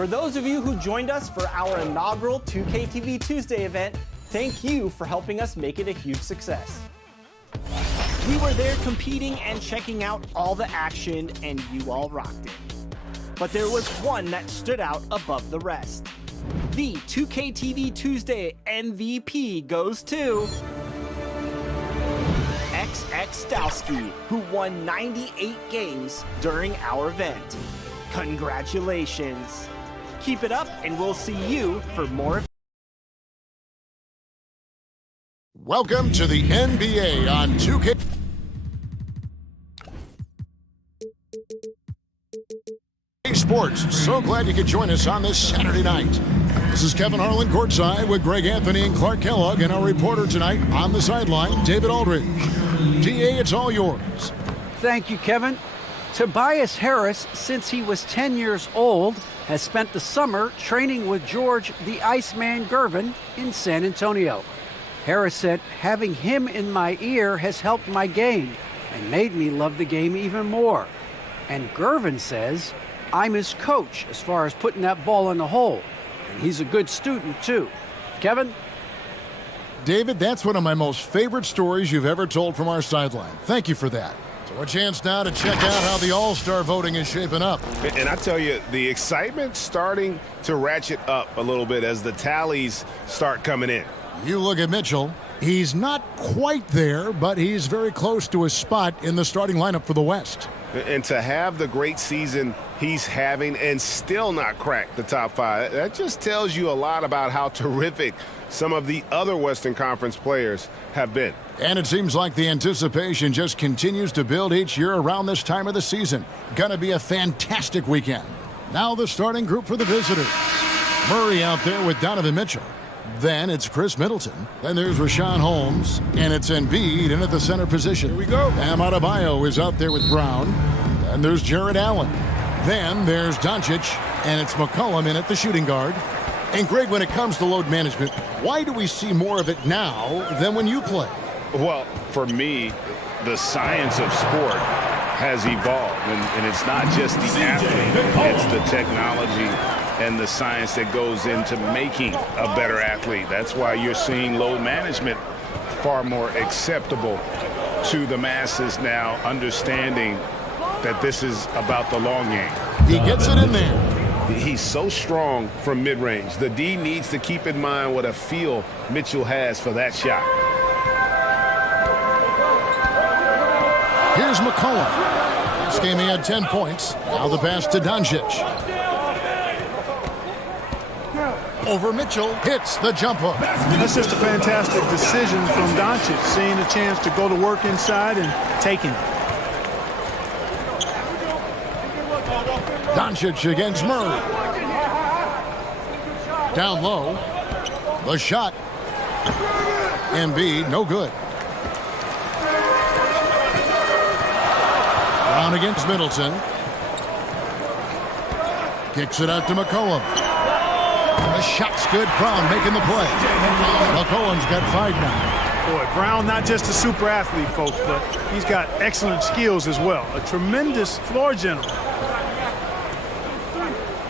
For those of you who joined us for our inaugural 2K TV Tuesday event, thank you for helping us make it a huge success. We were there competing and checking out all the action, and you all rocked it. But there was one that stood out above the rest. The 2K TV Tuesday MVP goes to XX Stowski, who won 98 games during our event. Congratulations. Keep it up, and we'll see you for more. Welcome to the NBA on 2K. Sports. So glad you could join us on this Saturday night. This is Kevin Harlan courtside with Greg Anthony and Clark Kellogg, and our reporter tonight on the sideline, David Aldridge. DA, it's all yours. Thank you, Kevin. Tobias Harris, since he was 10 years old, has spent the summer training with George the Iceman Gervin in San Antonio. Harris said, having him in my ear has helped my game and made me love the game even more. And Gervin says, I'm his coach as far as putting that ball in the hole. And he's a good student, too. Kevin? David, that's one of my most favorite stories you've ever told from our sideline. Thank you for that. So a chance now to check out how the All-Star voting is shaping up. And I tell you, the excitement's starting to ratchet up a little bit as the tallies start coming in. You look at Mitchell. He's not quite there, but he's very close to his spot in the starting lineup for the West. And to have the great season he's having and still not crack the top five, that just tells you a lot about how terrific some of the other Western Conference players have been. And it seems like the anticipation just continues to build each year around this time of the season. Gonna be a fantastic weekend. Now the starting group for the visitors. Murray out there with Donovan Mitchell. Then it's Chris Middleton. Then there's Rashawn Holmes. And it's Embiid in at the center position. Here we go. Bam Adebayo is out there with Brown. And there's Jared Allen. Then there's Doncic. And it's McCollum in at the shooting guard. And Greg, when it comes to load management, why do we see more of it now than when you play? Well, for me, the science of sport has evolved. And it's not just the athlete. It's the technology and the science that goes into making a better athlete. That's why you're seeing load management far more acceptable to the masses now, understanding that this is about the long game. He gets it in there. He's so strong from mid-range. The D needs to keep in mind what a feel Mitchell has for that shot. Here's McCollum. This game he had 10 points. Now the pass to Doncic. Over Mitchell, hits the jump hook. That's just a fantastic decision from Doncic, seeing a chance to go to work inside and taking it. Doncic against Murray. Down low. The shot. Embiid, no good. Brown against Middleton. Kicks it out to McCollum. The shot's good. Brown making the play. McCollum's got 5 now. Boy, Brown not just a super athlete, folks, but he's got excellent skills as well. A tremendous floor general.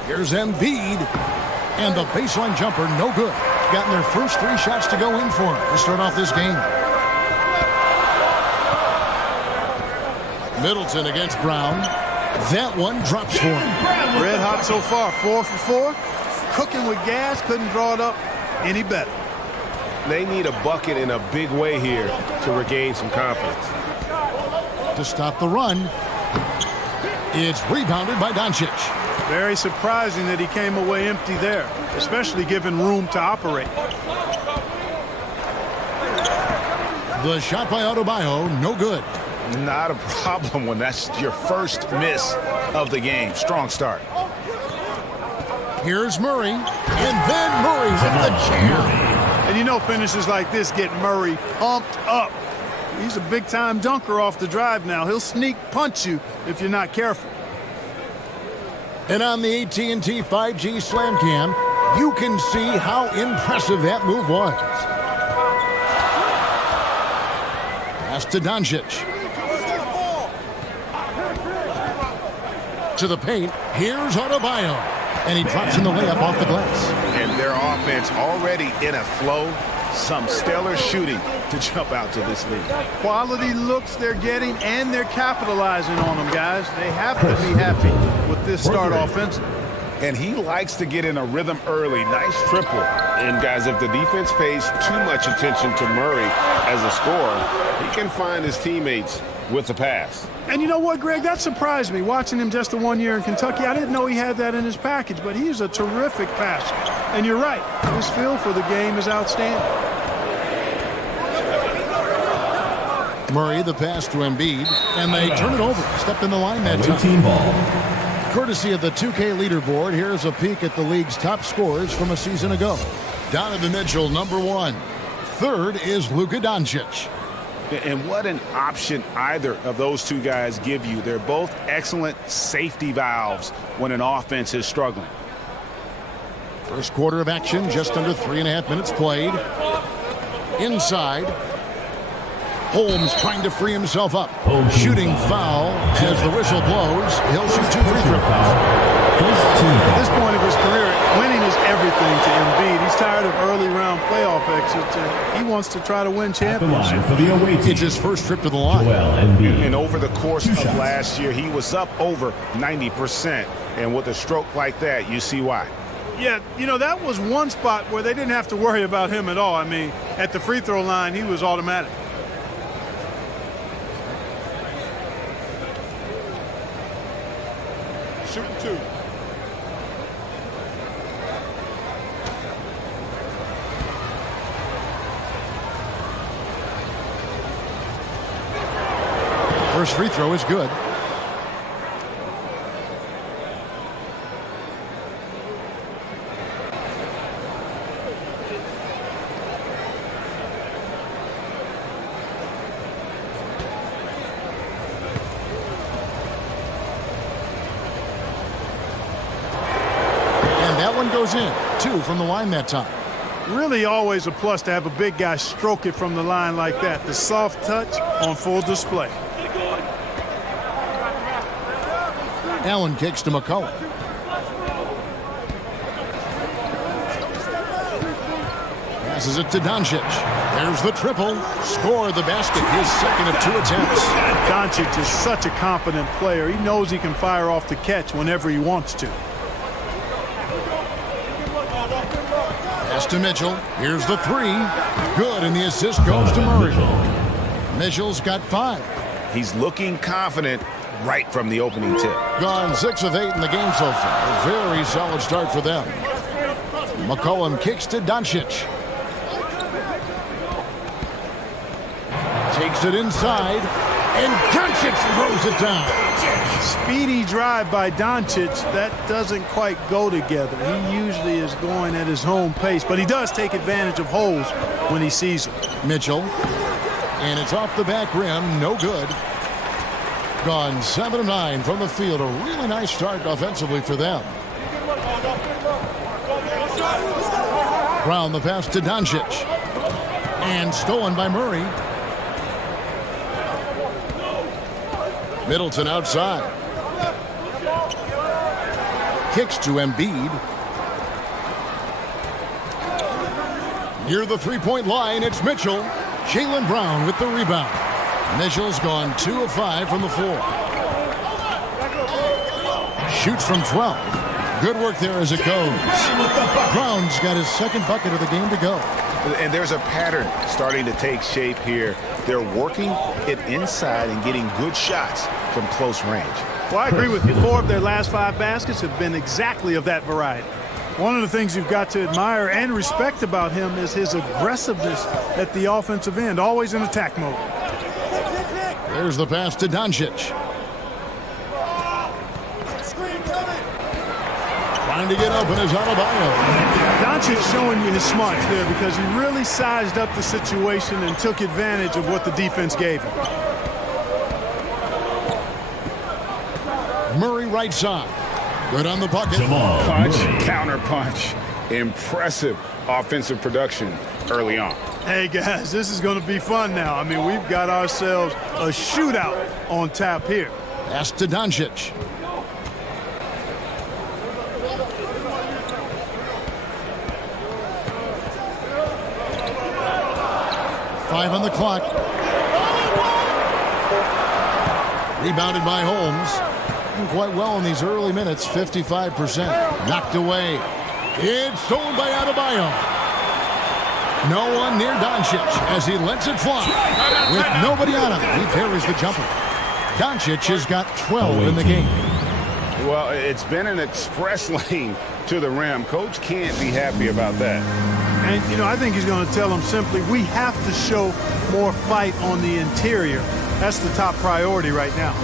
Here's Embiid. And the baseline jumper, no good. Gotten their first 3 shots to go in for him to start off this game. Middleton against Brown. That one drops for him. Red hot so far, 4 for 4. Cooking with gas, couldn't draw it up any better. They need a bucket in a big way here to regain some confidence. To stop the run, it's rebounded by Doncic. Very surprising that he came away empty there, especially given room to operate. The shot by Adebayo, no good. Not a problem when that's your first miss of the game. Strong start. Here's Murray, and then Murray with the jam. And you know finishes like this get Murray pumped up. He's a big-time dunker off the drive now. He'll sneak punch you if you're not careful. And on the AT&T 5G Slam Cam, you can see how impressive that move was. Pass to Doncic. To the paint, here's Adebayo. And he drops in the layup off the glass. And their offense already in a flow. Some stellar shooting to jump out to this lead. Quality looks they're getting, and they're capitalizing on them, guys. They have to be happy with this start offensively. And he likes to get in a rhythm early. Nice triple. And, guys, if the defense pays too much attention to Murray as a scorer, he can find his teammates with the pass. And you know what, Greg? That surprised me. Watching him just the 1 year in Kentucky, I didn't know he had that in his package, but he's a terrific passer. And you're right. His feel for the game is outstanding. Murray, the pass to Embiid, and they turn it over. Stepped in the line that time. Team ball. Courtesy of the 2K leaderboard, here's a peek at the league's top scorers from a season ago. Donovan Mitchell, #1. Third is Luka Doncic. And what an option either of those two guys give you. They're both excellent safety valves when an offense is struggling. First quarter of action, just under 3.5 minutes played. Inside. Holmes trying to free himself up. Shooting foul as the whistle blows. He'll shoot 2 free throws. At this point of his career, winning is everything to Embiid. He's tired of early round playoff exits, and he wants to try to win championships. It's his first trip to the line. And over the course of last year, he was up over 90%. And with a stroke like that, you see why. Yeah, you know, that was one spot where they didn't have to worry about him at all. I mean, at the free throw line, he was automatic. Shooting 2. First free throw is good. That one goes in. 2 from the line that time. Really always a plus to have a big guy stroke it from the line like that. The soft touch on full display. Allen kicks to McCollum. Passes it to Doncic. There's the triple. Score the basket. His second of 2 attempts. Doncic is such a confident player. He knows he can fire off the catch whenever he wants to. Pass to Mitchell. Here's the 3. Good, and the assist goes to Murray. Mitchell's got 5. He's looking confident right from the opening tip. Gone 6 of 8 in the game so far. A very solid start for them. McCollum kicks to Doncic. Takes it inside, and Doncic throws it down. Speedy drive by Doncic. That doesn't quite go together. He usually is going at his own pace, but he does take advantage of holes when he sees them. Mitchell, and it's off the back rim, no good. Gone 7 of 9 from the field. A really nice start offensively for them. Brown the pass to Doncic, and stolen by Murray. Middleton outside. Kicks to Embiid. Near the three-point line, it's Mitchell. Jaylen Brown with the rebound. Mitchell's gone 2 of 5 from the floor. Shoots from 12. Good work there as it goes. Brown's got his second bucket of the game to go. And there's a pattern starting to take shape here. They're working it inside and getting good shots from close range. Well, I agree with you. 4 of their last 5 baskets have been exactly of that variety. One of the things you've got to admire and respect about him is his aggressiveness at the offensive end, always in attack mode. There's the pass to Doncic. Trying to get open is Adebayo. Doncic showing you his smarts there because he really sized up the situation and took advantage of what the defense gave him. Murray right side. Good on the bucket. Punch, counter punch. Impressive offensive production early on. Hey, guys, this is going to be fun now. I mean, we've got ourselves a shootout on tap here. Pass to Doncic. 5 on the clock. Rebounded by Holmes. Doing quite well in these early minutes, 55%. Knocked away. It's stolen by Adebayo. No one near Doncic as he lets it fly. With nobody on him, he parries the jumper. Doncic has got 12 in the game. Well, it's been an express lane to the rim. Coach can't be happy about that. And, you know, I think he's going to tell them simply, we have to show more fight on the interior. That's the top priority right now.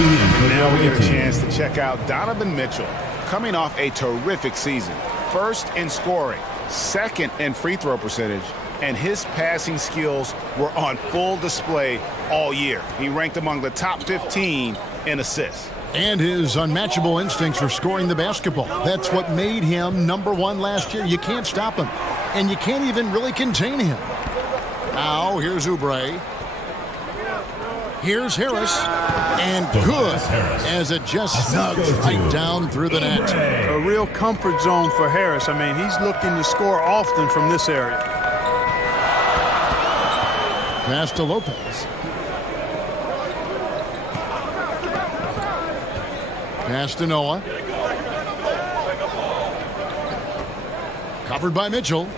Now we get a chance to check out Donovan Mitchell, coming off a terrific season. First in scoring, second in free throw percentage, and his passing skills were on full display all year. He ranked among the top 15 in assists. And his unmatchable instincts for scoring the basketball. That's what made him #1 last year. You can't stop him, and you can't even really contain him. Now, here's Oubre. Here's Harris, and good as it just snugs right down through the net. A real comfort zone for Harris. I mean, he's looking to score often from this area. Pass to Lopez. Pass to Noah. Covered by Mitchell.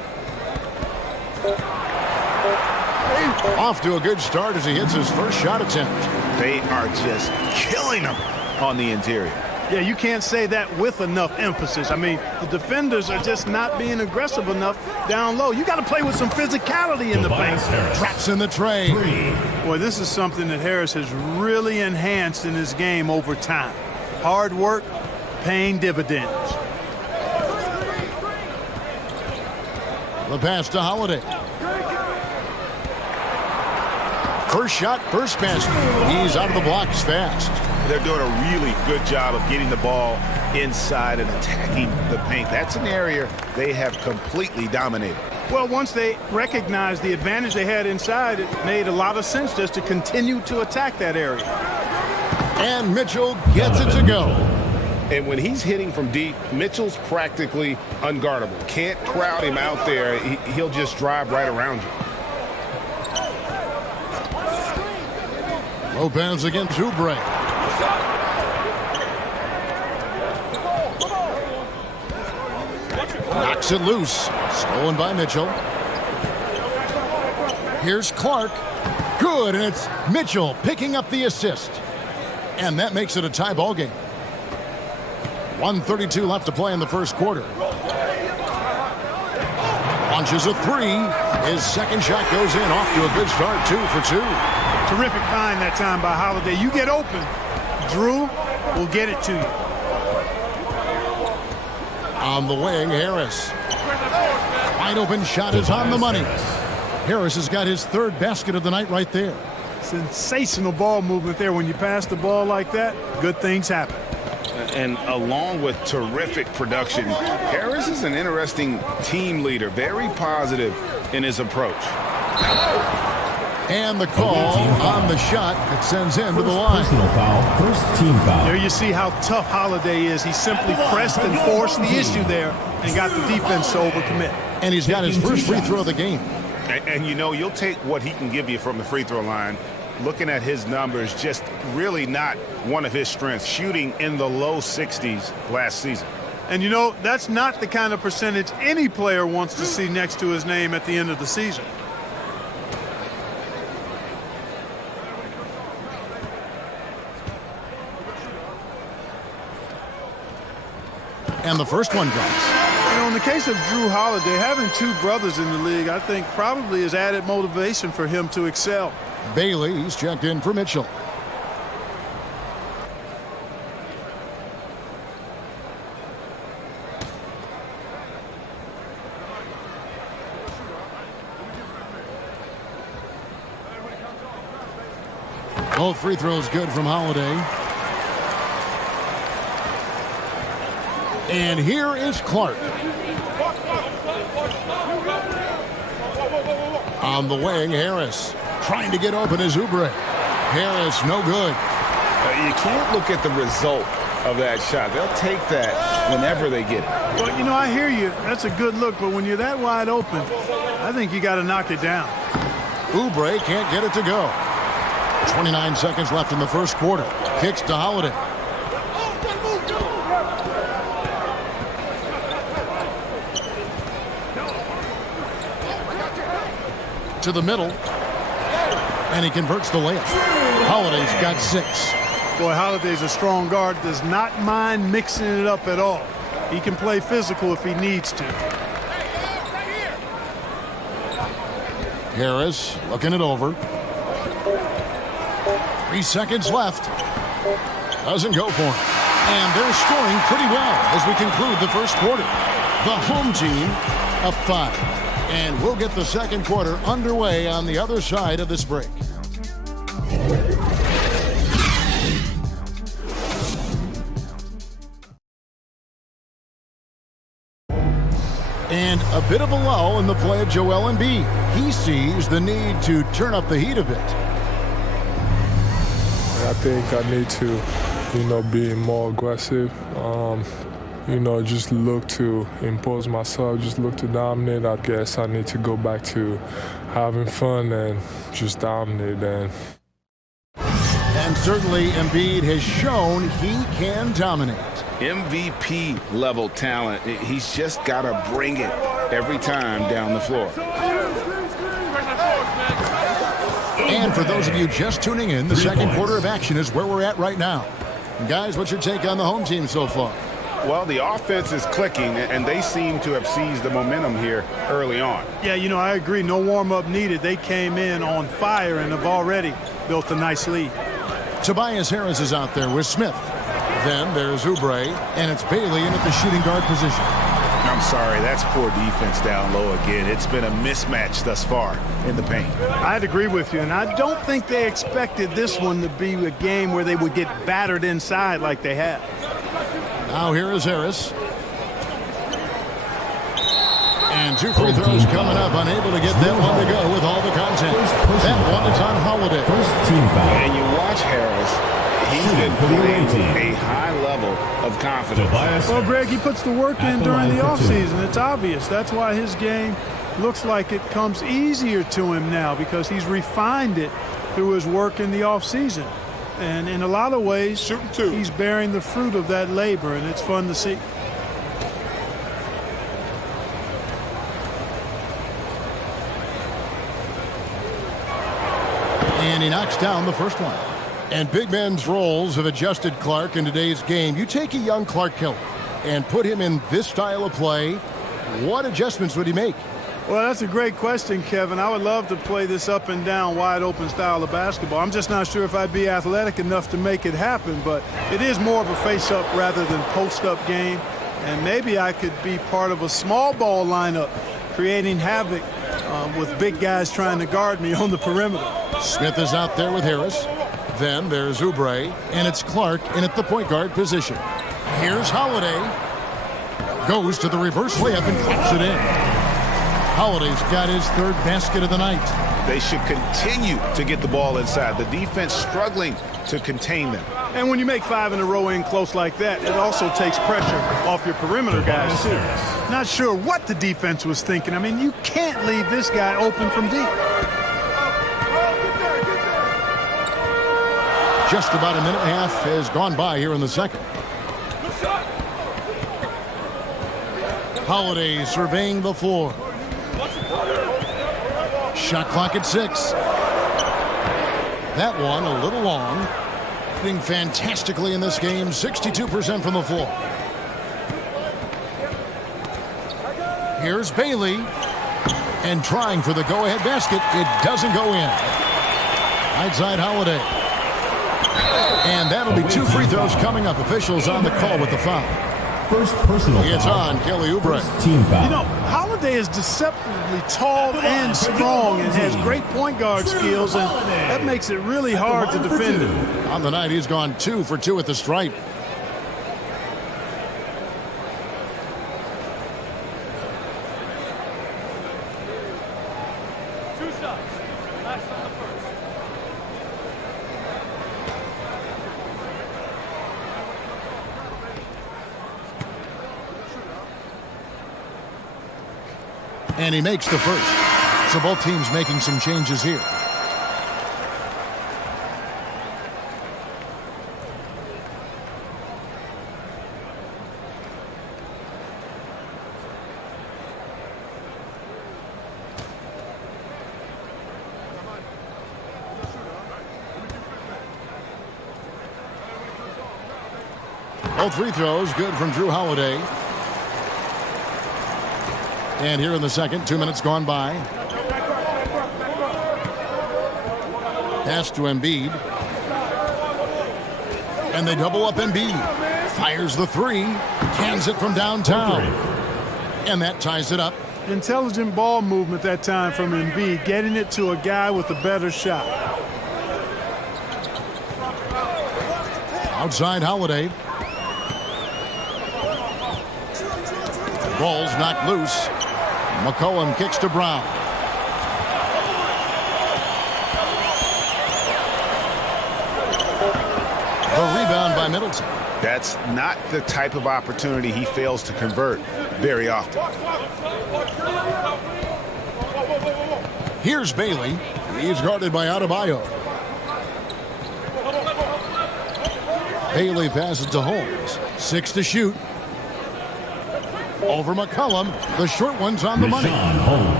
Off to a good start as he hits his first shot attempt. They are just killing him on the interior. Yeah, you can't say that with enough emphasis. I mean, the defenders are just not being aggressive enough down low. You got to play with some physicality in the paint. Drops in the tray. Boy, this is something that Harris has really enhanced in his game over time. Hard work, paying dividends. The pass to Holiday. First shot, first basket. He's out of the blocks fast. They're doing a really good job of getting the ball inside and attacking the paint. That's an area they have completely dominated. Well, once they recognized the advantage they had inside, it made a lot of sense just to continue to attack that area. And Mitchell gets it to go. And when he's hitting from deep, Mitchell's practically unguardable. Can't crowd him out there. He'll just drive right around you. Lopez against Oubre. Knocks it loose. Stolen by Mitchell. Here's Clark. Good, and it's Mitchell picking up the assist. And that makes it a tie ball game. 1:32 left to play in the first quarter. Launches a three. His second shot goes in. Off to a good start, 2 for 2. Terrific find that time by Holiday. You get open, Drew will get it to you. On the wing, Harris. Wide open shot is on the money. Harris has got his third basket of the night right there. Sensational ball movement there. When you pass the ball like that, good things happen. And along with terrific production, Harris is an interesting team leader, very positive in his approach. And the call on the shot that sends him to the line. Personal foul, first team foul. There you see how tough Holiday is. He simply pressed and forced the issue there and got the defense to overcommit. And he's got his first free throw of the game. And you know, you'll take what he can give you from the free throw line. Looking at his numbers, just really not one of his strengths, shooting in the low 60s last season. And you know, that's not the kind of percentage any player wants to see next to his name at the end of the season. And the first one drops. You know, in the case of Drew Holiday, having two brothers in the league, I think probably is added motivation for him to excel. Bailey, he's checked in for Mitchell. Both free throws good from Holiday. And here is Clark. On the wing, Harris. Trying to get open is Oubre. Harris, no good. You can't look at the result of that shot. They'll take that whenever they get it. Well, you know, I hear you. That's a good look, but when you're that wide open, I think you got to knock it down. Oubre can't get it to go. 29 seconds left in the first quarter. Kicks to Holiday. To the middle. And he converts the layup. Holiday's got 6. Boy, Holiday's a strong guard. Does not mind mixing it up at all. He can play physical if he needs to. Harris looking it over. 3 seconds left. Doesn't go for him. And they're scoring pretty well as we conclude the first quarter. The home team up 5. And we'll get the second quarter underway on the other side of this break. And a bit of a lull in the play of Joel Embiid. He sees the need to turn up the heat a bit. I think I need to, be more aggressive. Just look to impose myself, just look to dominate. I guess I need to go back to having fun and just dominate. And certainly Embiid has shown he can dominate. MVP level talent. He's just got to bring it every time down the floor. And for those of you just tuning in, the second quarter of action is where we're at right now. And guys, what's your take on the home team so far? Well, the offense is clicking, and they seem to have seized the momentum here early on. Yeah, I agree. No warm-up needed. They came in on fire and have already built a nice lead. Tobias Harris is out there with Smith. Then there's Oubre, and it's Bailey in at the shooting guard position. I'm sorry, that's poor defense down low again. It's been a mismatch thus far in the paint. I'd agree with you, and I don't think they expected this one to be a game where they would get battered inside like they have. Now here is Harris. And 2 free throws coming up, unable to get that one to go with all the content. That one is on Holiday. First team foul. And you watch Harris. He's been playing a high level of confidence. Well, Greg, he puts the work in during the offseason. It's obvious. That's why his game looks like it comes easier to him now, because he's refined it through his work in the offseason. And in a lot of ways, he's bearing the fruit of that labor, and it's fun to see. And he knocks down the first one. And big men's roles have adjusted Clark in today's game. You take a young Clark Killer and put him in this style of play, what adjustments would he make? Well, that's a great question, Kevin. I would love to play this up and down, wide open style of basketball. I'm just not sure if I'd be athletic enough to make it happen, but it is more of a face-up rather than post-up game. And maybe I could be part of a small ball lineup, creating havoc with big guys trying to guard me on the perimeter. Smith is out there with Harris. Then there's Oubre, and it's Clark in at the point guard position. Here's Holiday. Goes to the reverse layup and claps it in. Holiday's got his third basket of the night. They should continue to get the ball inside. The defense struggling to contain them. And when you make 5 in a row in close like that, it also takes pressure off your perimeter guys, too. Not sure what the defense was thinking. I mean, you can't leave this guy open from deep. Just about a minute and a half has gone by here in the second. Holiday surveying the floor. Shot clock at 6. That one a little long. Hitting fantastically in this game, 62% from the floor. Here's Bailey. And trying for the go-ahead basket. It doesn't go in. Right side Holiday. And that'll be 2 free throws coming up. Officials on the call with the foul. First personal It's foul. on Kelly Oubre. Team foul. You know, Holiday Dante is deceptively tall and strong and has great point guard skills, and that makes it really hard to defend him. On the night, he's gone 2 for 2 at the stripe. And he makes the first. So both teams making some changes here. Both free throws good from Drew Holiday. And here in the second, 2 minutes gone by. Pass to Embiid. And they double up Embiid. Fires the three. Cans it from downtown. And that ties it up. Intelligent ball movement that time from Embiid, getting it to a guy with a better shot. Outside Holiday. Ball's knocked loose. McCollum kicks to Brown. The rebound by Middleton. That's not the type of opportunity he fails to convert very often. Here's Bailey. He's guarded by Adebayo. Bailey passes to Holmes. 6 to shoot. Over McCollum. The short one's on the money.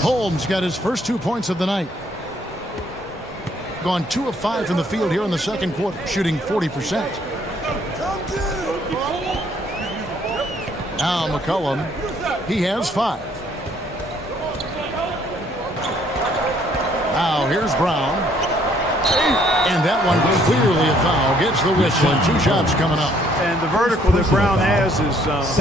Holmes got his first 2 points of the night. Gone 2 of 5 from the field here in the second quarter, shooting 40%. Now McCollum, he has 5. Now here's Brown. And that one clearly a foul. Gets the whistle and 2 shots coming up. And the vertical that Brown has is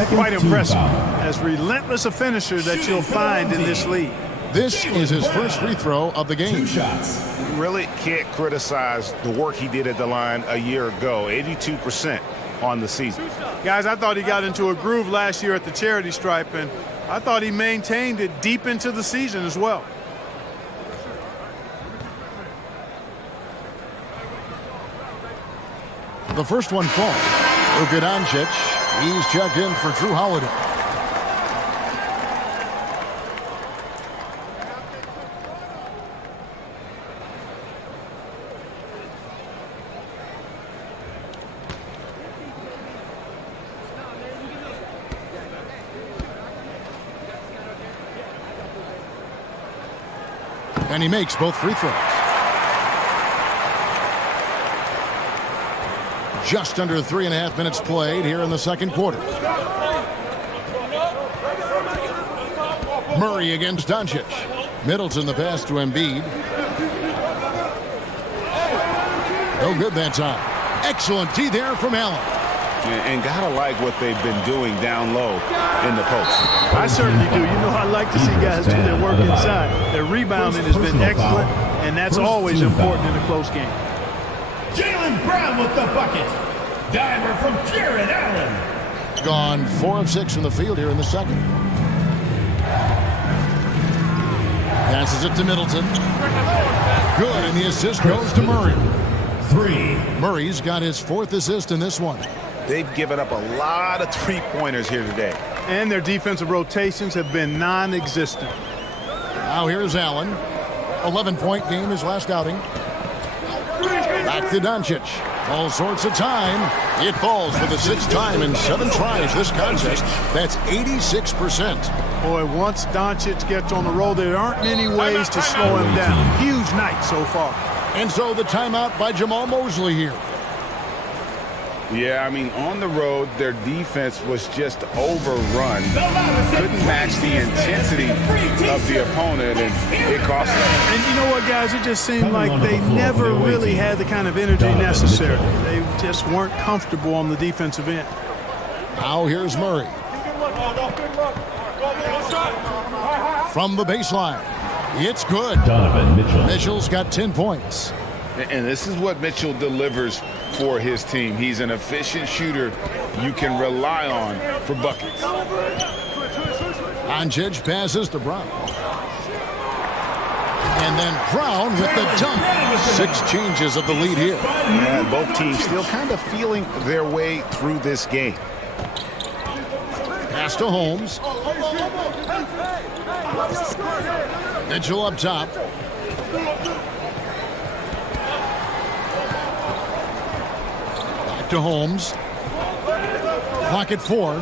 quite impressive. As relentless a finisher that you'll find in this league. This is his first free throw of the game. You really can't criticize the work he did at the line a year ago. 82% on the season. Guys, I thought he got into a groove last year at the charity stripe, and I thought he maintained it deep into the season as well. The first one falls. Luka Doncic, he's checked in for Drew Holiday. And he makes both free throws. Just under 3.5 minutes played here in the second quarter. Murray against Doncic. Middleton the pass to Embiid. No good that time. Excellent D there from Allen. And gotta like what they've been doing down low in the post. I certainly do. You know, I like to see guys do their work inside. Their rebounding has been excellent, and that's always important in a close game. Jaylen Brown with the bucket. Diver from Jared Allen. Gone 4 of 6 from the field here in the second. Passes it to Middleton. Good, and the assist goes to Murray. 3. Murray's got his 4th assist in this one. They've given up a lot of three-pointers here today. And their defensive rotations have been non-existent. Now here's Allen. 11-point game his last outing. Back to Doncic. All sorts of time. It falls for the 6th time in 7 tries this contest. That's 86%. Boy, once Doncic gets on the roll, there aren't many ways to slow him down. Huge night so far. And so the timeout by Jamal Mosley here. Yeah, I mean, on the road, their defense was just overrun. Couldn't match the intensity of the opponent, and it cost them. And you know what, guys? It just seemed like they never really had the kind of energy necessary. They just weren't comfortable on the defensive end. Now here's Murray. From the baseline, it's good. Donovan Mitchell. Mitchell's got 10 points. And this is what Mitchell delivers for his team. He's an efficient shooter you can rely on for buckets. Doncic passes to Brown. And then Brown with the dunk. 6 changes of the lead here. Yeah, both teams still kind of feeling their way through this game. Pass to Holmes. Mitchell up top. Back to Holmes. Clock at 4.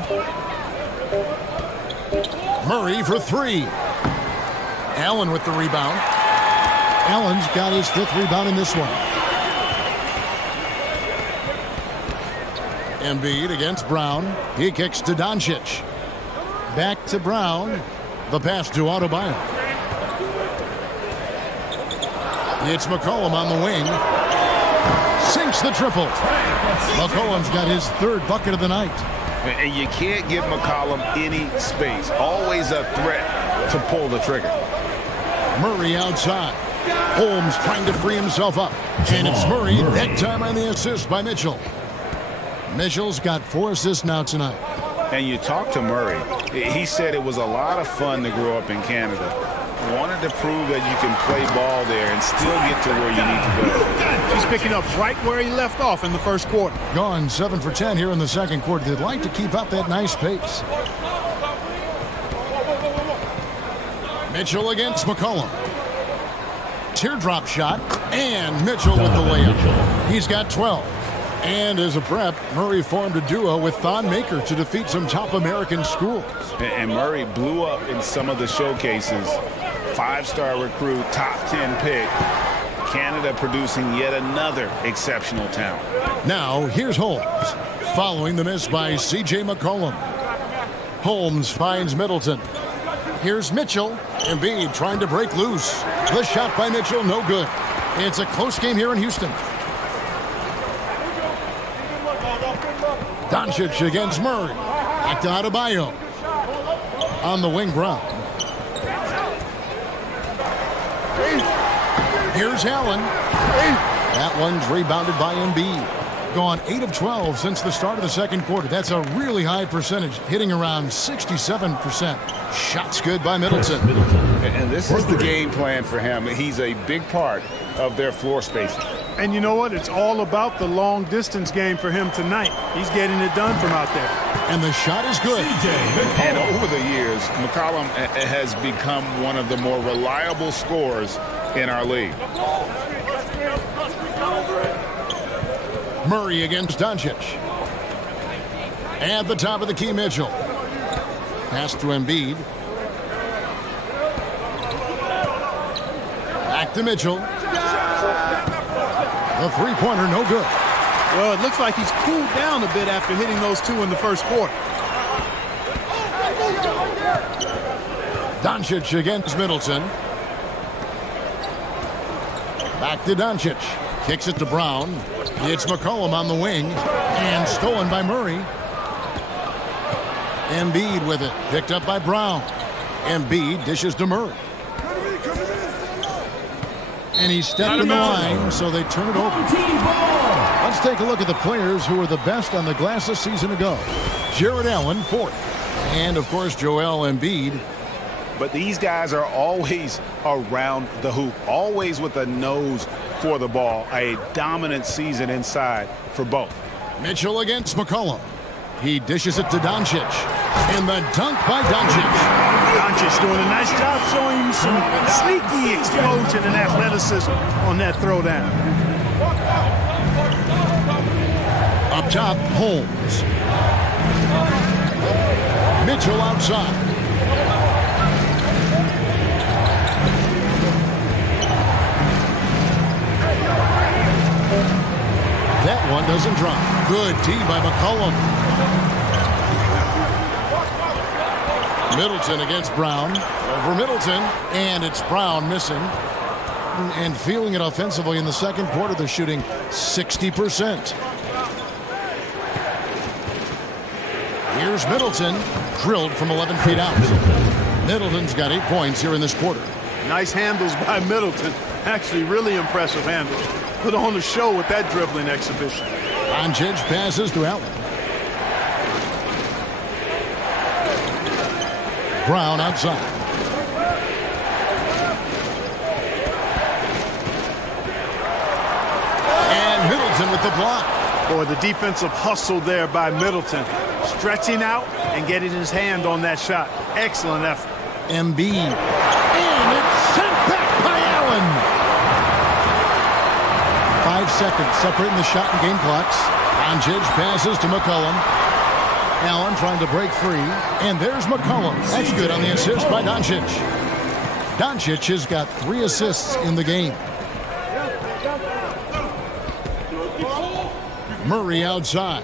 Murray for 3. Allen with the rebound. Allen's got his 5th rebound in this one. Embiid against Brown. He kicks to Doncic. Back to Brown. The pass to Adebayo. It's McCollum on the wing. Sinks the triple. McCollum's got his 3rd bucket of the night. And you can't give McCollum any space. Always a threat to pull the trigger. Murray outside. Holmes trying to free himself up. And it's Murray, that time on the assist by Mitchell. Mitchell's got 4 assists now tonight. And you talk to Murray. He said it was a lot of fun to grow up in Canada. Wanted to prove that you can play ball there and still get to where you need to go. He's picking up right where he left off in the first quarter. Gone 7 for 10 here in the second quarter. They'd like to keep up that nice pace. Mitchell against McCollum. Teardrop shot, and Mitchell with the layup. He's got 12. And as a prep, Murray formed a duo with Thon Maker to defeat some top American schools. And Murray blew up in some of the showcases. 5-star recruit, top 10 pick. Canada producing yet another exceptional talent. Now, here's Holmes, following the miss by C.J. McCollum. Holmes finds Middleton. Here's Mitchell. Embiid trying to break loose. The shot by Mitchell, no good. It's a close game here in Houston. Doncic against Murray. Back to Adebayo. On the wing, Brown. Here's Allen. That one's rebounded by Embiid. Gone 8 of 12 since the start of the second quarter. That's a really high percentage, hitting around 67%. Shots good by Middleton. And this is the game plan for him. He's a big part of their floor spacing. And you know what? It's all about the long distance game for him tonight. He's getting it done from out there. And the shot is good. And over the years, McCollum has become one of the more reliable scorers in our league. Murray against Doncic. At the top of the key, Mitchell. Pass to Embiid. Back to Mitchell. The three-pointer, no good. Well, it looks like he's cooled down a bit after hitting those 2 in the first quarter. Doncic against Middleton. Back to Doncic. Kicks it to Brown. It's McCollum on the wing. And stolen by Murray. Embiid with it. Picked up by Brown. Embiid dishes to Murray. And he stepped in the line, so they turn it over. Let's take a look at the players who were the best on the glass a season ago. Jared Allen, 4th. And, of course, Joel Embiid. But these guys are always around the hoop, always with a nose for the ball. A dominant season inside for both. Mitchell against McCollum. He dishes it to Doncic. And the dunk by Doncic. Doncic doing a nice job showing you some sneaky explosion and athleticism on that throwdown. Up top, Holmes. Mitchell outside. That one doesn't drop. Good D by McCollum. Middleton against Brown. Over Middleton. And it's Brown missing. And feeling it offensively in the second quarter. They're shooting 60%. Here's Middleton, drilled from 11 feet out. Middleton's got 8 points here in this quarter. Nice handles by Middleton. Actually, really impressive handles. Put on the show with that dribbling exhibition. Doncic passes to Allen. Brown outside. And Middleton with the block. Boy, the defensive hustle there by Middleton. Stretching out and getting his hand on that shot. Excellent effort. Embiid. And it's sent back by Allen. 5 seconds separating the shot and game clocks. Doncic passes to McCollum. Allen trying to break free. And there's McCollum. That's good on the assist by Doncic. Doncic has got 3 assists in the game. Murray outside.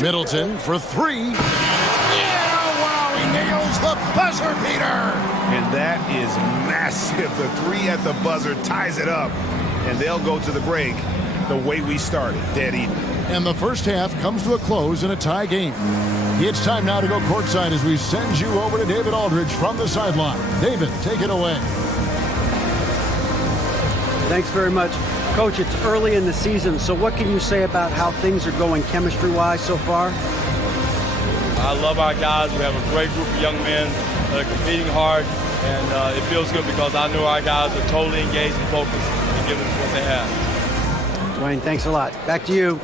Middleton for 3. Yeah, wow, he nails the buzzer beater. And that is massive. The 3 at the buzzer ties it up. And they'll go to the break the way we started, dead even. And the first half comes to a close in a tie game. It's time now to go courtside as we send you over to David Aldridge from the sideline. David, take it away. Thanks very much. Coach, it's early in the season, so what can you say about how things are going chemistry-wise so far? I love our guys. We have a great group of young men that are competing hard, and it feels good because I know our guys are totally engaged and focused and giving us what they have. Dwayne, thanks a lot. Back to you.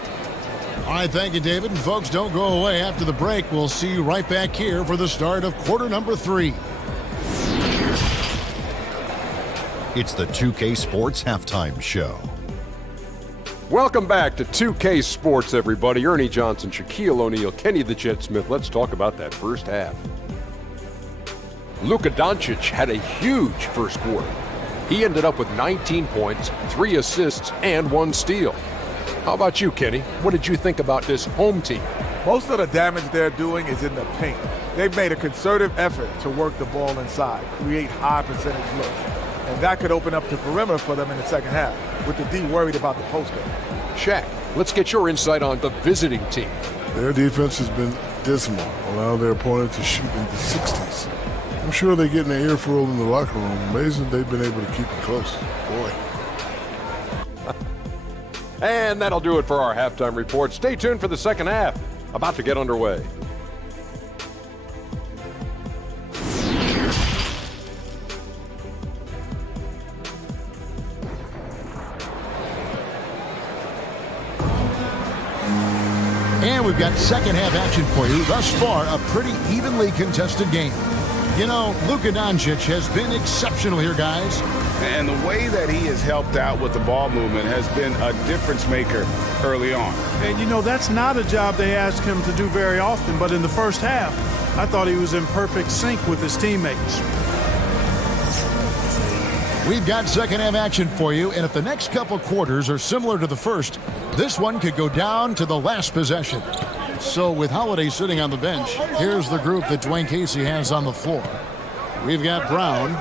All right, thank you, David. And folks, don't go away. After the break, we'll see you right back here for the start of quarter number 3. It's the 2K Sports Halftime Show. Welcome back to 2K Sports, everybody. Ernie Johnson, Shaquille O'Neal, Kenny the Jet Smith. Let's talk about that first half. Luka Doncic had a huge first quarter. He ended up with 19 points, 3 assists, and 1 steal. How about you, Kenny? What did you think about this home team? Most of the damage they're doing is in the paint. They've made a concerted effort to work the ball inside, create high percentage looks. And that could open up the perimeter for them in the second half, with the D worried about the post game. Shaq, let's get your insight on the visiting team. Their defense has been dismal, allowing their opponent to shoot in the 60s. I'm sure they're getting their earful in the locker room. Amazing they've been able to keep it close. Boy. And that'll do it for our halftime report. Stay tuned for the second half, about to get underway. And we've got second half action for you. Thus far, a pretty evenly contested game. You know, Luka Doncic has been exceptional here, guys. And the way that he has helped out with the ball movement has been a difference maker early on. And, you know, that's not a job they ask him to do very often. But in the first half, I thought he was in perfect sync with his teammates. We've got second half action for you, and if the next couple quarters are similar to the first, this one could go down to the last possession. So with Holiday sitting on the bench, here's the group that Dwayne Casey has on the floor. We've got Brown,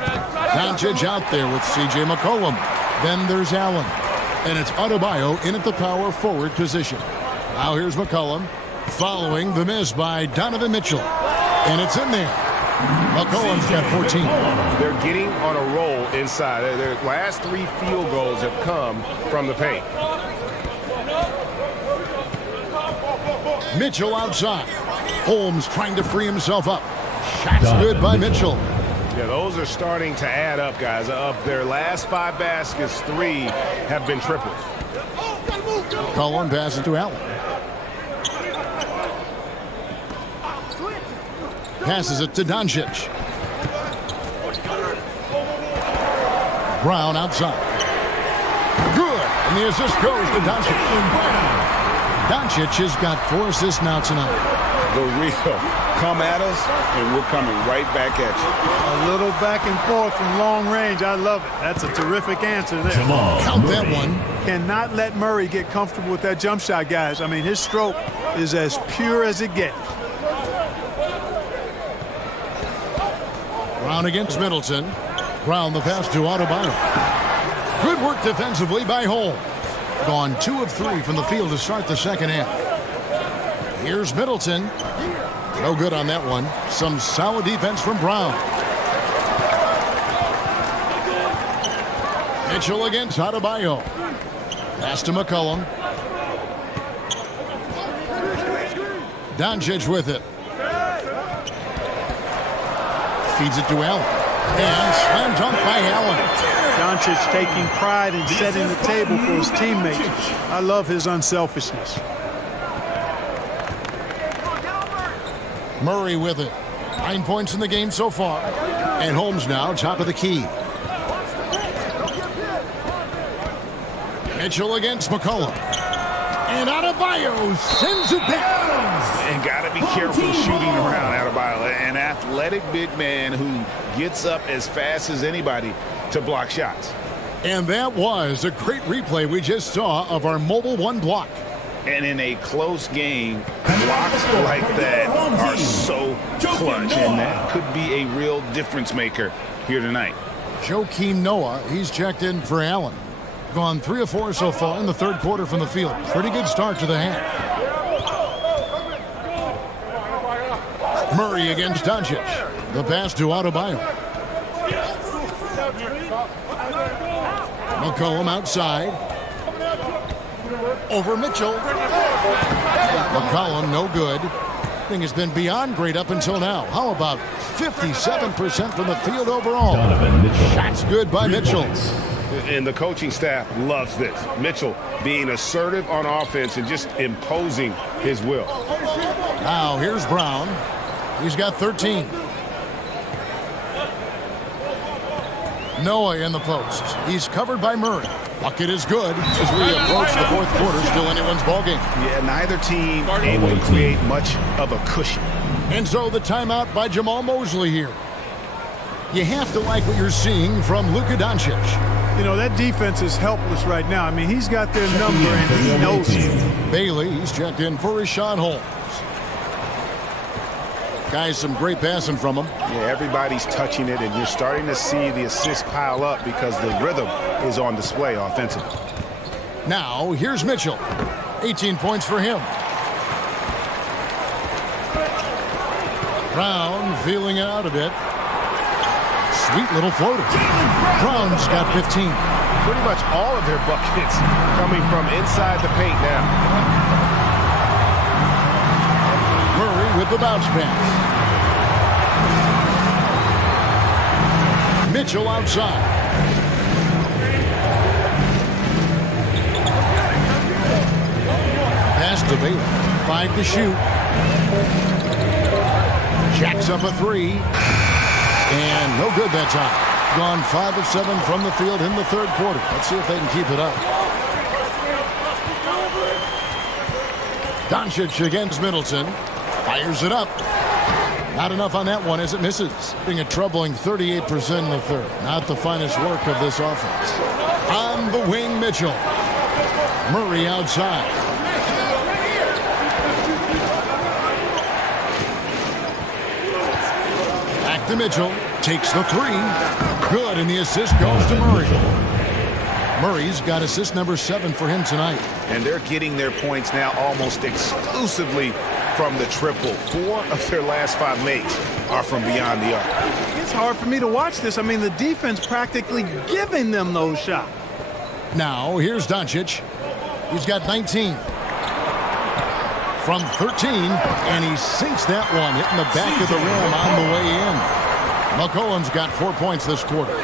Doncic out there with C.J. McCollum. Then there's Allen, and it's Adebayo in at the power forward position. Now here's McCollum, following the miss by Donovan Mitchell, and it's in there. McCollum's got 14. They're getting on a roll inside. Their last 3 field goals have come from the paint. Mitchell outside. Holmes trying to free himself up. Shot's good by Mitchell. Yeah, those are starting to add up, guys. Of their last 5 baskets, 3 have been triples. Cullen passes to Allen. Passes it to Doncic. Brown outside. Good. And the assist goes to Doncic. Doncic has got 4 assists now tonight. The real come at us, and we're coming right back at you. A little back and forth from long range. I love it. That's a terrific answer there. Count that one. Cannot let Murray get comfortable with that jump shot, guys. I mean, his stroke is as pure as it gets. Brown against Middleton. Brown the pass to Adebayo. Good work defensively by Holmes. Gone 2 of 3 from the field to start the second half. Here's Middleton. No good on that one. Some solid defense from Brown. Mitchell against Adebayo. Pass to McCollum. Doncic with it. Feeds it to Allen. And slam dunk by Allen. Doncic taking pride in setting the table for his teammates. I love his unselfishness. Murray with it. 9 points in the game so far. And Holmes now top of the key. Mitchell against McCollum. And Adebayo sends it back. And got to be careful shooting around Adebayo. An athletic big man who gets up as fast as anybody to block shots. And that was a great replay we just saw of our mobile one block. And in a close game, blocks like that are so clutch. And that could be a real difference maker here tonight. Joakim Noah, he's checked in for Allen. Gone 3 of 4 so far in the third quarter from the field. Pretty good start to the half. Murray against Doncic. The pass to Adebayo. McCollum outside. Over Mitchell. McCollum no good. Thing has been beyond great up until now. How about 57% from the field overall? Shots good by Mitchell. And the coaching staff loves this. Mitchell being assertive on offense and just imposing his will. Now here's Brown. He's got 13. Noah in the post. He's covered by Murray. Bucket is good as we approach the fourth quarter. Still anyone's ballgame. Yeah, neither team able to create much of a cushion. And so the timeout by Jamal Mosley here. You have to like what you're seeing from Luka Doncic. You know, that defense is helpless right now. I mean, he's got their number and he knows it. Bailey, he's checked in for Rashawn Holmes. Guys, some great passing from him. Yeah, everybody's touching it, and you're starting to see the assists pile up because the rhythm is on display offensively. Now, here's Mitchell. 18 points for him. Brown feeling it out a bit. Sweet little floater. Brown's got 15. Pretty much all of their buckets coming from inside the paint now. Murray with the bounce pass. Mitchell outside. Pass to Bailey. 5 to shoot. Jacks up a 3. And no good that time. Gone 5 of 7 from the field in the third quarter. Let's see if they can keep it up. Doncic against Middleton. Fires it up. Not enough on that one as it misses. Being a troubling 38% in the third. Not the finest work of this offense. On the wing, Mitchell. Murray outside. Back to Mitchell. Takes the 3. Good, and the assist goes to Murray. Murray's got assist number 7 for him tonight. And they're getting their points now almost exclusively from the triple. 4 of their last 5 makes are from beyond the arc. It's hard for me to watch this. I mean, the defense practically giving them those shots. Now, here's Doncic. He's got 19. From 13, and he sinks that one, hitting the back of the rim on the way in. McCollum's got 4 points this quarter.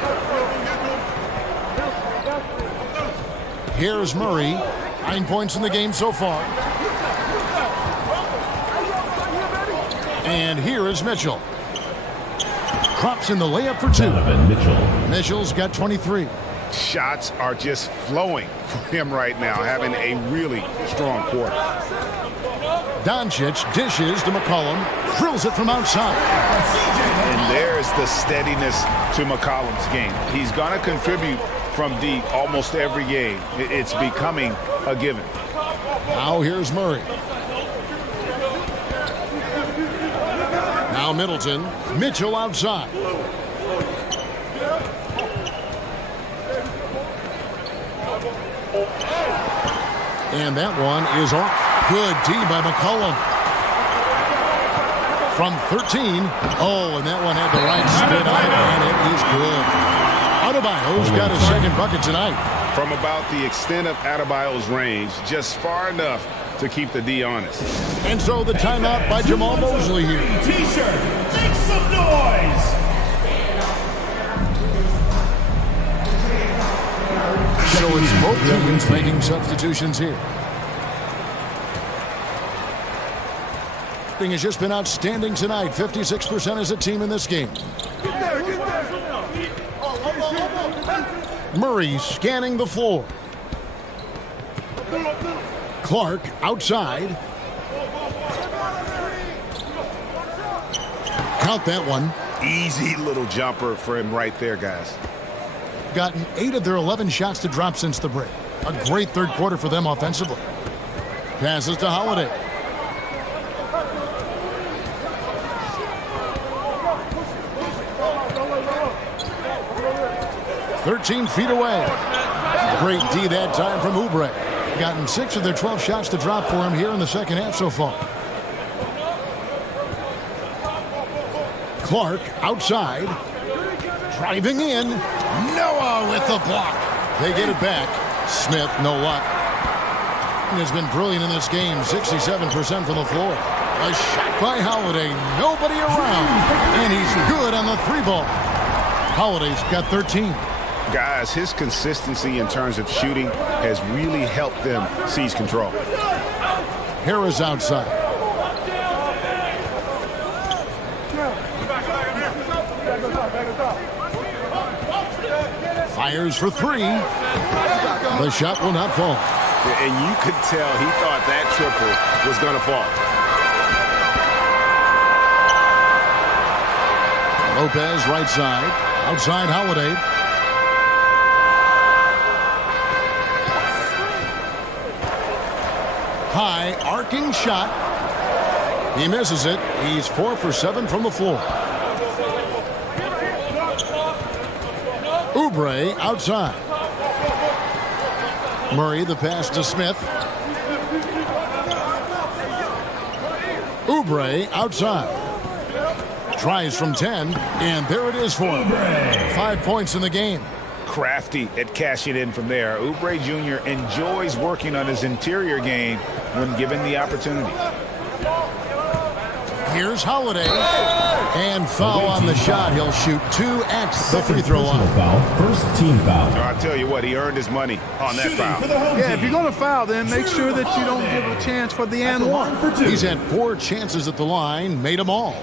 Here's Murray. 9 points in the game so far. And here is Mitchell. Drops in the layup for 2. Mitchell's got 23. Shots are just flowing for him right now, having a really strong quarter. Doncic dishes to McCollum. Drills it from outside. And there's the steadiness to McCollum's game. He's going to contribute from deep almost every game. It's becoming a given. Now here's Murray. Now Middleton. Mitchell outside. And that one is off. Good D by McCollum. From 13. Oh, and that one had the right spin on it, and it is good. Adebayo's got his second bucket tonight. From about the extent of Adebayo's range, just far enough to keep the D honest. And so the timeout by Jamal Mosley here. T-shirt, make some noise! So it's both teams making substitutions here. Has just been outstanding tonight. 56% as a team in this game. Murray scanning the floor. Clark outside. Count that one. Easy little jumper for him right there, guys. Gotten 8 of their 11 shots to drop since the break. A great third quarter for them offensively. Passes to Holiday. 13 feet away. Great D that time from Oubre. Gotten 6 of their 12 shots to drop for him here in the second half so far. Clark outside. Driving in. Noah with the block. They get it back. Smith, no luck. Has been brilliant in this game. 67% from the floor. A shot by Holiday. Nobody around. And he's good on the 3-ball. Holiday's got 13. Guys, his consistency in terms of shooting has really helped them seize control. Harris outside. Fires for 3. The shot will not fall. And you could tell he thought that triple was going to fall. Lopez right side. Outside Holiday. High arcing shot. He misses it. He's 4 for 7 from the floor. Oubre outside. Murray the pass to Smith. Oubre outside. Tries from 10, and there it is for him. 5 points in the game. Crafty at cashing in from there. Oubre Jr. enjoys working on his interior game when given the opportunity. Here's Holiday. And foul on the shot. He'll shoot 2 at the free throw line. First team foul. I'll tell you what, he earned his money on that foul. Yeah, if you're going to foul, then make sure that you don't give a chance for the and one. He's had 4 chances at the line, made them all.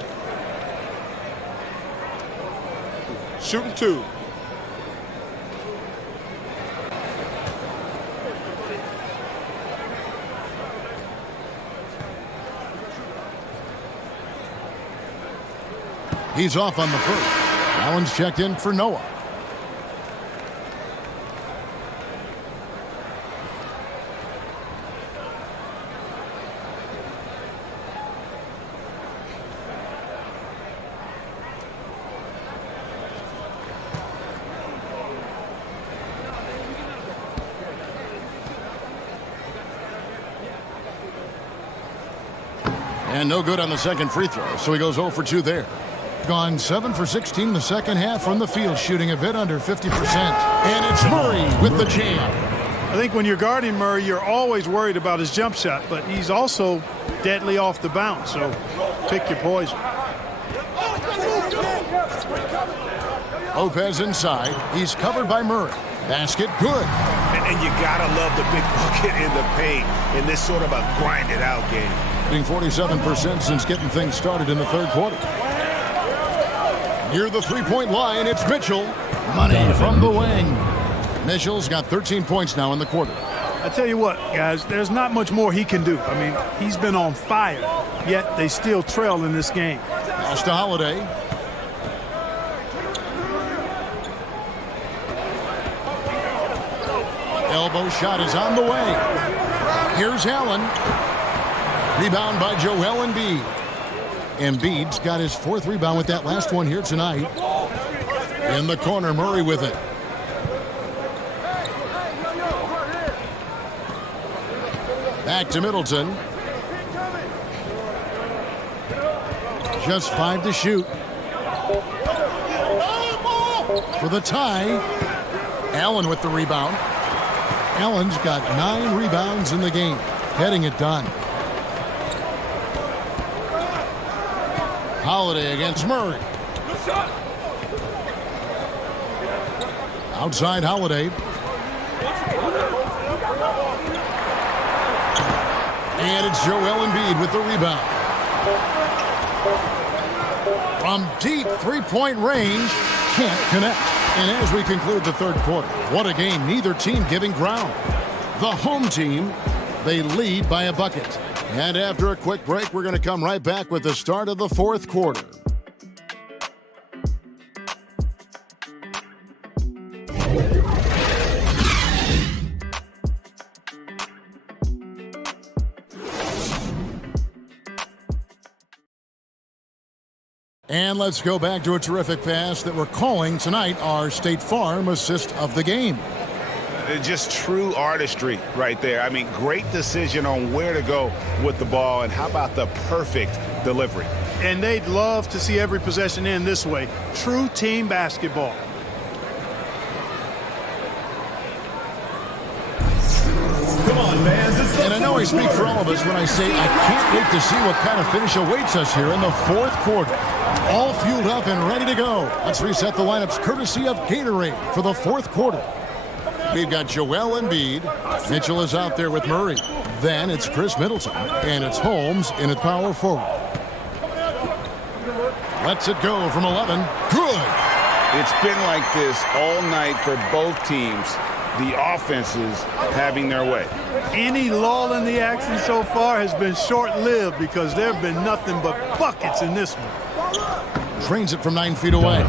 Shooting 2. He's off on the first. Allen's checked in for Noah. And no good on the second free throw, so he goes 0 for 2 there. Gone 7 for 16 the second half from the field, shooting a bit under 50%. And it's Murray with the jam. I think when you're guarding Murray, you're always worried about his jump shot, but he's also deadly off the bounce, so pick your poison. Lopez inside. He's covered by Murray. Basket good. And you got to love the big bucket in the paint in this sort of a grinded-out game. Being 47% since getting things started in the third quarter. Near the three-point line, it's Mitchell. Money from the wing. Mitchell's got 13 points now in the quarter. I tell you what, guys, there's not much more he can do. I mean, he's been on fire, yet they still trail in this game. Pass to Holiday. Elbow shot is on the way. Here's Allen. Rebound by Joel Embiid. Embiid's got his 4th rebound with that last one here tonight. In the corner, Murray with it. Back to Middleton. Just 5 to shoot. For the tie, Allen with the rebound. Allen's got 9 rebounds in the game, getting it done. Holiday against Murray. Outside Holiday. And it's Joel Embiid with the rebound. From deep three-point range, can't connect. And as we conclude the third quarter, what a game, neither team giving ground. The home team, they lead by a bucket. And after a quick break, we're going to come right back with the start of the fourth quarter. And let's go back to a terrific pass that we're calling tonight our State Farm assist of the game. Just true artistry right there. I mean, great decision on where to go with the ball, and how about the perfect delivery? And they'd love to see every possession end this way. True team basketball. Come on, fans. And I know I speak for all of us when I say I can't wait to see what kind of finish awaits us here in the fourth quarter. All fueled up and ready to go. Let's reset the lineups courtesy of Gatorade for the fourth quarter. We've got Joel Embiid. Mitchell is out there with Murray. Then it's Chris Middleton. And it's Holmes in at power forward. Lets it go from 11. Good. It's been like this all night for both teams. The offenses having their way. Any lull in the action so far has been short-lived because there have been nothing but buckets in this one. Trains it from 9 feet away.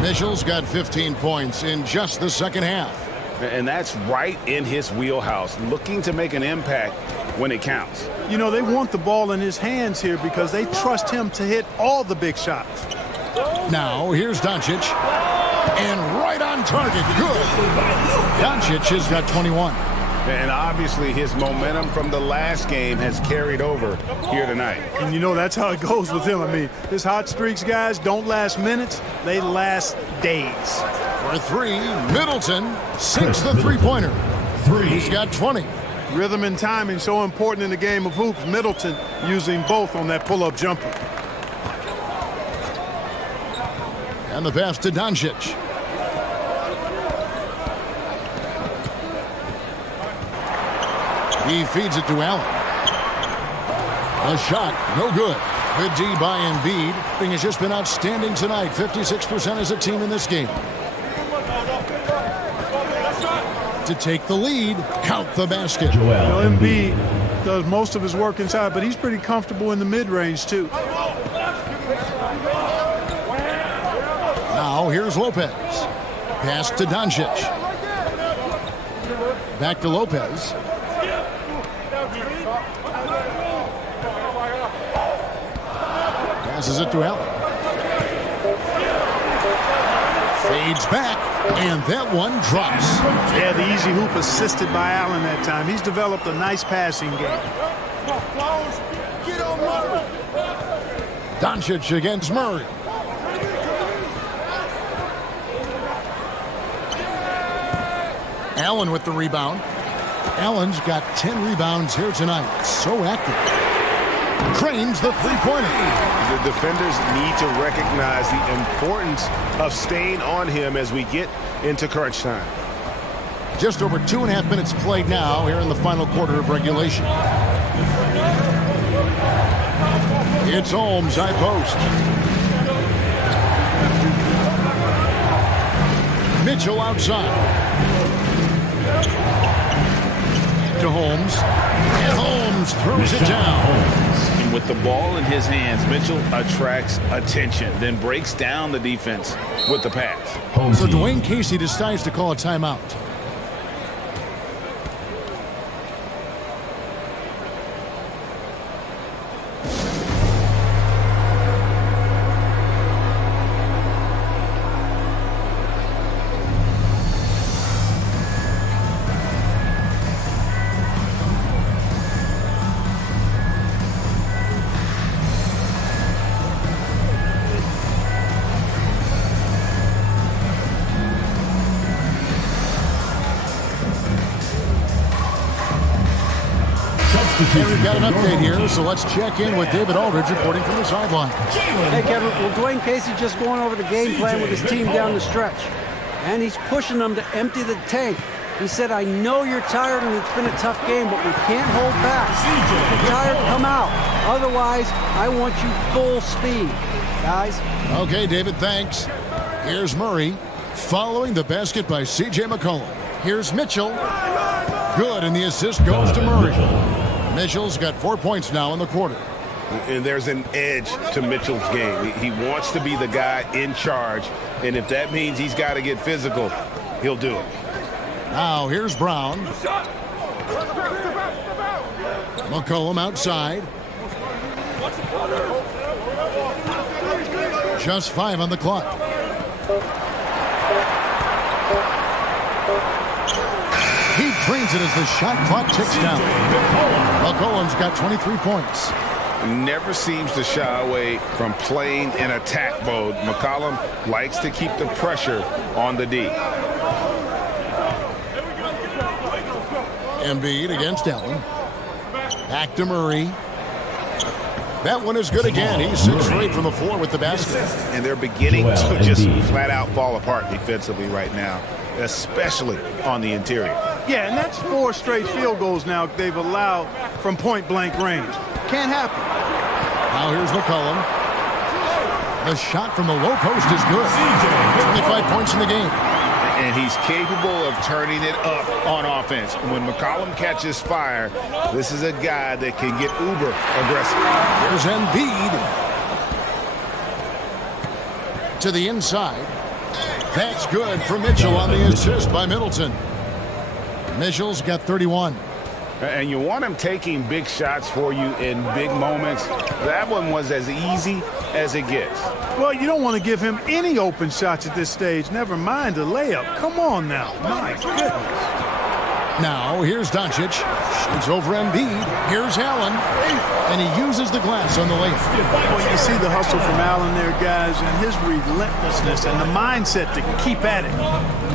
Mitchell's got 15 points in just the second half. And that's right in his wheelhouse, looking to make an impact when it counts. You know, they want the ball in his hands here because they trust him to hit all the big shots. Now, here's Doncic. And right on target. Good. Doncic has got 21. And obviously his momentum from the last game has carried over here tonight. And you know, that's how it goes with him. I mean, his hot streaks, guys, don't last minutes. They last days. For 3, Middleton sinks the three-pointer. He's got 20. Rhythm and timing so important in the game of hoops. Middleton using both on that pull-up jumper. And the pass to Doncic. He feeds it to Allen. A shot, no good. Good D by Embiid. Thing has just been outstanding tonight. 56% as a team in this game. To take the lead, count the basket. Embiid does most of his work inside, but he's pretty comfortable in the mid-range too. Now here's Lopez. Pass to Doncic. Back to Lopez. Passes it to Allen. Fades back, and that one drops. Yeah, the easy hoop assisted by Allen that time. He's developed a nice passing game. Doncic against Murray. Allen with the rebound. Allen's got 10 rebounds here tonight. So active. Trains the three-pointer. The defenders need to recognize the importance of staying on him as we get into crunch time. Just over 2.5 minutes played now here in the final quarter of regulation. It's Holmes, high post. Mitchell outside. To Holmes. And Holmes throws it down. And with the ball in his hands, Mitchell attracts attention, then breaks down the defense with the pass. So Dwayne Casey decides to call a timeout. And we've got an update here, so let's check in with David Aldridge reporting from the sideline. Hey, Kevin. Well, Dwayne Casey just going over the game plan with his team down the stretch. And he's pushing them to empty the tank. He said, I know you're tired and it's been a tough game, but we can't hold back. If you're tired, come out. Otherwise, I want you full speed, guys. Okay, David, thanks. Here's Murray following the basket by C.J. McCollum. Here's Mitchell. Good, and the assist goes to Murray. Mitchell's got 4 points now in the quarter. And there's an edge to Mitchell's game. He wants to be the guy in charge, and if that means he's got to get physical, he'll do it. Now here's Brown. McCollum outside. Just 5 on the clock. He drains it as the shot clock ticks down. McCollum's got 23 points. Never seems to shy away from playing in attack mode. McCollum likes to keep the pressure on the D. Embiid against Allen. Back to Murray. That one is good again. He's 6 straight from the floor with the basket. And they're beginning to just flat out fall apart defensively right now, especially on the interior. Yeah, and that's 4 straight field goals now they've allowed from point-blank range. Can't happen. Now here's McCollum. The shot from the low post is good. 25 points in the game. And he's capable of turning it up on offense. When McCollum catches fire, this is a guy that can get uber aggressive. Here's Embiid. To the inside. That's good for Mitchell on the assist by Middleton. Mitchell's got 31. And you want him taking big shots for you in big moments. That one was as easy as it gets. Well, you don't want to give him any open shots at this stage. Never mind a layup. Come on now. My goodness. Now, here's Doncic. Shoots over Embiid. Here's Allen. And he uses the glass on the layup. Well, you see the hustle from Allen there, guys, and his relentlessness and the mindset to keep at it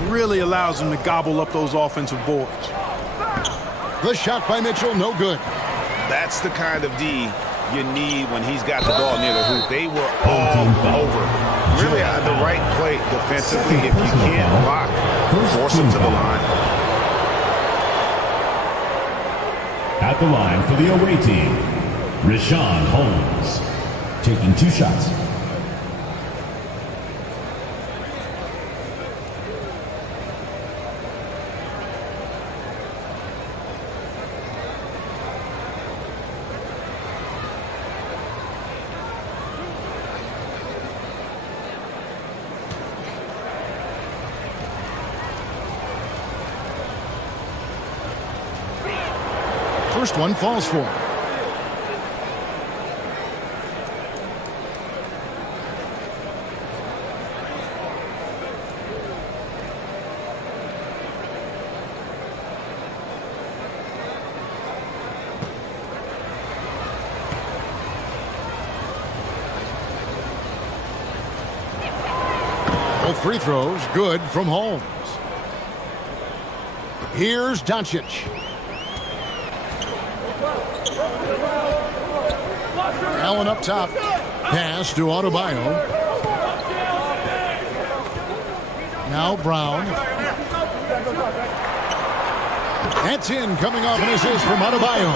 really allows him to gobble up those offensive boards. The shot by Mitchell, no good. That's the kind of D you need when he's got the ball near the hoop. They were all over. Really the right play defensively. If you can't block, force them to the line. At the line for the away team, Richaun Holmes, taking 2 shots. First one falls for him. Both free throws good from Holmes. Here's Doncic. Allen up top. Pass to Adebayo. Now Brown. That's in, coming off an assist from Adebayo.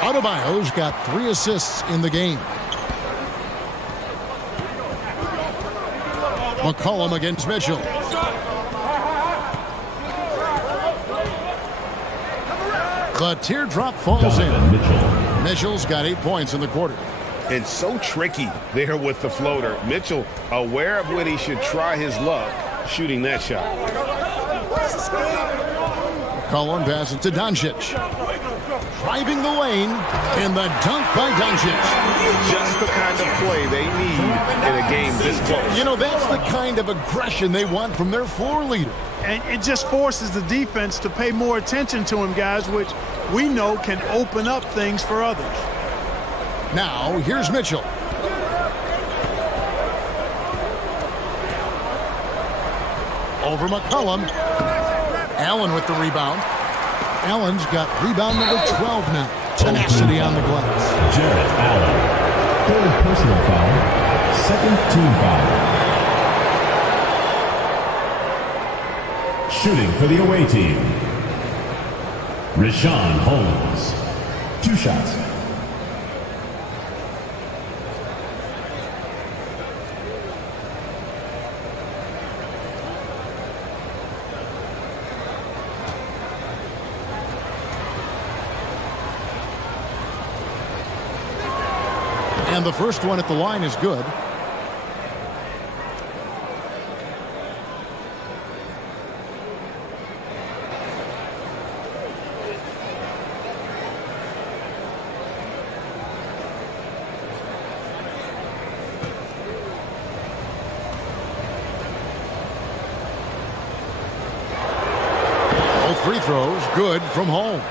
Adebayo's got 3 assists in the game. McCollum against Mitchell. The teardrop falls in. Mitchell's got 8 points in the quarter. It's so tricky there with the floater. Mitchell aware of when he should try his luck shooting that shot. McCollum passes to Doncic. Driving the lane, and the dunk by Doncic. Just the kind of play they need in a game this close. You know, that's the kind of aggression they want from their floor leader. And it just forces the defense to pay more attention to him, guys, which we know can open up things for others. Now, here's Mitchell. Over McCollum. Allen with the rebound. Allen's got rebound number 12 now. Tenacity on the glass. Jarrett Allen. Third personal foul. Second team foul. Shooting for the away team. Rashawn Holmes. 2 shots. And the first one at the line is good. Both free throws good from Holmes.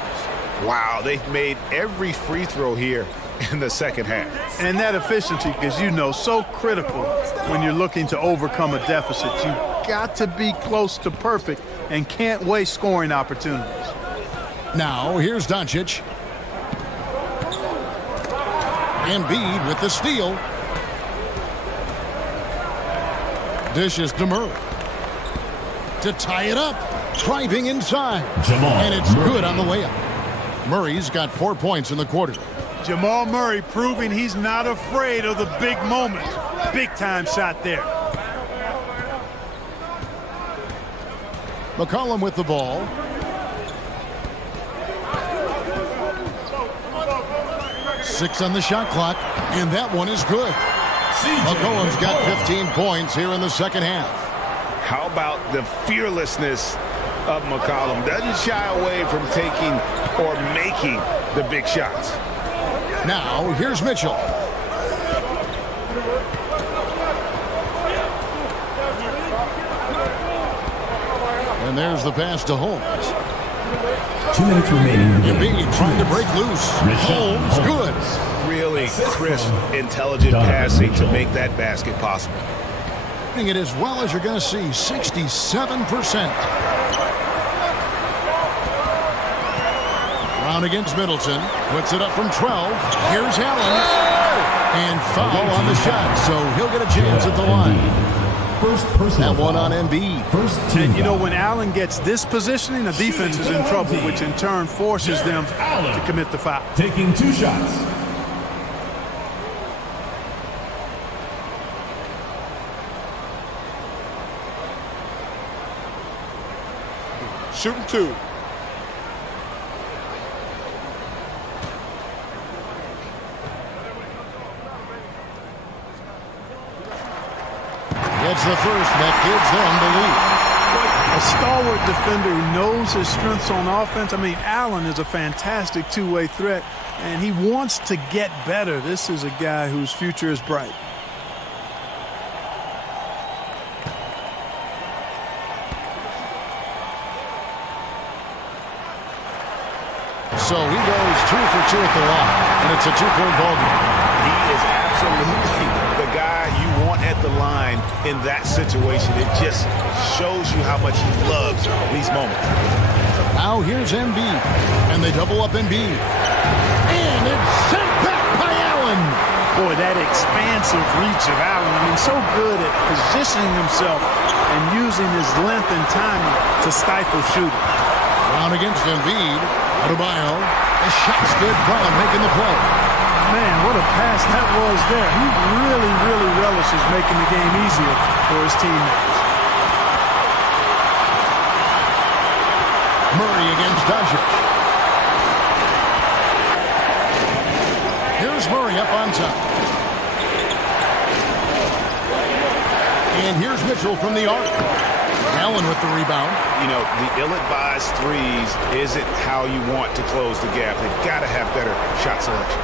Wow, they've made every free throw here in the second half. And that efficiency is, so critical when you're looking to overcome a deficit. You've got to be close to perfect and can't waste scoring opportunities. Now, here's Doncic. Embiid with the steal. Dishes to Murray. To tie it up. Driving inside. And it's good on the layup. Murray's got 4 points in the quarter. Jamal Murray proving he's not afraid of the big moment. Big time shot there. McCollum with the ball. Six on the shot clock, and that one is good. McCollum's got 15 points here in the second half. How about the fearlessness of McCollum? Doesn't shy away from taking or making the big shots. Now, here's Mitchell. And there's the pass to Holmes. 2 minutes remaining. Embiid trying to break loose. Holmes, good. Really crisp, intelligent passing to make that basket possible. It as well as you're going to see, 67%. Brown against Middleton. Puts it up from 12. Here's Allen. And foul on the shot, so he'll get a chance at the line. First personal that one on Embiid. First team and when Allen gets this positioning, the defense is in trouble, which in turn forces them to commit the foul. Taking 2 shots. Shooting 2. It's the first that gives them the lead. A stalwart defender who knows his strengths on offense. Allen is a fantastic two-way threat, and he wants to get better. This is a guy whose future is bright. So he goes 2 for 2 at the line, and it's a 2-point ball game. He is absolutely the guy you want at the line in that situation. It just shows you how much he loves these moments. Now here's Embiid, and they double up Embiid. And it's sent back by Allen. Boy, that expansive reach of Allen. So good at positioning himself and using his length and timing to stifle shooting. Brown against Embiid. Adebayo. The shot's good. Brown making the play. Man, what a pass that was there. He really, really relishes making the game easier for his teammates. Murray against Doncic. Here's Murray up on top. And here's Mitchell from the arc. Allen with the rebound. The ill-advised threes isn't how you want to close the gap. They've got to have better shot selection.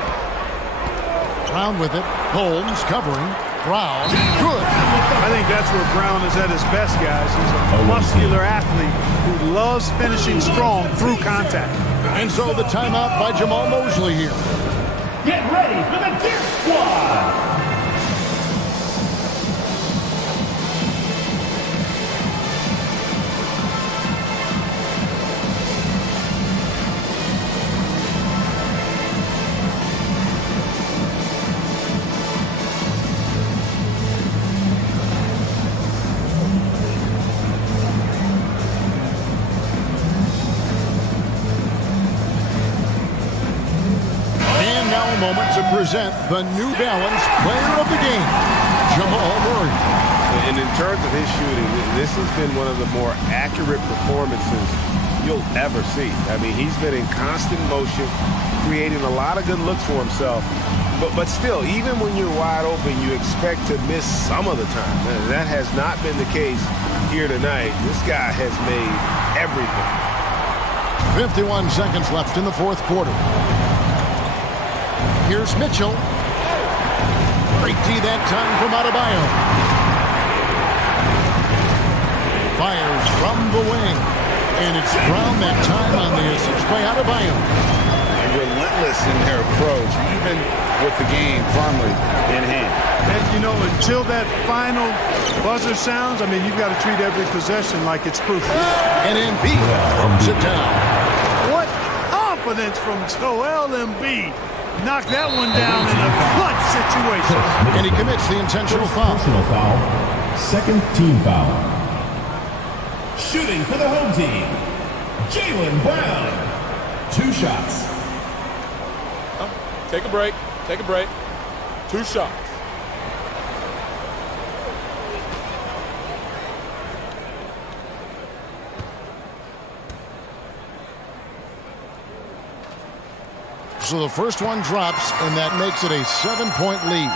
Brown with it. Holmes covering. Brown. Good. I think that's where Brown is at his best, guys. He's a muscular athlete who loves finishing strong through contact. And so the timeout by Jamal Mosley here. Get ready for the Deer Squad. moment to present the New Balance Player of the Game, Jamal Murray. And in terms of his shooting, this has been one of the more accurate performances you'll ever see. I mean, he's been in constant motion, creating a lot of good looks for himself. But still, even when you're wide open, you expect to miss some of the time. And that has not been the case here tonight. This guy has made everything. 51 seconds left in the fourth quarter. Here's Mitchell. Great D that time from Adebayo. Fires from the wing. And it's Brown that time on the assist by Adebayo. Relentless in their approach, even with the game firmly in hand. And, you know, until that final buzzer sounds, I mean, you've got to treat every possession like it's crucial. And Embiid throws it down. What confidence from Joel Embiid. Knocked that one down in a clutch situation. And he commits the intentional foul. Personal foul. Second team foul. Shooting for the home team, Jaylen Brown. 2 shots. Take a break. Take a break. 2 shots. So the first one drops, and that makes it a 7-point lead.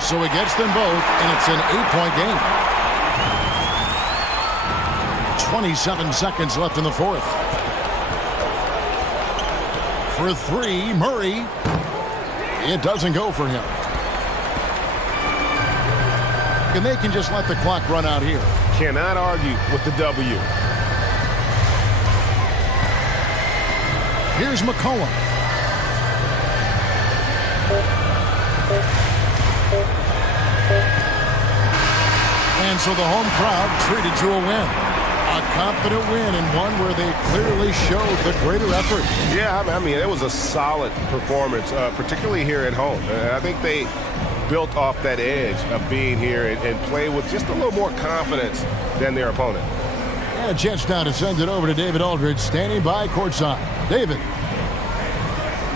So he gets them both, and it's an 8-point game. 27 seconds left in the fourth. For 3, Murray. It doesn't go for him. And they can just let the clock run out here. Cannot argue with the W. Here's McCollum. And so the home crowd treated to a win. A confident win, and one where they clearly showed the greater effort. Yeah, I mean, it was a solid performance, particularly here at home. I think they built off that edge of being here and play with just a little more confidence than their opponent. And a chance now to send it over to David Aldridge, standing by courtside. David.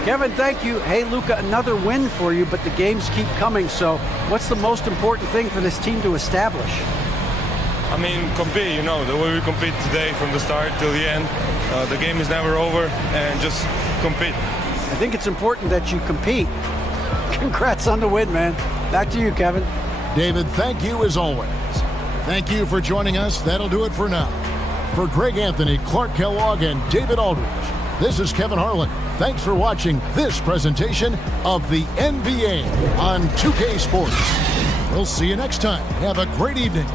Kevin, thank you. Hey, Luka, another win for you, but the games keep coming. So what's the most important thing for this team to establish? I mean, compete, you know, the way we compete today from the start till the end. The game is never over, and just compete. I think it's important that you compete. Congrats on the win, man. Back to you, Kevin. David, thank you as always. Thank you for joining us. That'll do it for now. For Greg Anthony, Clark Kellogg, and David Aldridge, this is Kevin Harlan. Thanks for watching this presentation of the NBA on 2K Sports. We'll see you next time. Have a great evening.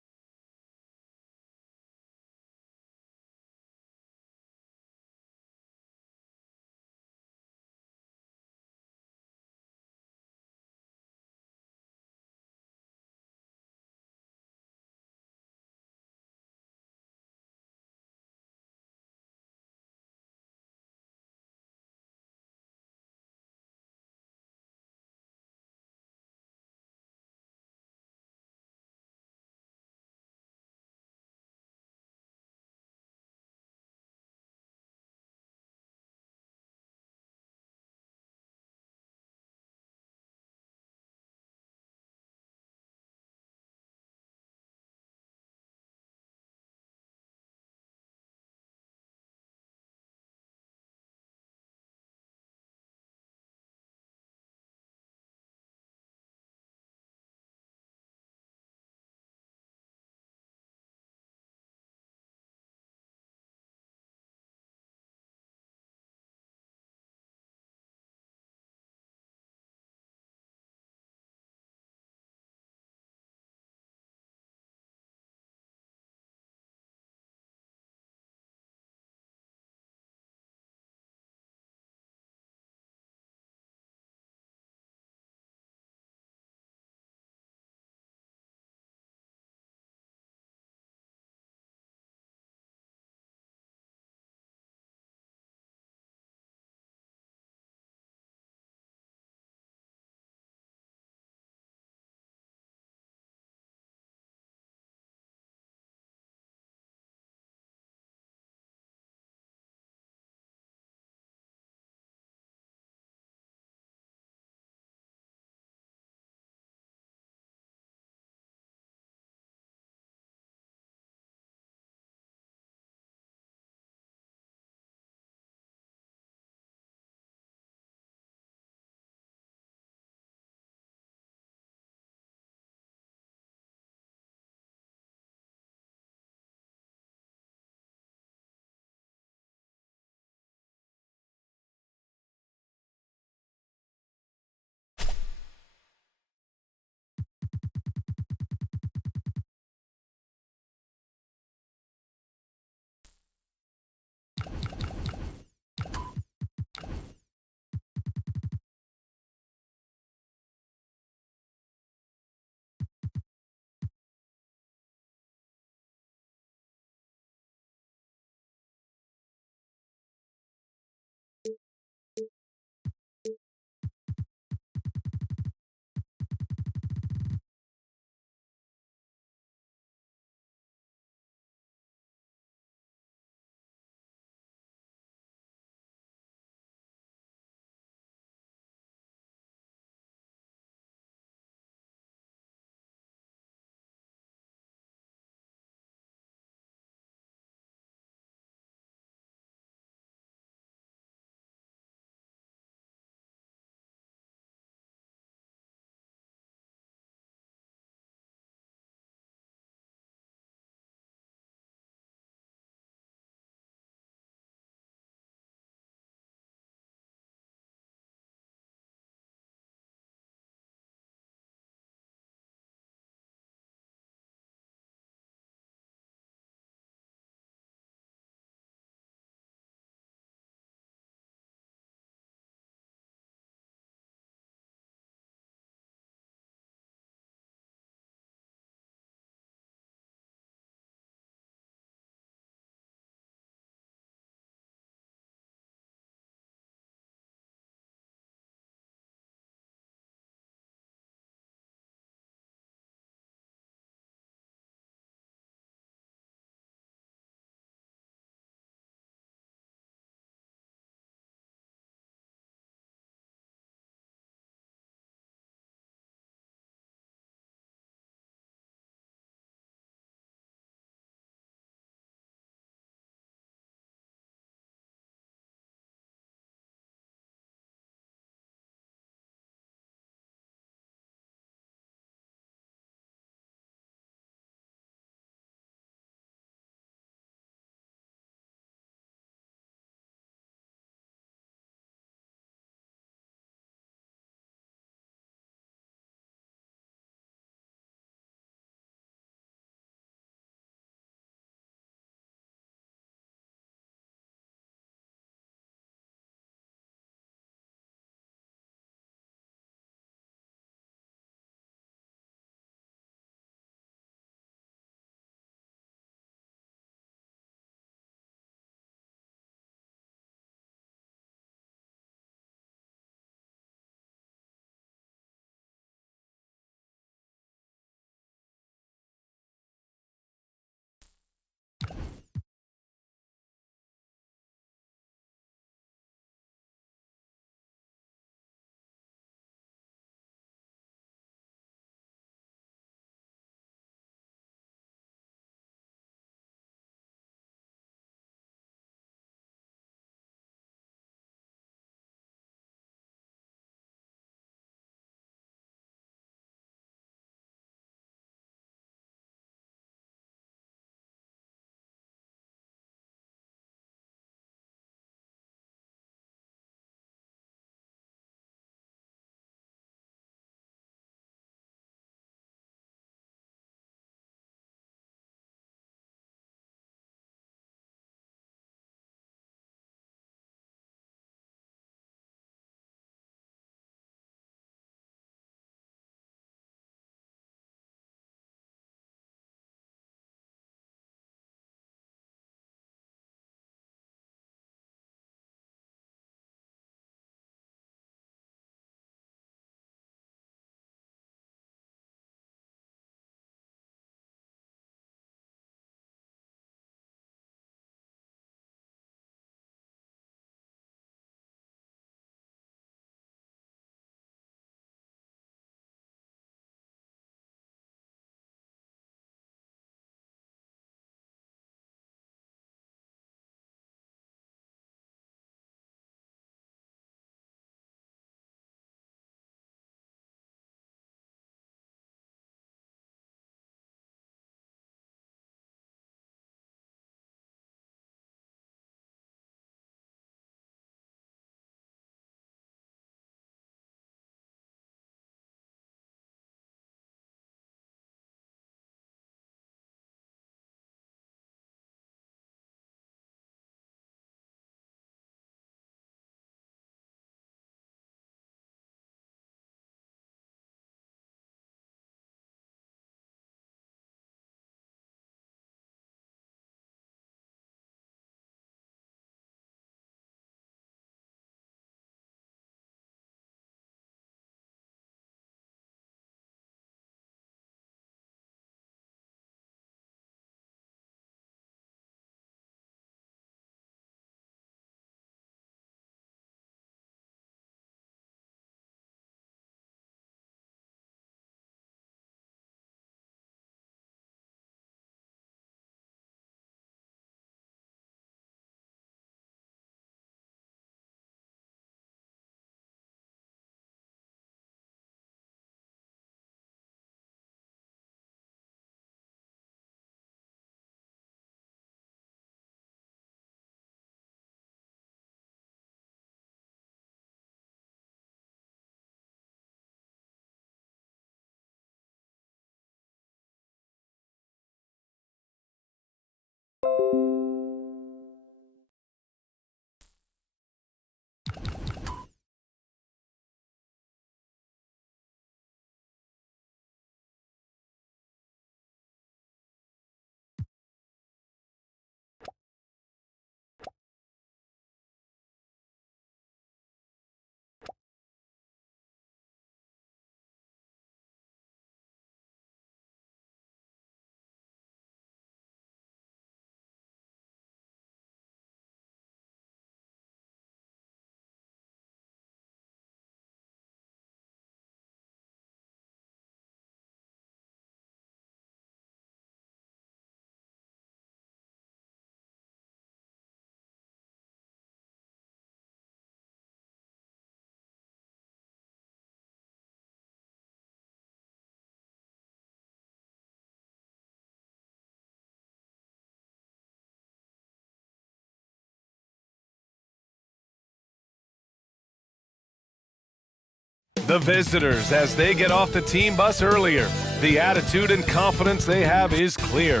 The visitors, as they get off the team bus earlier, the attitude and confidence they have is clear.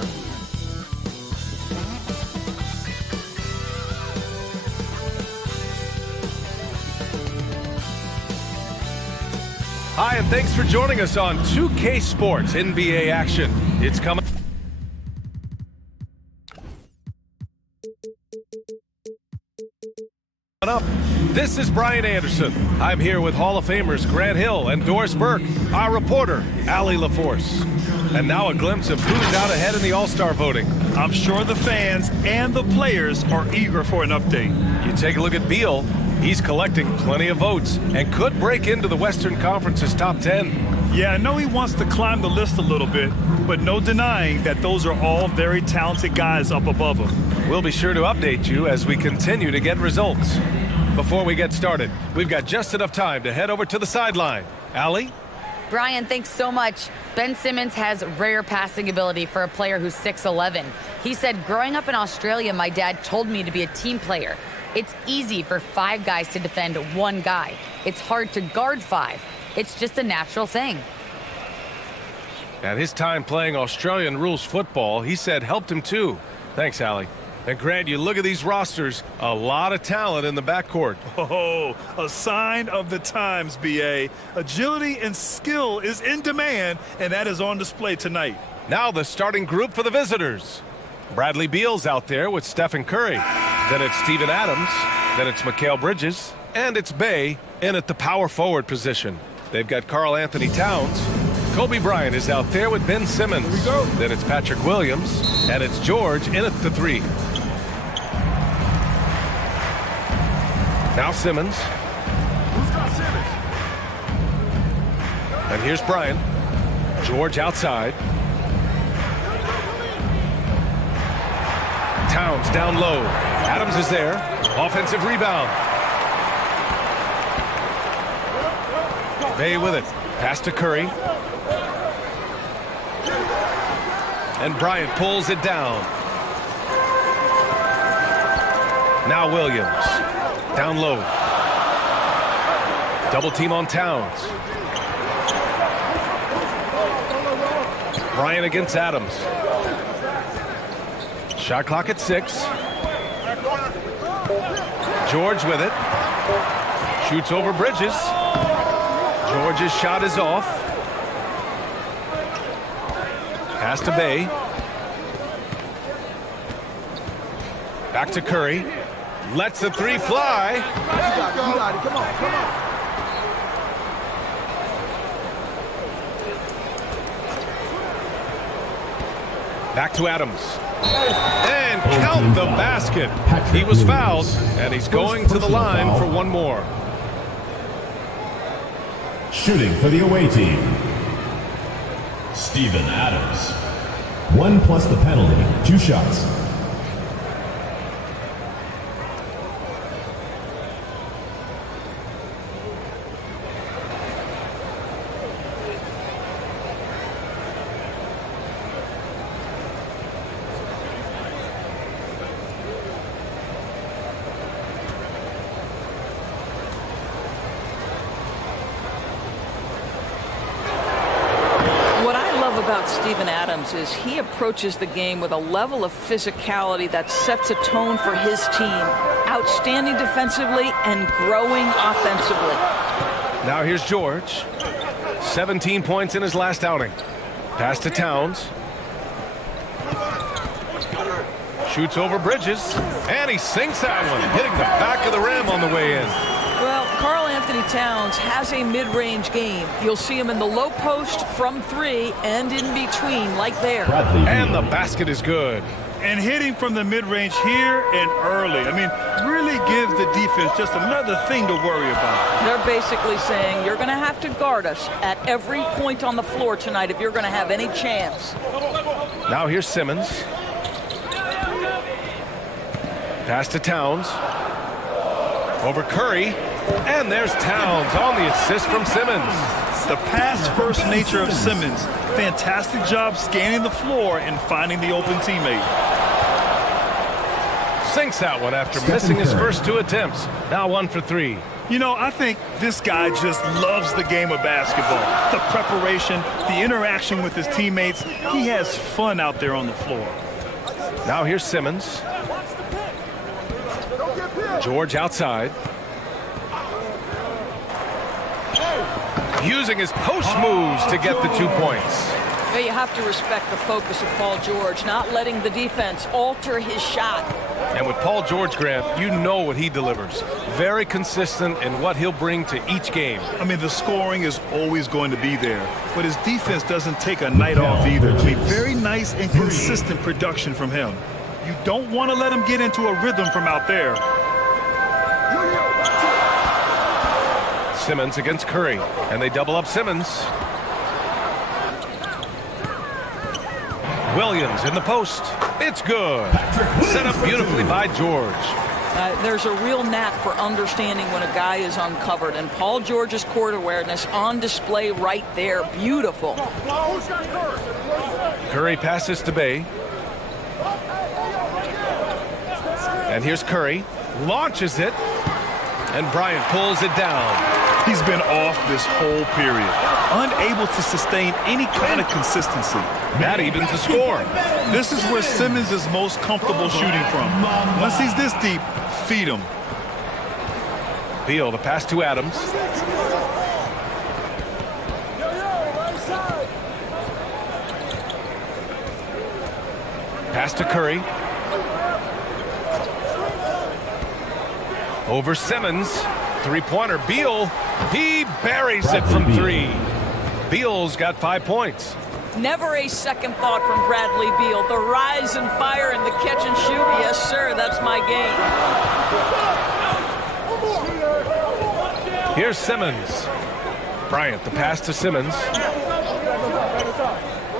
Hi, and thanks for joining us on 2K Sports NBA action. It's coming up. This is Brian Anderson. I'm here with Hall of Famers Grant Hill and Doris Burke, our reporter, Allie LaForce. And now a glimpse of who's out ahead in the All-Star voting. I'm sure the fans and the players are eager for an update. You take a look at Beal. He's collecting plenty of votes and could break into the Western Conference's top 10. Yeah, I know he wants to climb the list a little bit, but no denying that those are all very talented guys up above him. We'll be sure to update you as we continue to get results. Before we get started, we've got just enough time to head over to the sideline. Allie? Brian, thanks so much. Ben Simmons has rare passing ability for a player who's 6'11". He said, growing up in Australia, my dad told me to be a team player. It's easy for 5 guys to defend 1 guy. It's hard to guard 5. It's just a natural thing. At his time playing Australian rules football, he said helped him too. Thanks, Allie. And Grant, you look at these rosters, a lot of talent in the backcourt. Oh, a sign of the times, B.A. Agility and skill is in demand, and that is on display tonight. Now the starting group for the visitors. Bradley Beal's out there with Stephen Curry. Then it's Steven Adams. Then it's Mikal Bridges. And it's Bay in at the power forward position. They've got Karl Anthony Towns. Kobe Bryant is out there with Ben Simmons. Here we go. Then it's Patrick Williams. And it's George in at the 3. Now Simmons. Who's got Simmons? And here's Bryant. George outside. Towns down low. Adams is there. Offensive rebound. Bay with it. Pass to Curry. And Bryant pulls it down. Now Williams. Down low. Double team on Towns. Bryant against Adams. Shot clock at 6. George with it. Shoots over Bridges. George's shot is off. Pass to Bay. Back to Curry. Lets the 3 fly. You got it. Come on. Back to Adams. And count the basket. He was fouled, and he's going to the line for 1 more. Shooting for the away team, Steven Adams. 1 plus the penalty, 2 shots. About Steven Adams is he approaches the game with a level of physicality that sets a tone for his team. Outstanding defensively and growing offensively. Now here's George. 17 points in his last outing. Pass to Towns. Shoots over Bridges. And he sinks that one, hitting the back of the rim on the way in. Well, Karl Anthony Towns has a mid-range game. You'll see him in the low post from 3 and in between, like there. And the basket is good. And hitting from the mid-range here and early. I mean, really gives the defense just another thing to worry about. They're basically saying you're going to have to guard us at every point on the floor tonight if you're going to have any chance. Now here's Simmons. Pass to Towns. Over Curry. And there's Towns on the assist from Simmons. The pass-first nature of Simmons. Fantastic job scanning the floor and finding the open teammate. Sinks that one after missing his first 2 attempts. Now 1 for 3. You know, I think this guy just loves the game of basketball. The preparation, the interaction with his teammates. He has fun out there on the floor. Now here's Simmons. George outside. Using his post moves to get the 2 points. Well, you have to respect the focus of Paul George, not letting the defense alter his shot. And with Paul George, Grant, you know what he delivers. Very consistent in what he'll bring to each game. I mean, the scoring is always going to be there, but his defense doesn't take a night off either. I mean, very nice and consistent production from him. You don't want to let him get into a rhythm from out there. Simmons against Curry, and they double up Simmons. Williams in the post. It's good. Set up beautifully by George. There's a real knack for understanding when a guy is uncovered, and Paul George's court awareness on display right there. Beautiful. Curry passes to Bay. And here's Curry. Launches it. And Bryant pulls it down. He's been off this whole period. Unable to sustain any kind of consistency. That evens the score. This is where Simmons is most comfortable shooting from. Once he's this deep, feed him. Beal, the pass to Adams. Pass to Curry. Over Simmons. Three-pointer. Beal. He buries it from three. Beal's got 5 points. Never a second thought from Bradley Beal. The rise and fire and the catch and shoot. Yes, sir, that's my game. Here's Simmons. Bryant, the pass to Simmons.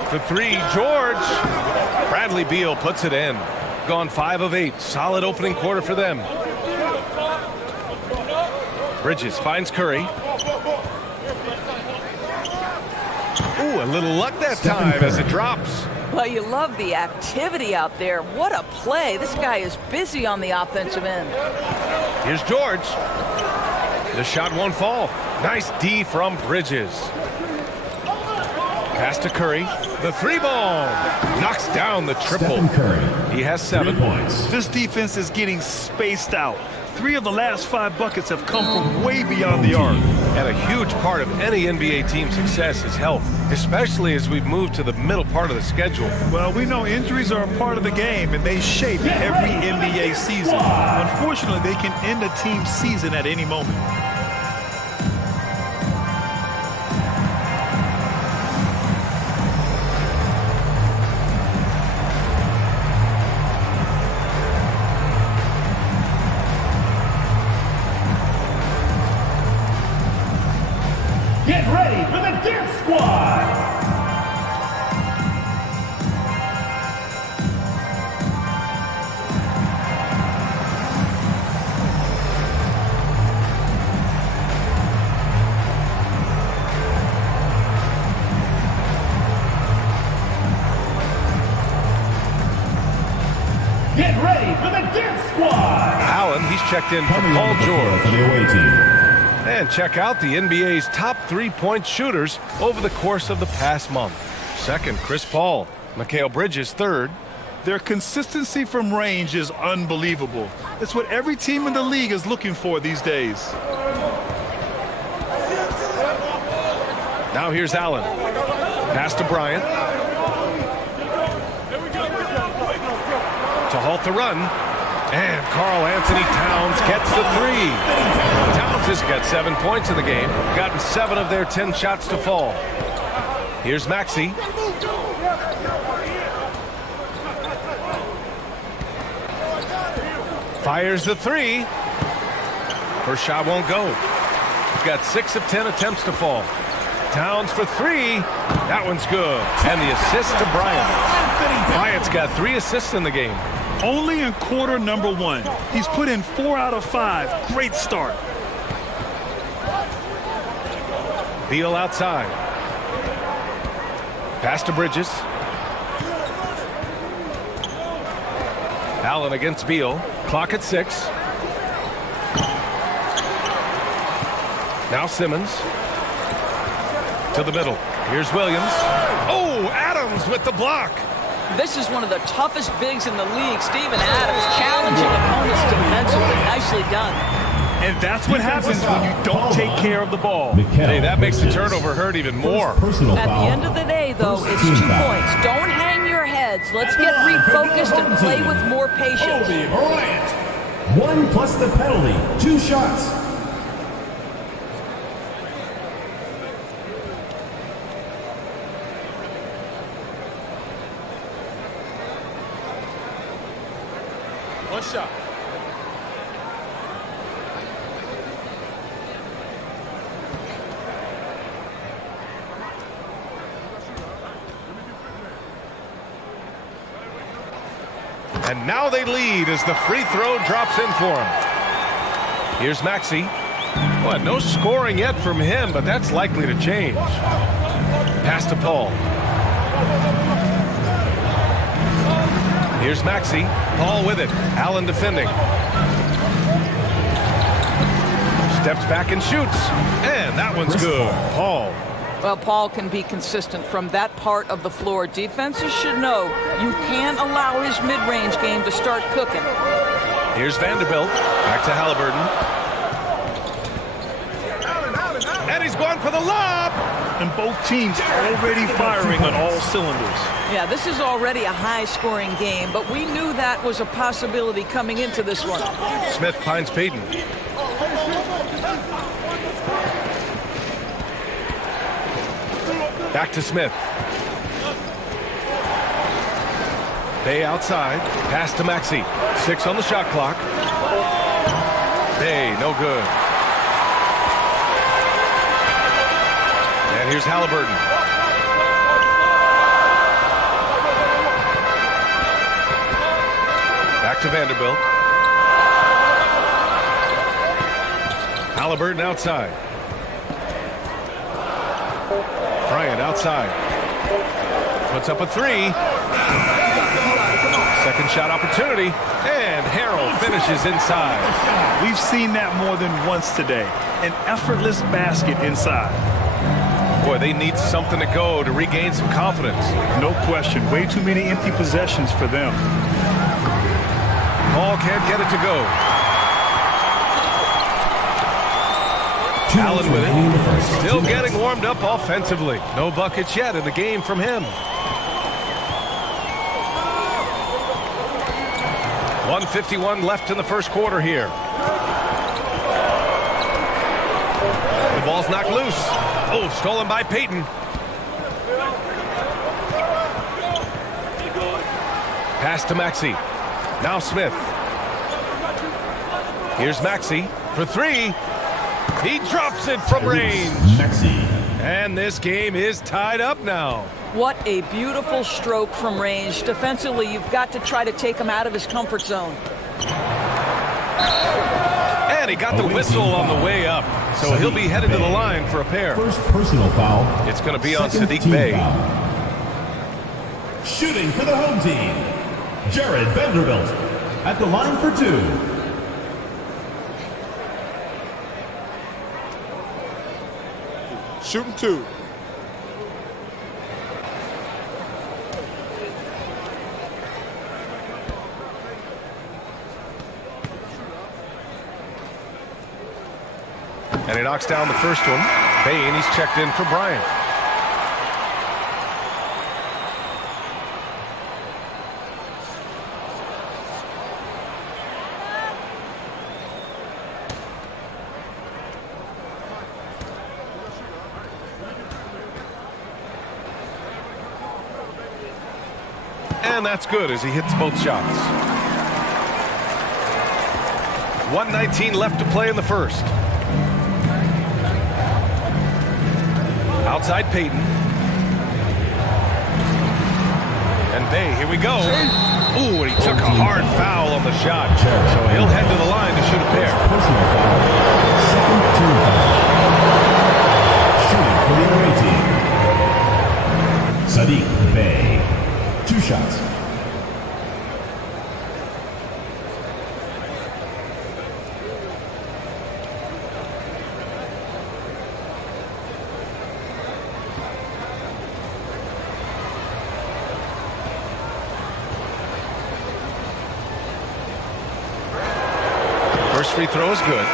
For three, George. Bradley Beal puts it in. Gone 5 of 8. Solid opening quarter for them. Bridges finds Curry. Ooh, a little luck that time as it drops. Well, you love the activity out there. What a play. This guy is busy on the offensive end. Here's George. The shot won't fall. Nice D from Bridges. Pass to Curry. The three ball. Knocks down the triple. He has 7 points. This defense is getting spaced out. 3 of the last 5 buckets have come from way beyond the arc. And a huge part of any NBA team's success is health, especially as we've moved to the middle part of the schedule. Well, we know injuries are a part of the game, and they shape every NBA season. Unfortunately, they can end a team's season at any moment. Get ready for the Dance Squad! Get ready for the Dance Squad! Allen, he's checked in for Paul George. For the away team. And check out the NBA's top 3-point shooters over the course of the past month. Second, Chris Paul. Mikal Bridges, third. Their consistency from range is unbelievable. It's what every team in the league is looking for these days. Now here's Allen. Pass to Bryant. To halt the run. And Karl Anthony Towns gets the three. Towns has got 7 points in the game. Gotten 7 of their 10 shots to fall. Here's Maxey. Fires the three. First shot won't go. Got 6 of 10 attempts to fall. Towns for 3. That one's good. And the assist to Bryant. Bryant's got 3 assists in the game. Only in quarter number 1. He's put in 4 out of 5. Great start. Beal outside. Pass to Bridges. Allen against Beal. Clock at 6. Now Simmons. To the middle. Here's Williams. Oh, Adams with the block. This is one of the toughest bigs in the league. Steven Adams challenging opponents defensively. Nicely done. And that's what happens when you don't take care of the ball. Hey, that makes the turnover hurt even more. At the end of the day, though, it's 2 points. Don't hang your heads. Let's get refocused and play with more patience. 1 plus the penalty. 2 shots. One shot. And now they lead as the free throw drops in for him. Here's Maxey. Well, no scoring yet from him, but that's likely to change. Pass to Paul. Here's Maxey. Paul with it. Allen defending. Steps back and shoots. And that one's good. Paul. Well, Paul can be consistent from that part of the floor. Defenses should know you can't allow his mid-range game to start cooking. Here's Vanderbilt. Back to Halliburton. And he's going for the lob. And both teams already firing on all cylinders. Yeah, this is already a high-scoring game, but we knew that was a possibility coming into this one. Smith finds Payton. Back to Smith. Bay outside. Pass to Maxey. 6 on the shot clock. Bay, no good. And here's Halliburton. Back to Vanderbilt. Halliburton outside. Bryant outside. Puts up a 3. Second shot opportunity. And Harrell finishes inside. We've seen that more than once today. An effortless basket inside. Boy, they need something to go to regain some confidence. No question. Way too many empty possessions for them. Paul can't get it to go. Allen with it. Still getting warmed up offensively. No buckets yet in the game from him. 1:51 left in the first quarter here. The ball's knocked loose. Oh, stolen by Payton. Pass to Maxey. Now Smith. Here's Maxey for 3. He drops it from range. And this game is tied up now. What a beautiful stroke from range. Defensively, you've got to try to take him out of his comfort zone. And he got the whistle on the way up. So he'll be headed to the line for a pair. First personal foul. It's going to be on Sadiq Bey. Shooting for the home team, Jared Vanderbilt at the line for 2. Shooting 2. And he knocks down the first one. Bain, he's checked in for Bryant. And that's good as he hits both shots. 1:19 left to play in the first. Outside Payton. And Bey, here we go. Ooh, and he took a hard foul on the shot. So he'll head to the line to shoot a pair. Second team foul. Shooting for the away team, Sadiq Bey. 2 shots. First free throw is good.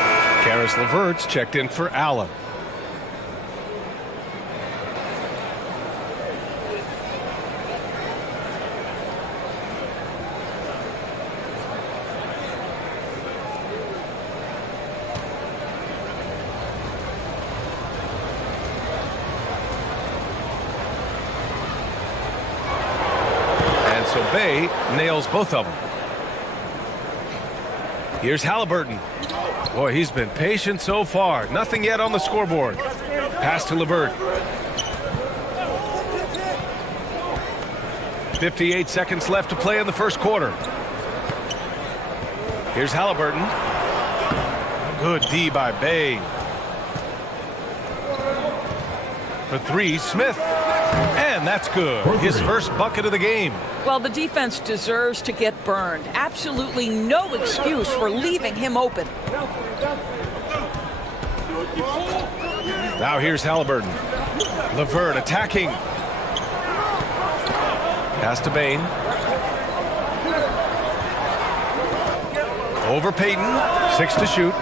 Karis LeVert's checked in for Allen. And so Bay nails both of them. Here's Halliburton. Boy, he's been patient so far. Nothing yet on the scoreboard. Pass to LeVert. 58 seconds left to play in the first quarter. Here's Halliburton. Good D by Bay. For three, Smith. And that's good. His first bucket of the game. Well, the defense deserves to get burned. Absolutely no excuse for leaving him open. Now here's Halliburton. LeVert attacking. Pass to Bain. Over Payton. 6 to shoot.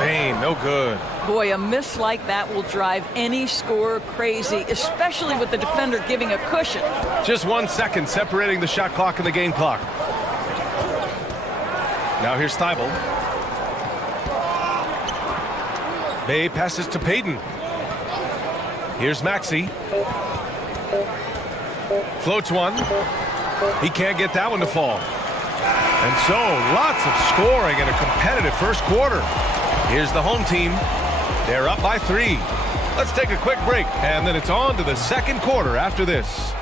Bain, no good. Boy, a miss like that will drive any scorer crazy, especially with the defender giving a cushion. Just 1 second separating the shot clock and the game clock. Now here's Thibault. Bay passes to Payton. Here's Maxey. Floats one. He can't get that one to fall. And so, lots of scoring in a competitive first quarter. Here's the home team. They're up by 3. Let's take a quick break, and then it's on to the second quarter after this.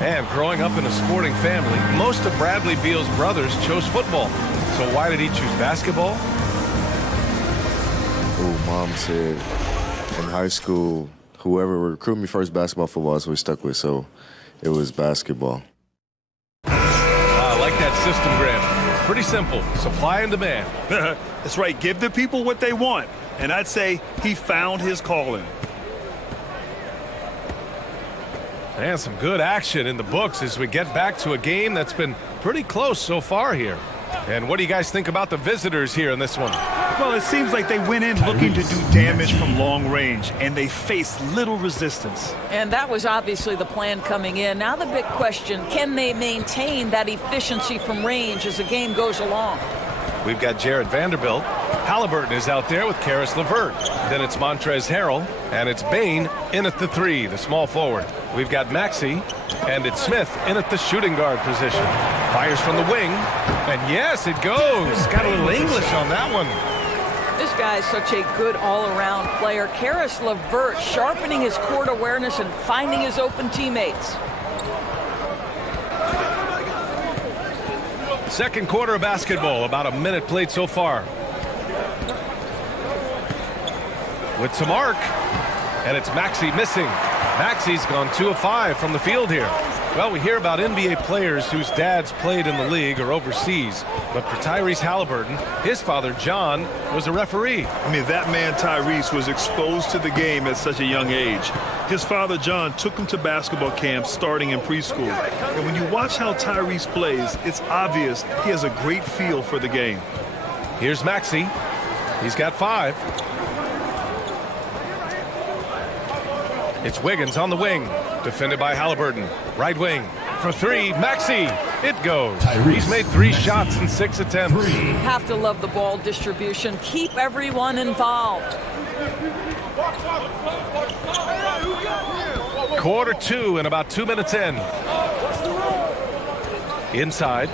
And growing up in a sporting family, most of Bradley Beal's brothers chose football. So why did he choose basketball? Oh, Mom said in high school, whoever would recruit me first, basketball, football is what we stuck with. So it was basketball. I like that system, Graham. Pretty simple. Supply and demand. That's right. Give the people what they want. And I'd say he found his calling. And some good action in the books as we get back to a game that's been pretty close so far here. And what do you guys think about the visitors here in this one? Well, it seems like they went in looking to do damage from long range, and they faced little resistance. And that was obviously the plan coming in. Now the big question, can they maintain that efficiency from range as the game goes along? We've got Jared Vanderbilt. Halliburton is out there with Karis LeVert. Then it's Montrezl Harrell, and it's Bain in at the 3, the small forward. We've got Maxey, and it's Smith in at the shooting guard position. Fires from the wing, and yes, it goes. Got a little English on that one. This guy is such a good all-around player. Karis LeVert sharpening his court awareness and finding his open teammates. Second quarter of basketball, about a minute played so far. With some arc, and it's Maxey missing. Maxey's gone 2 of 5 from the field here. Well, we hear about NBA players whose dads played in the league or overseas, but for Tyrese Halliburton, his father, John, was a referee. I mean, that man, Tyrese, was exposed to the game at such a young age. His father, John, took him to basketball camps starting in preschool. And when you watch how Tyrese plays, it's obvious he has a great feel for the game. Here's Maxey. He's got 5. It's Wiggins on the wing, defended by Halliburton. Right wing for 3, Maxey. It goes. He's made 3 shots in 6 attempts. Have to love the ball distribution. Keep everyone involved. Quarter 2 and about 2 minutes in. Inside.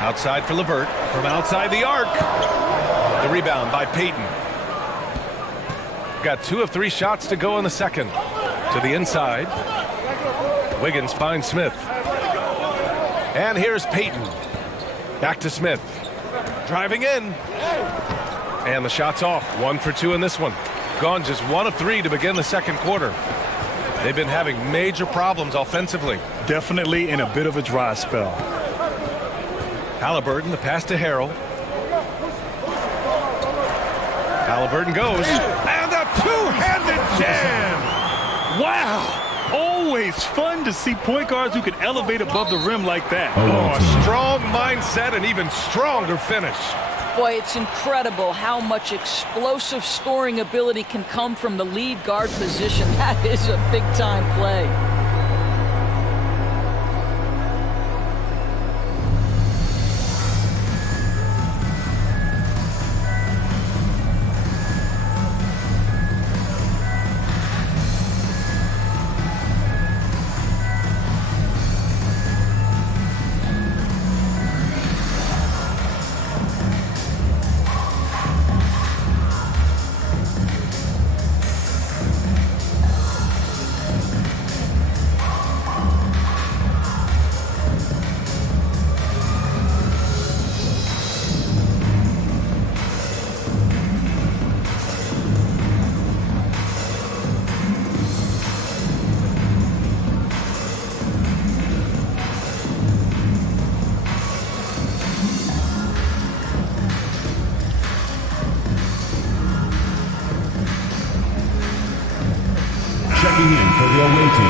Outside for LeVert. From outside the arc. The rebound by Payton. Got 2 of 3 shots to go in the second. To the inside. Wiggins finds Smith. And here's Payton. Back to Smith. Driving in. And the shot's off. 1 for 2 in this one. gone just 1 of 3 to begin the second quarter. They've been having major problems offensively. Definitely in a bit of a dry spell. Halliburton, the pass to Harrell. Halliburton goes, and a two-handed jam! Wow! Always fun to see point guards who can elevate above the rim like that. Oh, a strong mindset and even stronger finish. Boy, it's incredible how much explosive scoring ability can come from the lead guard position. That is a big-time play.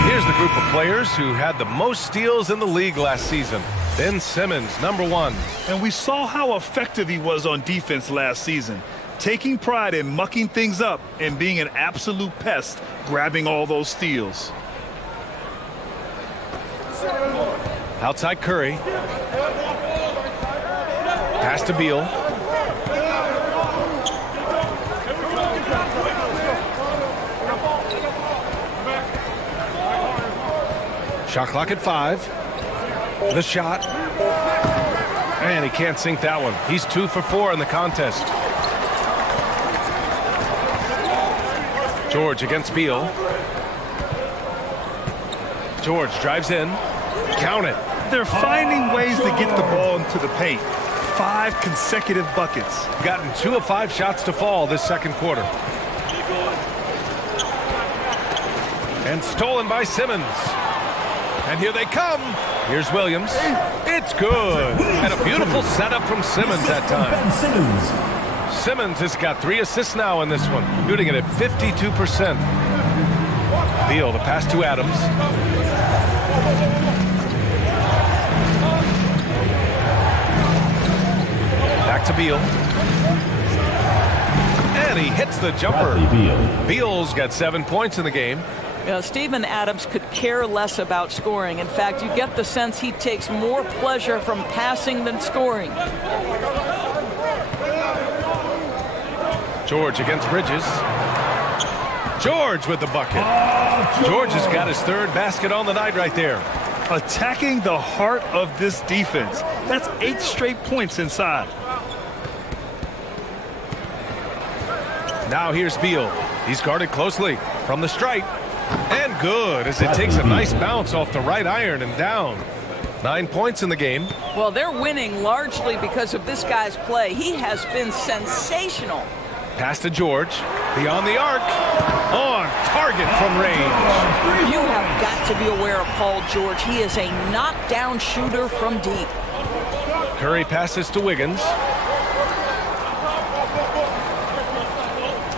Here's the group of players who had the most steals in the league last season. Ben Simmons, number 1. And we saw how effective he was on defense last season, taking pride in mucking things up and being an absolute pest, grabbing all those steals. Outside Curry. Pass to Beal. Shot clock at 5. The shot. And he can't sink that one. He's 2 for 4 in the contest. George against Beal. George drives in. Count it. They're finding ways to get the ball into the paint. 5 consecutive buckets. Gotten 2 of 5 shots to fall this second quarter. And stolen by Simmons. And here they come. Here's Williams. It's good. And a beautiful setup from Simmons that time. Simmons has got 3 assists now in this one, shooting it at 52%. Beal, the pass to Adams. Back to Beal. And he hits the jumper. Beal's got 7 points in the game. Steven Adams could care less about scoring. In fact, you get the sense he takes more pleasure from passing than scoring. George against Bridges. George with the bucket. George has got his 3rd basket on the night right there. Attacking the heart of this defense. That's 8 straight points inside. Now here's Beal. He's guarded closely from the stripe. And good, as it takes a nice bounce off the right iron and down. 9 points in the game. Well, they're winning largely because of this guy's play. He has been sensational. Pass to George. Beyond the arc. On target from range. You have got to be aware of Paul George. He is a knockdown shooter from deep. Curry passes to Wiggins.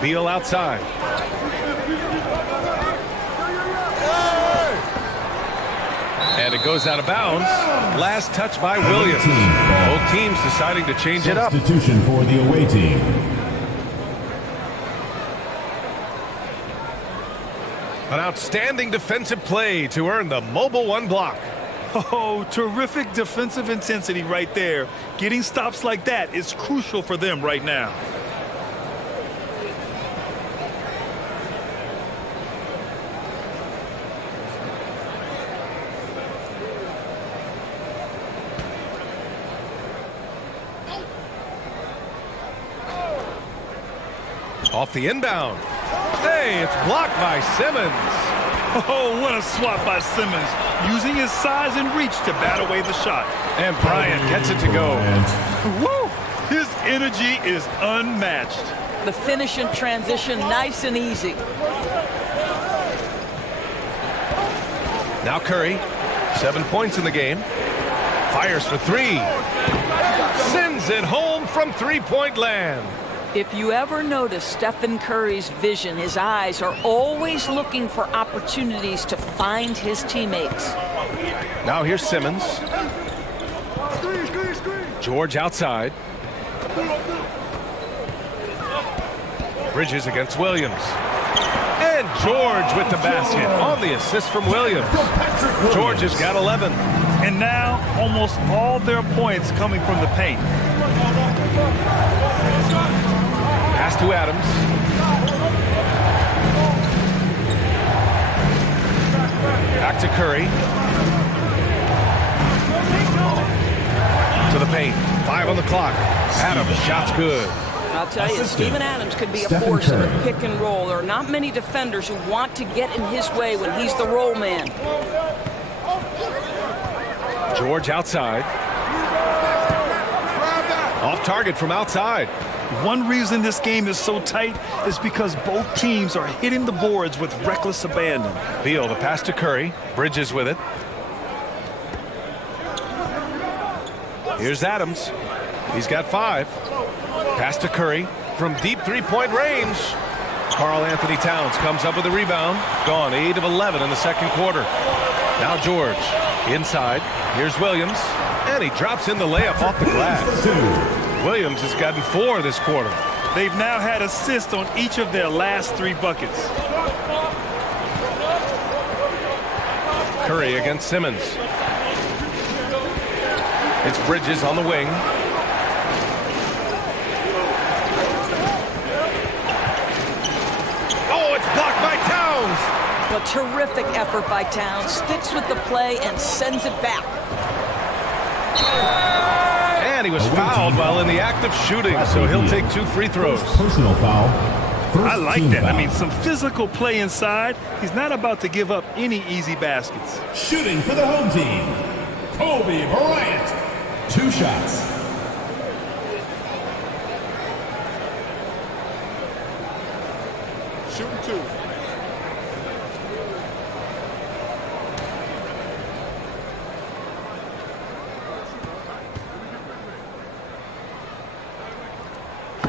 Beal outside. And it goes out of bounds. Last touch by Williams. Both teams deciding to change it up. Substitution for the away team. An outstanding defensive play to earn the mobile 1 block. Oh, terrific defensive intensity right there. Getting stops like that is crucial for them right now. Off the inbound. Hey, it's blocked by Simmons. Oh, what a swat by Simmons, using his size and reach to bat away the shot. And Bryant gets it to go. Woo! His energy is unmatched. The finish in transition, nice and easy. Now Curry, 7 points in the game. Fires for three. Sends it home from three-point land. If you ever notice Stephen Curry's vision, his eyes are always looking for opportunities to find his teammates. Now here's Simmons. George outside. Bridges against Williams. And George with the basket on the assist from Williams. George has got 11. And now almost all their points coming from the paint. Pass to Adams. Back to Curry. To the paint. 5 on the clock. Adams, shot's good. I'll tell you, Steven Adams could be a force in the pick and roll. There are not many defenders who want to get in his way when he's the roll man. George outside. Off target from outside. One reason this game is so tight is because both teams are hitting the boards with reckless abandon. Beal, the pass to Curry. Bridges with it. Here's Adams. He's got 5. Pass to Curry from deep three-point range. Karl Anthony Towns comes up with a rebound. Gone 8 of 11 in the second quarter. Now George inside. Here's Williams. And he drops in the layup off the glass. Williams has gotten 4 this quarter. They've now had assists on each of their last 3 buckets. Curry against Simmons. It's Bridges on the wing. Oh, it's blocked by Towns. A terrific effort by Towns. Sticks with the play and sends it back. And he was fouled while in the act of shooting, so he'll take 2 free throws. Personal foul. I like that. I mean, some physical play inside. He's not about to give up any easy baskets. Shooting for the home team, Kobe Bryant. 2 shots. Shooting 2.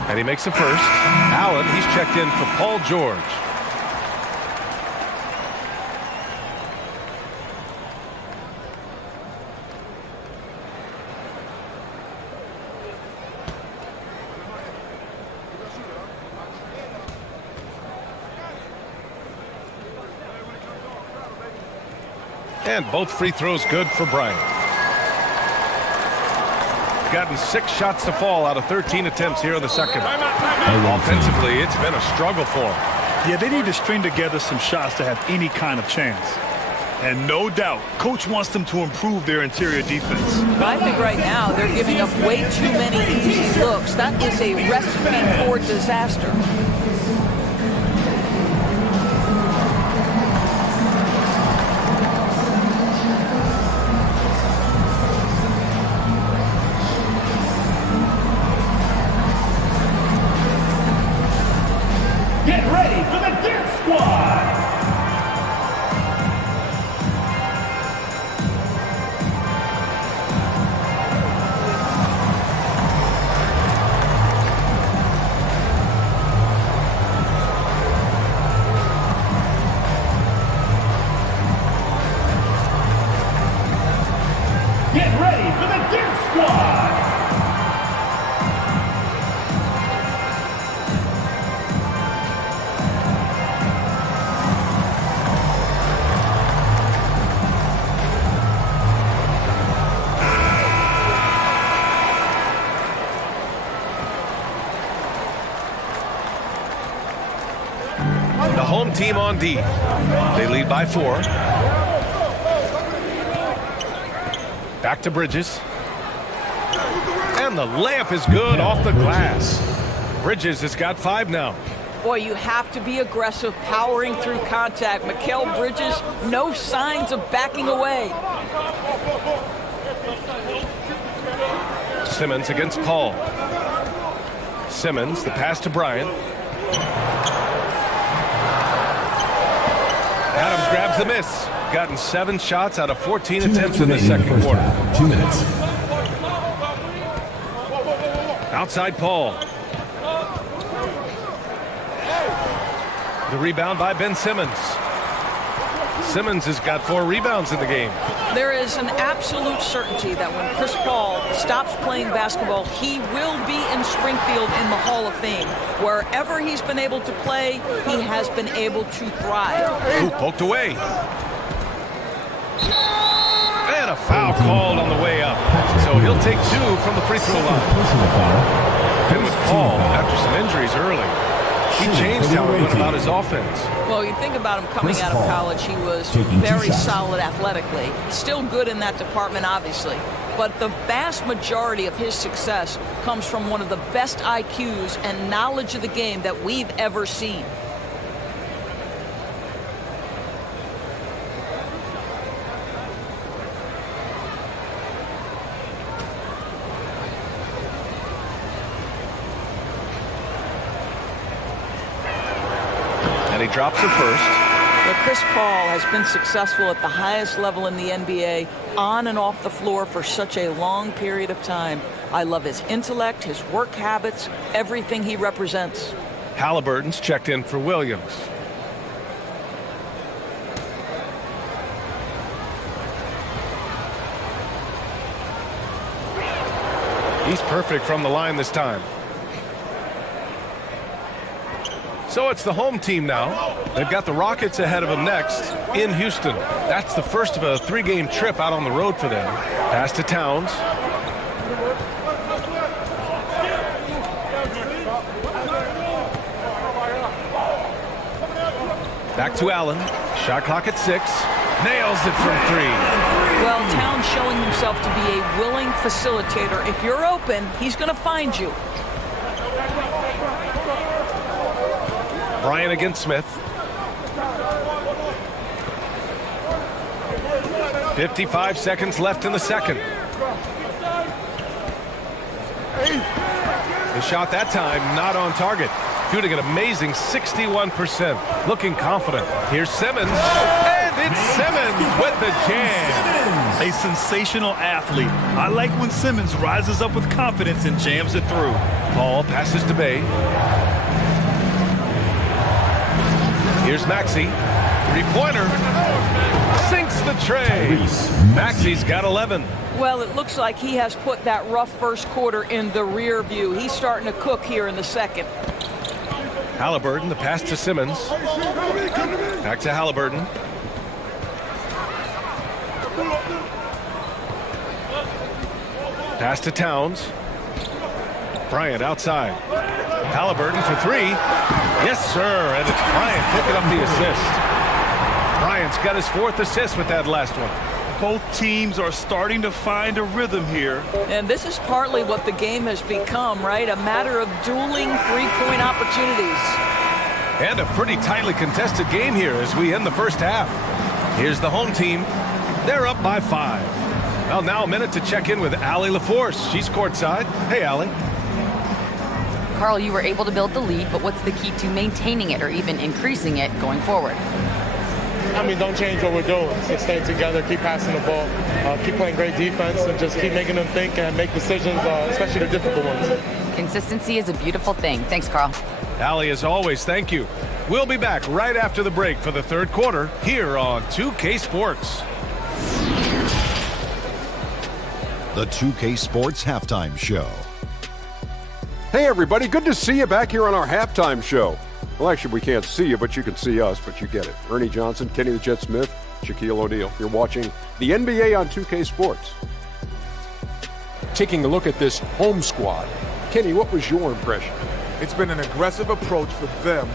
And he makes the first. Allen, he's checked in for Paul George. And both free throws good for Bryant. Gotten 6 shots to fall out of 13 attempts here in the second. Offensively, it's been a struggle for him. Yeah, they need to string together some shots to have any kind of chance. And no doubt, coach wants them to improve their interior defense. I think right now they're giving up way too many easy looks. That is a recipe for disaster. Get ready for the Dance Squad. Get ready for the Dance Squad. The home team on D. They lead by 4. Back to Bridges. And the layup is good off the glass. Bridges has got 5 now. Boy, you have to be aggressive, powering through contact. Mikal Bridges, no signs of backing away. Simmons against Paul. Simmons, the pass to Bryant. Adams grabs the miss. Gotten 7 shots out of 14 attempts in the second quarter. 2 minutes. Outside Paul. The rebound by Ben Simmons. Simmons has got 4 rebounds in the game. There is an absolute certainty that when Chris Paul stops playing basketball, he will be in Springfield in the Hall of Fame. Wherever he's been able to play, he has been able to thrive. Ooh, poked away. And a foul called on the way up. So he'll take 2 from the free throw line. And with Paul, after some injuries early, he changed how he went about his offense. Well, you think about him coming out of college, he was very solid athletically. Still good in that department, obviously. But the vast majority of his success comes from one of the best IQs and knowledge of the game that we've ever seen. And he drops it first. Well, Chris Paul has been successful at the highest level in the NBA, on and off the floor for such a long period of time. I love his intellect, his work habits, everything he represents. Halliburton's checked in for Williams. He's perfect from the line this time. So it's the home team now. They've got the Rockets ahead of them next in Houston. That's the first of a 3-game trip out on the road for them. Pass to Towns. Back to Allen. Shot clock at 6. Nails it from 3. Well, Towns showing himself to be a willing facilitator. If you're open, he's going to find you. Bryant against Smith. 55 seconds left in the second. The shot that time not on target. Shooting an amazing 61%. Looking confident. Here's Simmons. And it's Simmons with the jam. A sensational athlete. I like when Simmons rises up with confidence and jams it through. Paul passes to Bay. Here's Maxey. 3-pointer. Sinks the tray. Maxey's got 11. Well, it looks like he has put that rough first quarter in the rear view. He's starting to cook here in the second. Halliburton, the pass to Simmons. Back to Halliburton. Pass to Towns. Bryant outside. Halliburton for 3. Yes, sir. And it's Bryant picking up the assist. Bryant's got his 4th assist with that last one. Both teams are starting to find a rhythm here. And this is partly what the game has become, right? A matter of dueling 3-point opportunities. And a pretty tightly contested game here as we end the first half. Here's the home team. They're up by 5. Well, now a minute to check in with Allie LaForce. She's courtside. Hey, Allie. Carl, you were able to build the lead, but what's the key to maintaining it or even increasing it going forward? I mean, don't change what we're doing. Just stay together, keep passing the ball, keep playing great defense, and just keep making them think and make decisions, especially the difficult ones. Consistency is a beautiful thing. Thanks, Carl. Allie, as always, thank you. We'll be back right after the break for the third quarter here on 2K Sports. The 2K Sports Halftime Show. Hey, everybody. Good to see you back here on our halftime show. Well, actually, we can't see you, but you can see us, but you get it. Ernie Johnson, Kenny the Jet Smith, Shaquille O'Neal. You're watching the NBA on 2K Sports. Taking a look at this home squad. Kenny, what was your impression? It's been an aggressive approach for them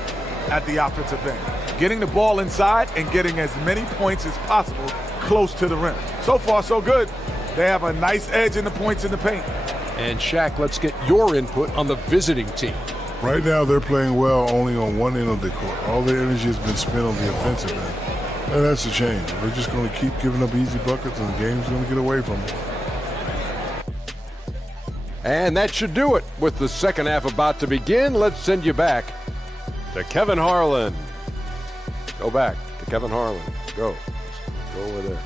at the offensive end. Getting the ball inside and getting as many points as possible close to the rim. So far, so good. They have a nice edge in the points in the paint. And Shaq, let's get your input on the visiting team. Right now, they're playing well only on one end of the court. All their energy has been spent on the offensive end. And that's a change. We're just going to keep giving up easy buckets, and the game's going to get away from them. And that should do it. With the second half about to begin, let's send you back to Kevin Harlan. Go back to Kevin Harlan. Go over there.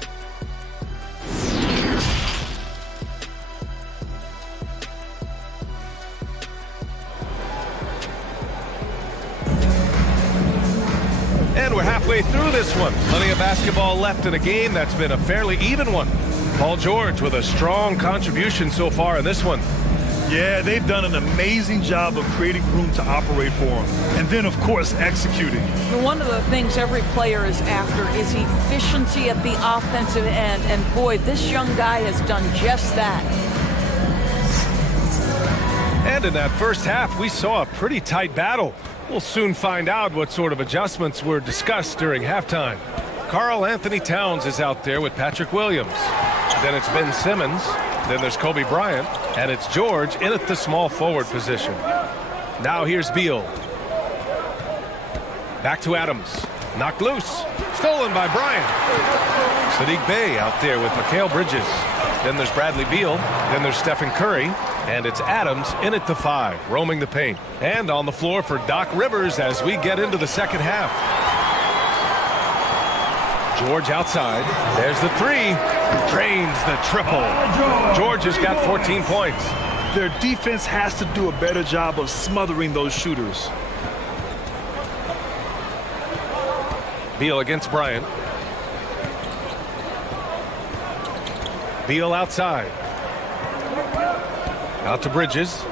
And we're halfway through this one. Plenty of basketball left in a game that's been a fairly even one. Paul George with a strong contribution so far in this one. Yeah, they've done an amazing job of creating room to operate for him. And then, of course, executing. One of the things every player is after is efficiency at the offensive end. And boy, this young guy has done just that. And in that first half, we saw a pretty tight battle. We'll soon find out what sort of adjustments were discussed during halftime. Karl Anthony Towns is out there with Patrick Williams. Then it's Ben Simmons. Then there's Kobe Bryant. And it's George in at the small forward position. Now here's Beal. Back to Adams. Knocked loose. Stolen by Bryant. Saddiq Bey out there with Mikal Bridges. Then there's Bradley Beal. Then there's Stephen Curry. And it's Adams in at the 5, roaming the paint. And on the floor for Doc Rivers as we get into the second half. George outside. There's the 3. Drains the triple. George has got 14 points. Their defense has to do a better job of smothering those shooters. Beal against Bryant. Beal outside. Out to Bridges.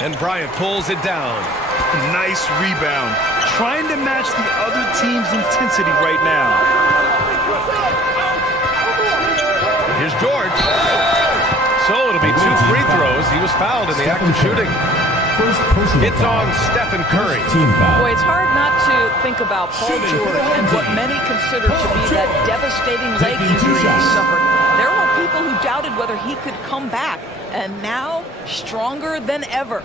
And Bryant pulls it down. Nice rebound. Trying to match the other team's intensity right now. Here's George. So it'll be 2 free throws. He was fouled in the act of shooting. It's on Stephen Curry. Boy, it's hard not to think about Paul George and what many consider to be that devastating leg injury he suffered. There were people who doubted whether he could come back, and now stronger than ever.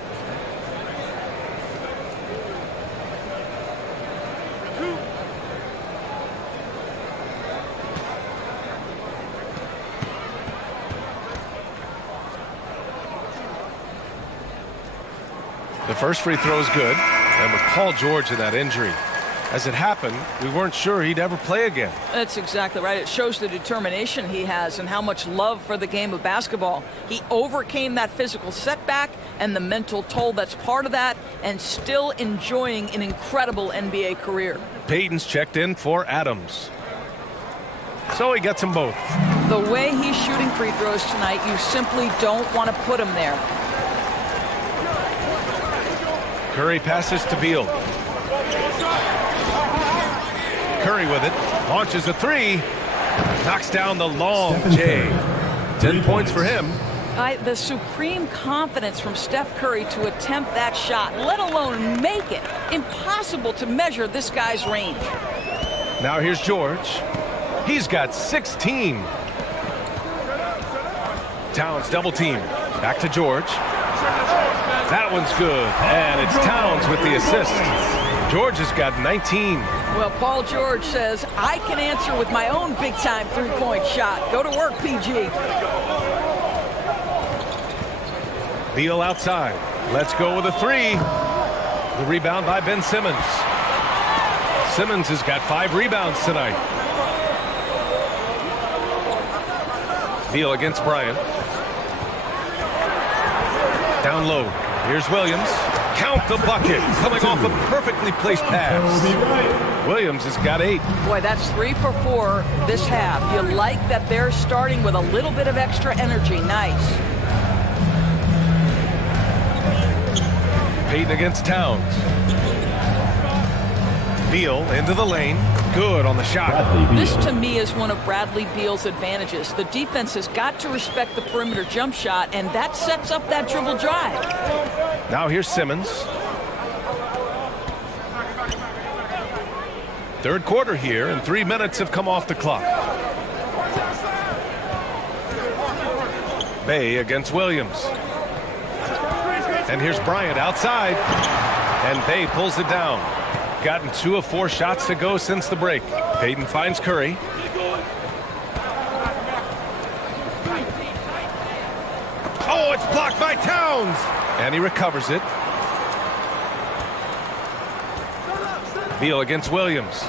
The first free throw is good, and with Paul George in that injury, as it happened, we weren't sure he'd ever play again. That's exactly right. It shows the determination he has and how much love for the game of basketball. He overcame that physical setback and the mental toll that's part of that, and still enjoying an incredible NBA career. Payton's checked in for Adams. So he gets them both. The way he's shooting free throws tonight, you simply don't want to put him there. Curry passes to Beal. Curry with it. Launches a 3. Knocks down the long J. 10 points for him. The supreme confidence from Steph Curry to attempt that shot, let alone make it. Impossible to measure this guy's range. Now here's George. He's got 16. Towns double team. Back to George. That one's good, and it's Towns with the assist. George has got 19. Well, Paul George says, I can answer with my own big-time three-point shot. Go to work, PG. Beal outside. Let's go with a 3. The rebound by Ben Simmons. Simmons has got 5 rebounds tonight. Beal against Bryant. Down low. Here's Williams. Count the bucket. Coming off a perfectly placed pass. Williams has got 8. Boy, that's 3 for 4 this half. You like that they're starting with a little bit of extra energy. Nice. Payton against Towns. Beal into the lane. Good on the shot. This, to me, is one of Bradley Beal's advantages. The defense has got to respect the perimeter jump shot, and that sets up that dribble drive. Now here's Simmons. Third quarter here, and 3 minutes have come off the clock. Bey against Williams. And here's Bryant outside. And Bey pulls it down. gotten 2 of 4 shots to go since the break. Payton finds Curry. Oh, it's blocked by Towns. And he recovers it. Beal against Williams.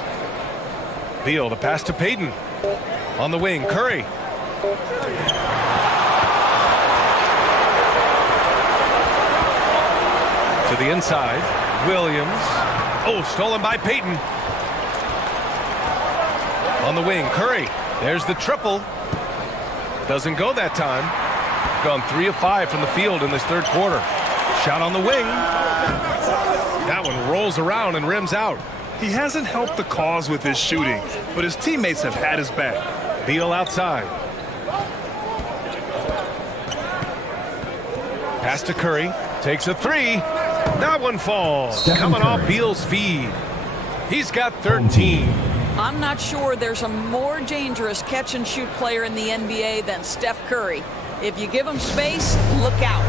Beal, the pass to Payton. On the wing, Curry. To the inside, Williams. Oh, stolen by Payton. On the wing, Curry. There's the triple. Doesn't go that time. Gone 3 of 5 from the field in this third quarter. Shot on the wing. That one rolls around and rims out. He hasn't helped the cause with his shooting, but his teammates have had his back. Beal outside. Pass to Curry. Takes a 3. That one falls. Coming off Beal's feed. He's got 13. I'm not sure there's a more dangerous catch-and-shoot player in the NBA than Steph Curry. If you give him space, look out.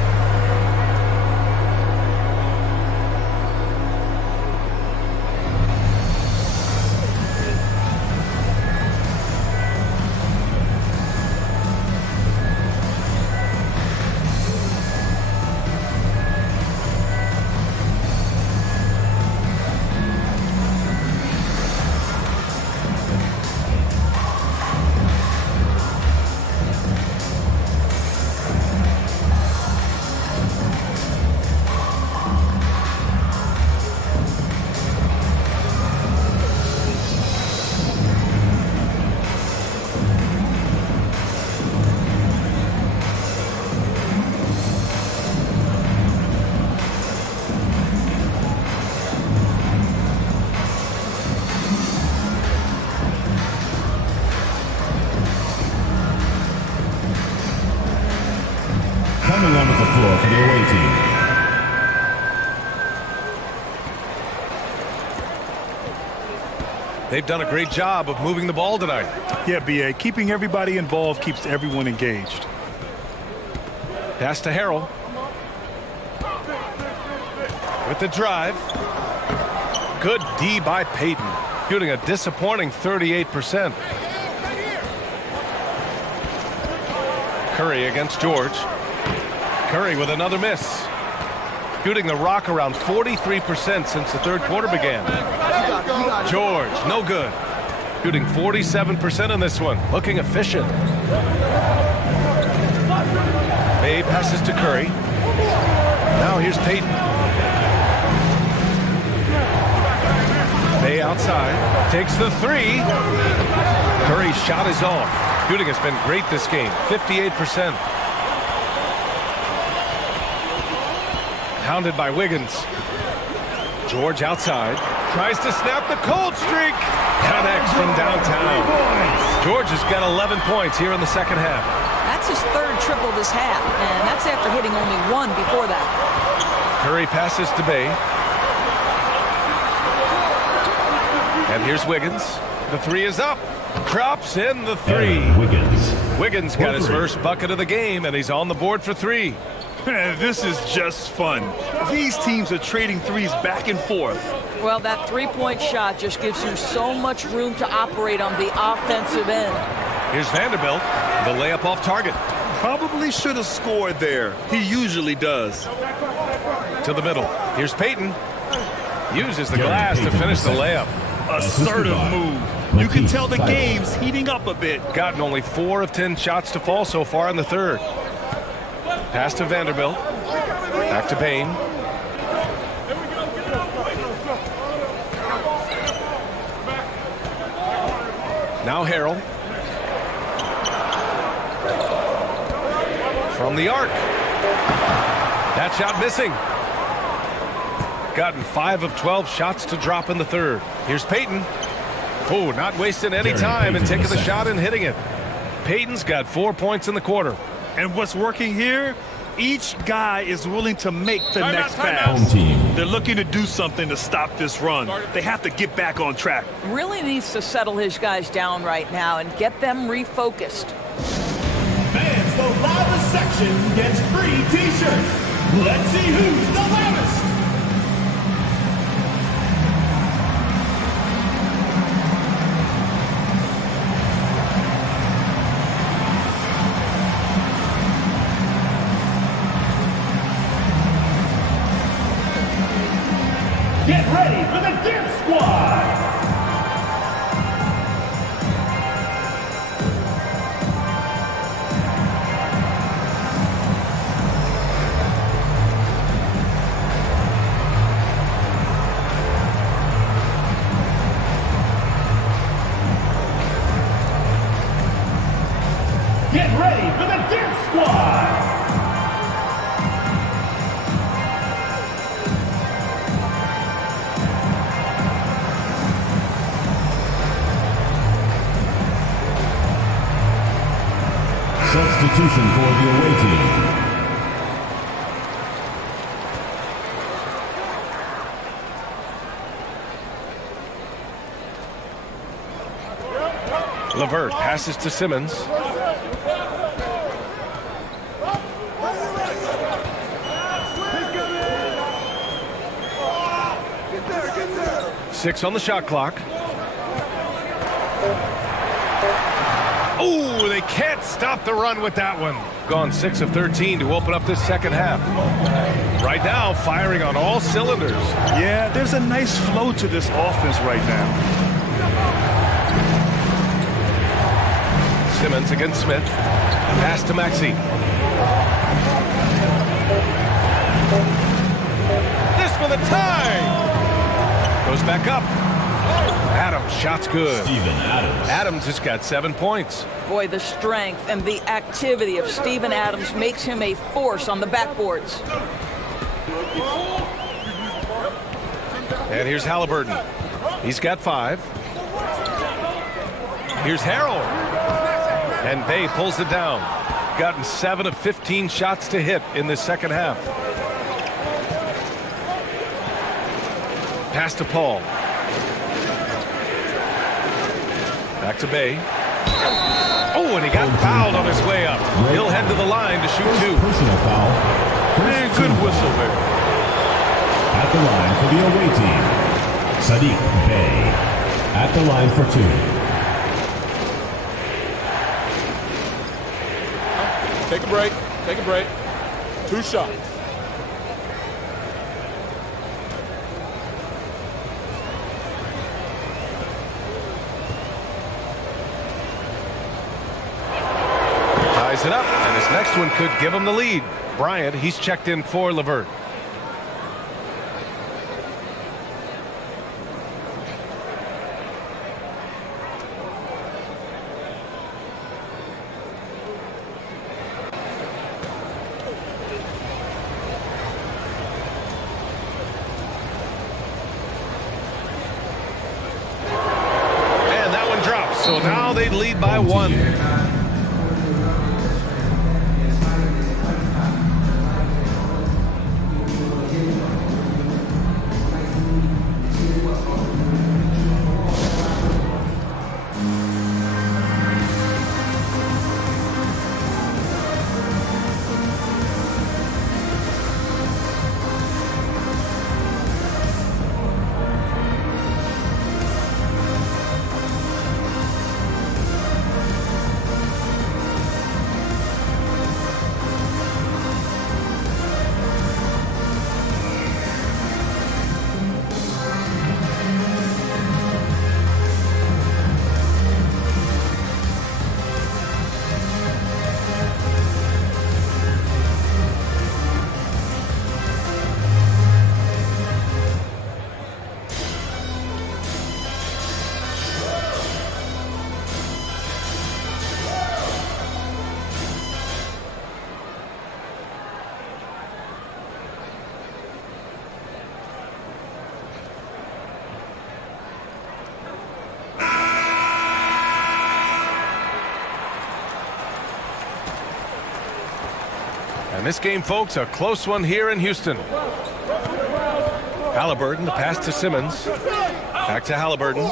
Coming onto the floor for the away team. They've done a great job of moving the ball tonight. Yeah, B.A. Keeping everybody involved keeps everyone engaged. Pass to Harrell. With the drive. Good D by Payton. Shooting a disappointing 38%. Curry against George. Curry with another miss. Shooting the rock around 43% since the third quarter began. George, no good. Shooting 47% in this one. Looking efficient. May passes to Curry. Now here's Payton. May outside. Takes the 3. Curry's shot is off. Shooting has been great this game. 58%. Hounded by Wiggins. George outside. Tries to snap the cold streak. Connects from downtown. George has got 11 points here in the second half. That's his third triple this half, and that's after hitting only 1 before that. Curry passes to Bay. And here's Wiggins. The 3 is up. Drops in the 3. Wiggins got his first bucket of the game, and he's on the board for 3. This is just fun. These teams are trading threes back and forth. Well, that three-point shot just gives you so much room to operate on the offensive end. Here's Vanderbilt, the layup off target. Probably should have scored there. He usually does. To the middle. Here's Payton. Uses the glass to finish the layup. Assertive move. You can tell the game's heating up a bit. Gotten only 4 of 10 shots to fall so far in the third. Pass to Vanderbilt. Back to Payne. Now Harrell. From the arc. That shot missing. Gotten 5 of 12 shots to drop in the third. Here's Payton. Oh, not wasting any time and taking the shot and hitting it. Payton's got 4 points in the quarter. And what's working here? Each guy is willing to make the next pass. They're looking to do something to stop this run. They have to get back on track. Really needs to settle his guys down right now and get them refocused. Fans, the loudest section gets free T-shirts. Let's see who's the loudest. get ready for the Dance Squad. Substitution for the away team. LeVert passes to Simmons. Six on the shot clock. Oh, they can't stop the run with that one. Gone 6 of 13 to open up this second half. Right now, firing on all cylinders. Yeah, there's a nice flow to this offense right now. Simmons against Smith. Pass to Maxey. This for the tie. Goes back up. Adams, shot's good. Steven Adams. Adams has got 7 points. Boy, the strength and the activity of Steven Adams makes him a force on the backboards. And here's Halliburton. He's got 5. Here's Harrell. And Bay pulls it down. Gotten 7 of 15 shots to hit in this second half. Pass to Paul. Back to Bay. Oh, and he got fouled on his way up. He'll head to the line to shoot 2. Personal foul. Man, good whistle there. At the line for the away team, Sadiq Bey. At the line for 2. Take a break. Take a break. 2 shots. Ties it up, and his next one could give him the lead. Bryant, he's checked in for LeVert. So now they lead by 1. And this game, folks, a close one here in Houston. Halliburton, the pass to Simmons. Back to Halliburton.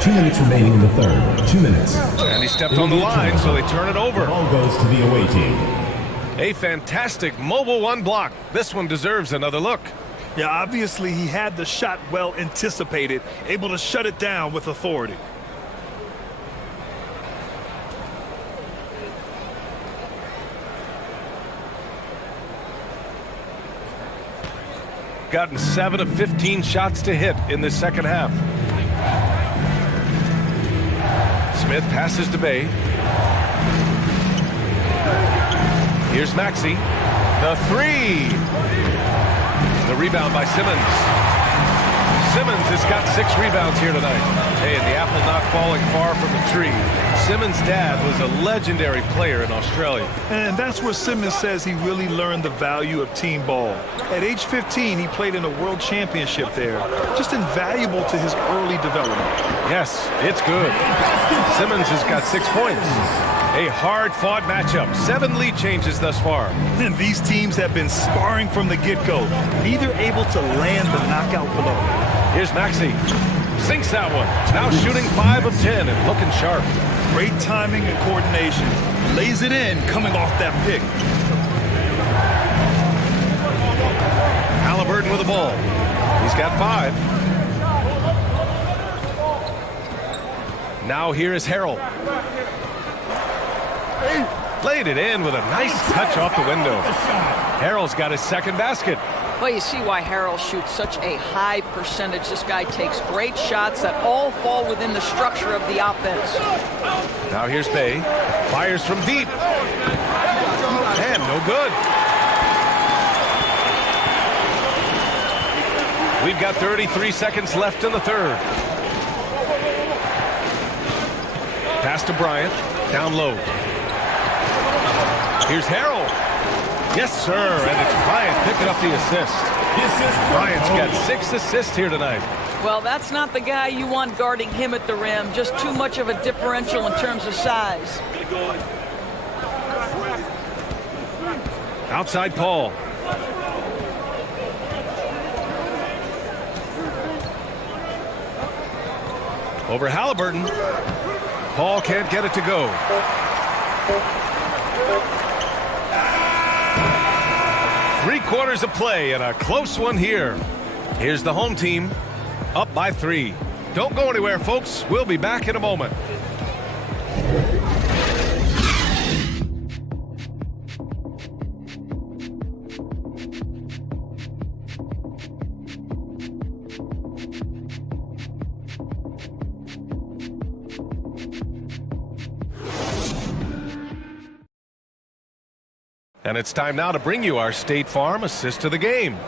2 minutes remaining in the third. 2 minutes. And he stepped on the line, so they turn it over. Ball goes to the away team. A fantastic mobile 1 block. This one deserves another look. Yeah, obviously he had the shot well anticipated, able to shut it down with authority. Gotten 7 of 15 shots to hit in the second half. Smith passes to Bay. Here's Maxey. The 3. The rebound by Simmons. Simmons has got 6 rebounds here tonight. Hey, and the apple not falling far from the tree. Simmons' dad was a legendary player in Australia. And that's where Simmons says he really learned the value of team ball. At age 15, he played in a world championship there. Just invaluable to his early development. Yes, it's good. Simmons has got 6 points. A hard-fought matchup. 7 lead changes thus far. And these teams have been sparring from the get-go. Neither able to land the knockout blow. Here's Maxey. Sinks that one. Now shooting 5 of 10 and looking sharp. Great timing and coordination. Lays it in coming off that pick. Halliburton with the ball. He's got 5. Now here is Harrell. Laid it in with a nice touch off the window. Harrell's got his second basket. Well, you see why Harrell shoots such a high percentage. This guy takes great shots that all fall within the structure of the offense. Now here's Bay. Fires from deep. And no good. We've got 33 seconds left in the third. Pass to Bryant. Down low. Here's Harrell. Yes, sir, and it's Bryant picking up the assist. Bryant's got 6 assists here tonight. Well, that's not the guy you want guarding him at the rim. Just too much of a differential in terms of size. Outside Paul. Over Halliburton. Paul can't get it to go. Three-quarters of play and a close one here. Here's the home team up by 3. Don't go anywhere, folks. We'll be back in a moment. And it's time now to bring you our State Farm assist of the game.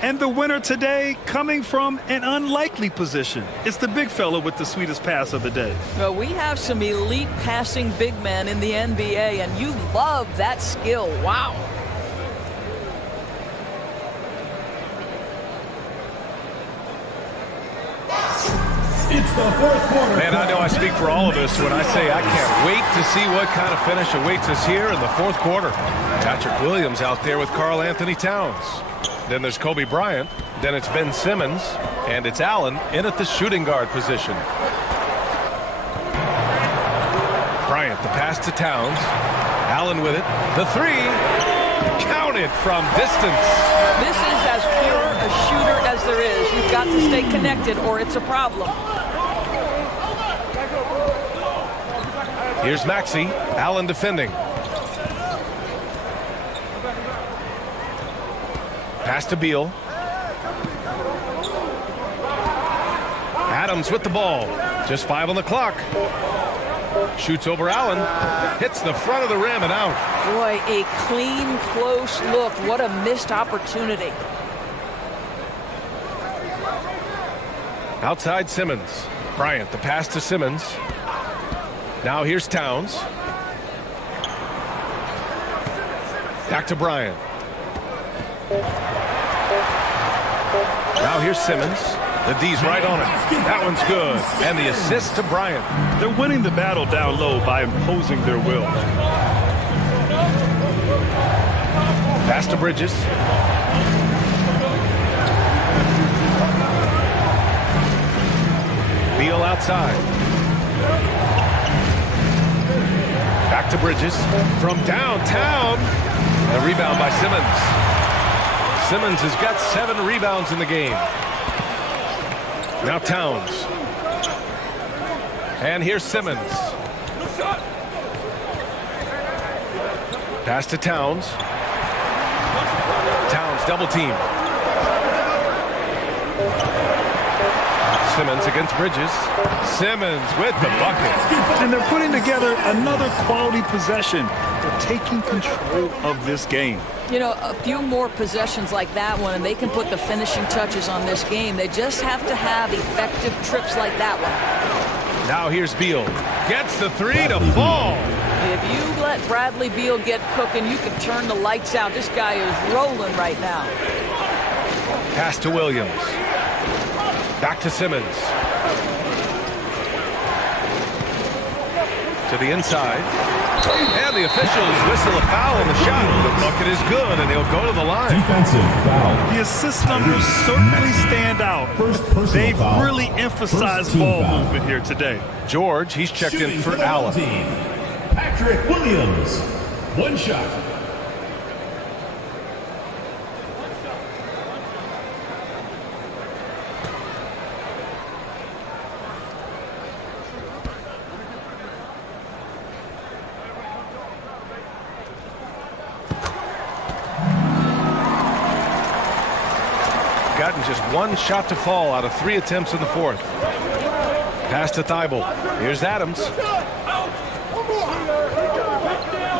And the winner today coming from an unlikely position. It's the big fella with the sweetest pass of the day. Well, we have some elite passing big men in the NBA, and you love that skill. Wow. It's the fourth quarter. Man, I know I speak for all of us when I say I can't wait to see what kind of finish awaits us here in the fourth quarter. Patrick Williams out there with Karl Anthony Towns. Then there's Kobe Bryant. Then it's Ben Simmons. And it's Allen in at the shooting guard position. Bryant, the pass to Towns. Allen with it. The 3. Counted from distance. This is as pure a shooter as there is. You've got to stay connected or it's a problem. Here's Maxey. Allen defending. Pass to Beal. Adams with the ball. Just 5 on the clock. Shoots over Allen. Hits the front of the rim and out. Boy, a clean, close look. What a missed opportunity. Outside Simmons. Bryant, the pass to Simmons. Now here's Towns. Back to Bryant. Now here's Simmons. The D's right on it. That one's good. And the assist to Bryant. They're winning the battle down low by imposing their will. Pass to Bridges. Beal outside. Back to Bridges. From downtown. The rebound by Simmons. Simmons has got 7 rebounds in the game. Now Towns. And here's Simmons. Pass to Towns. Towns double team. Simmons against Bridges. Simmons with the bucket. And they're putting together another quality possession. for taking control of this game. You know, a few more possessions like that one, and they can put the finishing touches on this game. They just have to have effective trips like that one. Now here's Beal. Gets the three to fall. If you let Bradley Beal get cooking, you can turn the lights out. This guy is rolling right now. Pass to Williams. Back to Simmons. To the inside. And the officials whistle a foul on the shot. The bucket is good, and he'll go to the line. Defensive foul. The assist numbers certainly stand out. They've really emphasized ball movement here today. George, he's checked in for Allen. Patrick Williams. One shot. Gotten just one shot to fall out of 3 attempts in the fourth. Pass to Thibault. Here's Adams.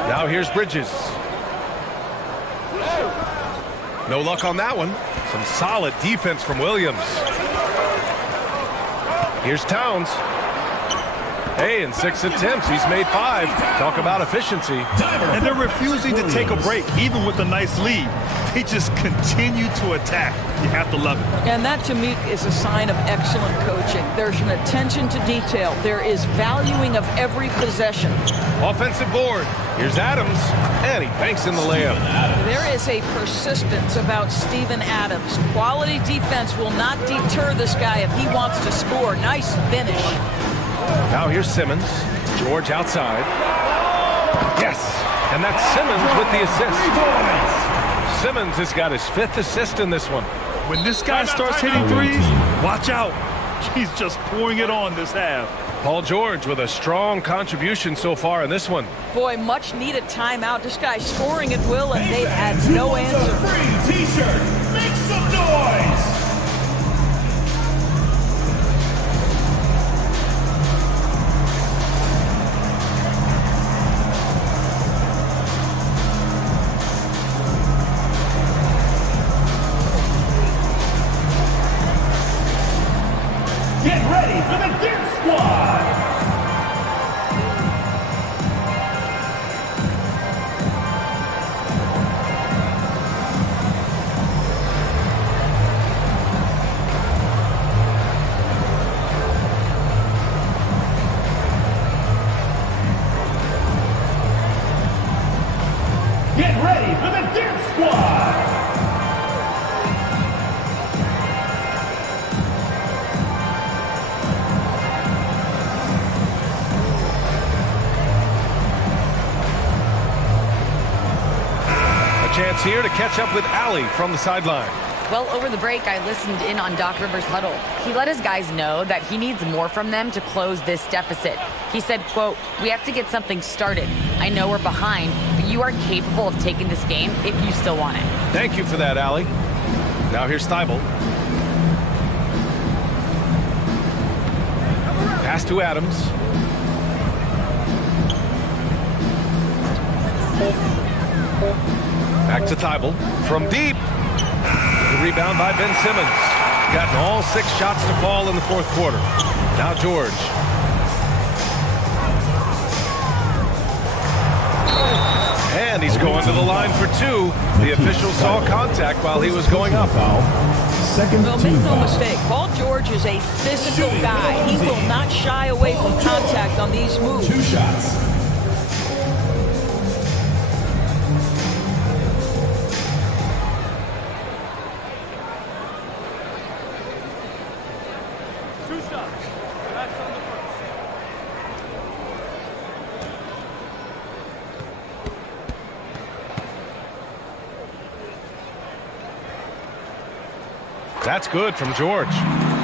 Now here's Bridges. No luck on that one. Some solid defense from Williams. Here's Towns. Hey, in 6 attempts, he's made 5. Talk about efficiency. And they're refusing to take a break, even with a nice lead. They just continue to attack. You have to love it. And that, to me, is a sign of excellent coaching. There's an attention to detail. There is valuing of every possession. Offensive board. Here's Adams, and he banks in the layup. There is a persistence about Steven Adams. Quality defense will not deter this guy if he wants to score. Nice finish. Now here's Simmons. George outside. Yes, and that's Simmons with the assist. Simmons has got his 5th assist in this one. When this guy starts hitting threes, watch out. He's just pouring it on this half. Paul George with a strong contribution so far in this one. Boy, much needed timeout. This guy's scoring at will, and they've had no answer. Free T-shirt. Make some noise. Get ready for the Dip Squad! Get ready for the Dip Squad! Chance here to catch up with Allie from the sideline. Well, over the break, I listened in on Doc Rivers' huddle. He let his guys know that he needs more from them to close this deficit. He said, quote, "We have to get something started. I know we're behind, but you are capable of taking this game if you still want it." Thank you for that, Allie. Now here's Thibault. Pass to Adams. Back to Thibault. From deep. The rebound by Ben Simmons. Gotten all 6 shots to fall in the fourth quarter. Now George. And he's going to the line for 2. The official saw contact while he was going up. Well, make no mistake, Paul George is a physical guy. He will not shy away from contact on these moves. 2 shots. That's good from George.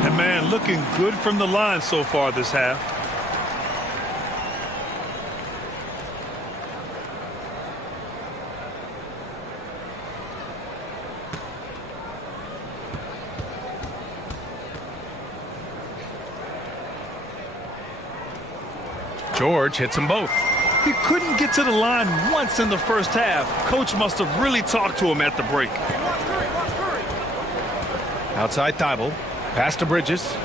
And man, looking good from the line so far this half. George hits them both. He couldn't get to the line once in the first half. Coach must have really talked to him at the break. Outside Thibault. Pass to Bridges.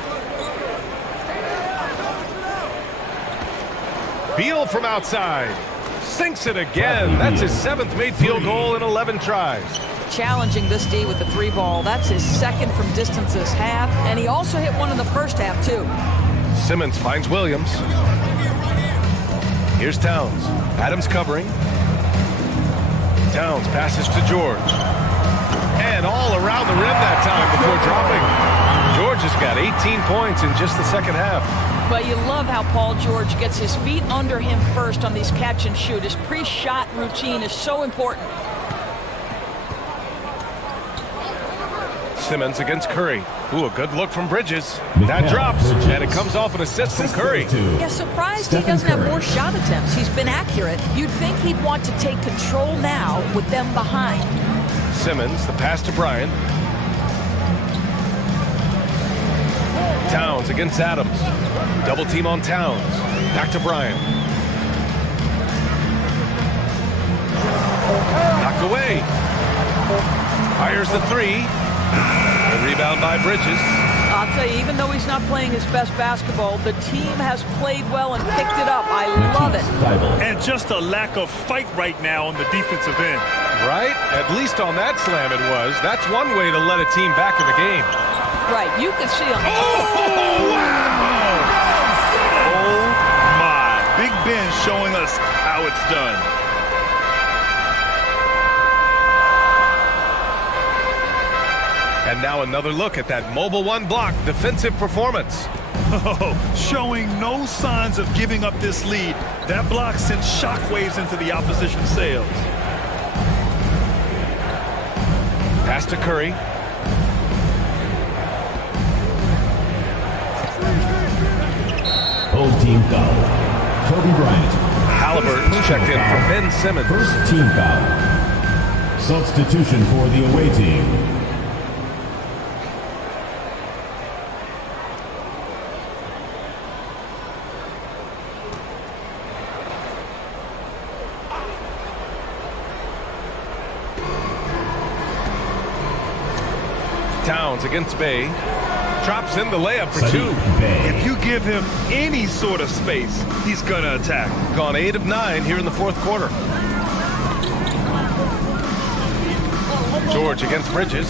Beal from outside. Sinks it again. That's his 7th made field goal in 11 tries. Challenging this D with the 3 ball. That's his 2nd from distance this half. And he also hit one in the first half, too. Simmons finds Williams. Here's Towns. Adams covering. Towns passes to George. And all around the rim that time before dropping. George has got 18 points in just the second half. But you love how Paul George gets his feet under him first on these catch and shoot. His pre-shot routine is so important. Simmons against Curry. Ooh, a good look from Bridges. That drops, and it comes off an assist from Curry. Yeah, surprised he doesn't have more shot attempts. He's been accurate. You'd think he'd want to take control now with them behind. Simmons, the pass to Bryant. Towns against Adams. Double team on Towns. Back to Bryant. Knocked away. Fires the 3. A rebound by Bridges. I'll tell you, even though he's not playing his best basketball, the team has played well and picked it up. I love it. And just a lack of fight right now on the defensive end. Right? At least on that slam it was. That's one way to let a team back in the game. Right, you can see him. Oh, wow! Oh, my. Big Ben showing us how it's done. And now another look at that mobile 1 block defensive performance. Oh, showing no signs of giving up this lead. That block sent shockwaves into the opposition sails. Pass to Curry. Old team foul. Kobe Bryant. Halliburton's checked in for Ben Simmons. First team foul. Substitution for the away team. Towns against Bay. Drops in the layup for 2. If you give him any sort of space, he's going to attack. Gone 8 of 9 here in the 4th quarter. George against Bridges.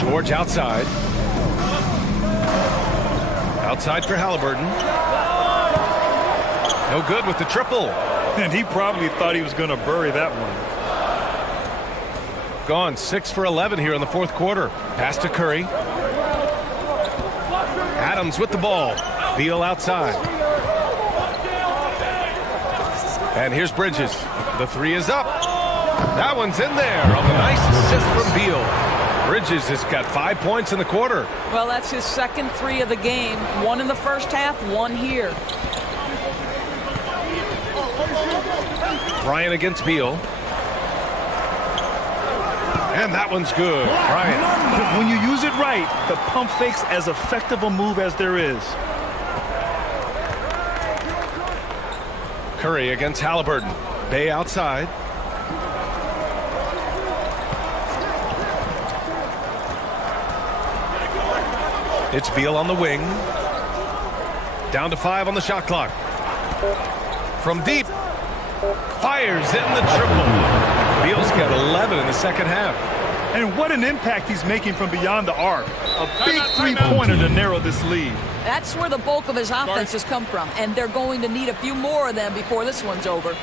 George outside. Outside for Halliburton. No good with the triple. And he probably thought he was going to bury that one. Gone 6 for 11 here in the 4th quarter. Pass to Curry. Adams with the ball. Beal outside. And here's Bridges. The 3 is up. That one's in there on the nice assist from Beal. Bridges has got 5 points in the quarter. Well, that's his 2nd 3 of the game. 1 in the first half, 1 here. Bryant against Beal. And that one's good. Bryant. When you use it right, the pump fake's as effective a move as there is. Curry against Halliburton. Bay outside. It's Beal on the wing. Down to 5 on the shot clock. From deep. Fires in the triple. Beal's got 11 in the second half. And what an impact he's making from beyond the arc. A big three-pointer to narrow this lead. That's where the bulk of his offense has come from, and they're going to need a few more of them before this one's over.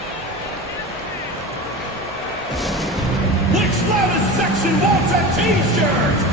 Which loudest section wants a T-shirt?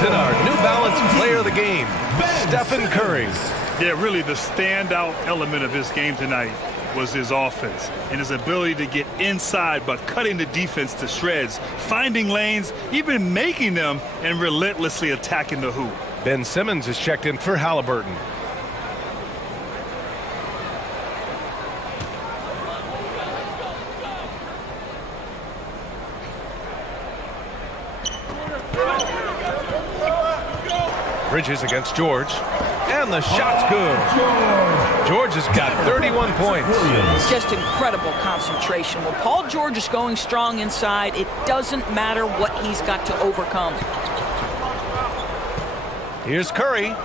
brings in our New Balance player of the game, Stephen Curry. Yeah, really the standout element of his game tonight was his offense and his ability to get inside by cutting the defense to shreds, finding lanes, even making them, and relentlessly attacking the hoop. Ben Simmons is checked in for Halliburton. Bridges against George. And the shot's good. George has got 31 points. Just incredible concentration. When Paul George is going strong inside, it doesn't matter what he's got to overcome. Here's Curry.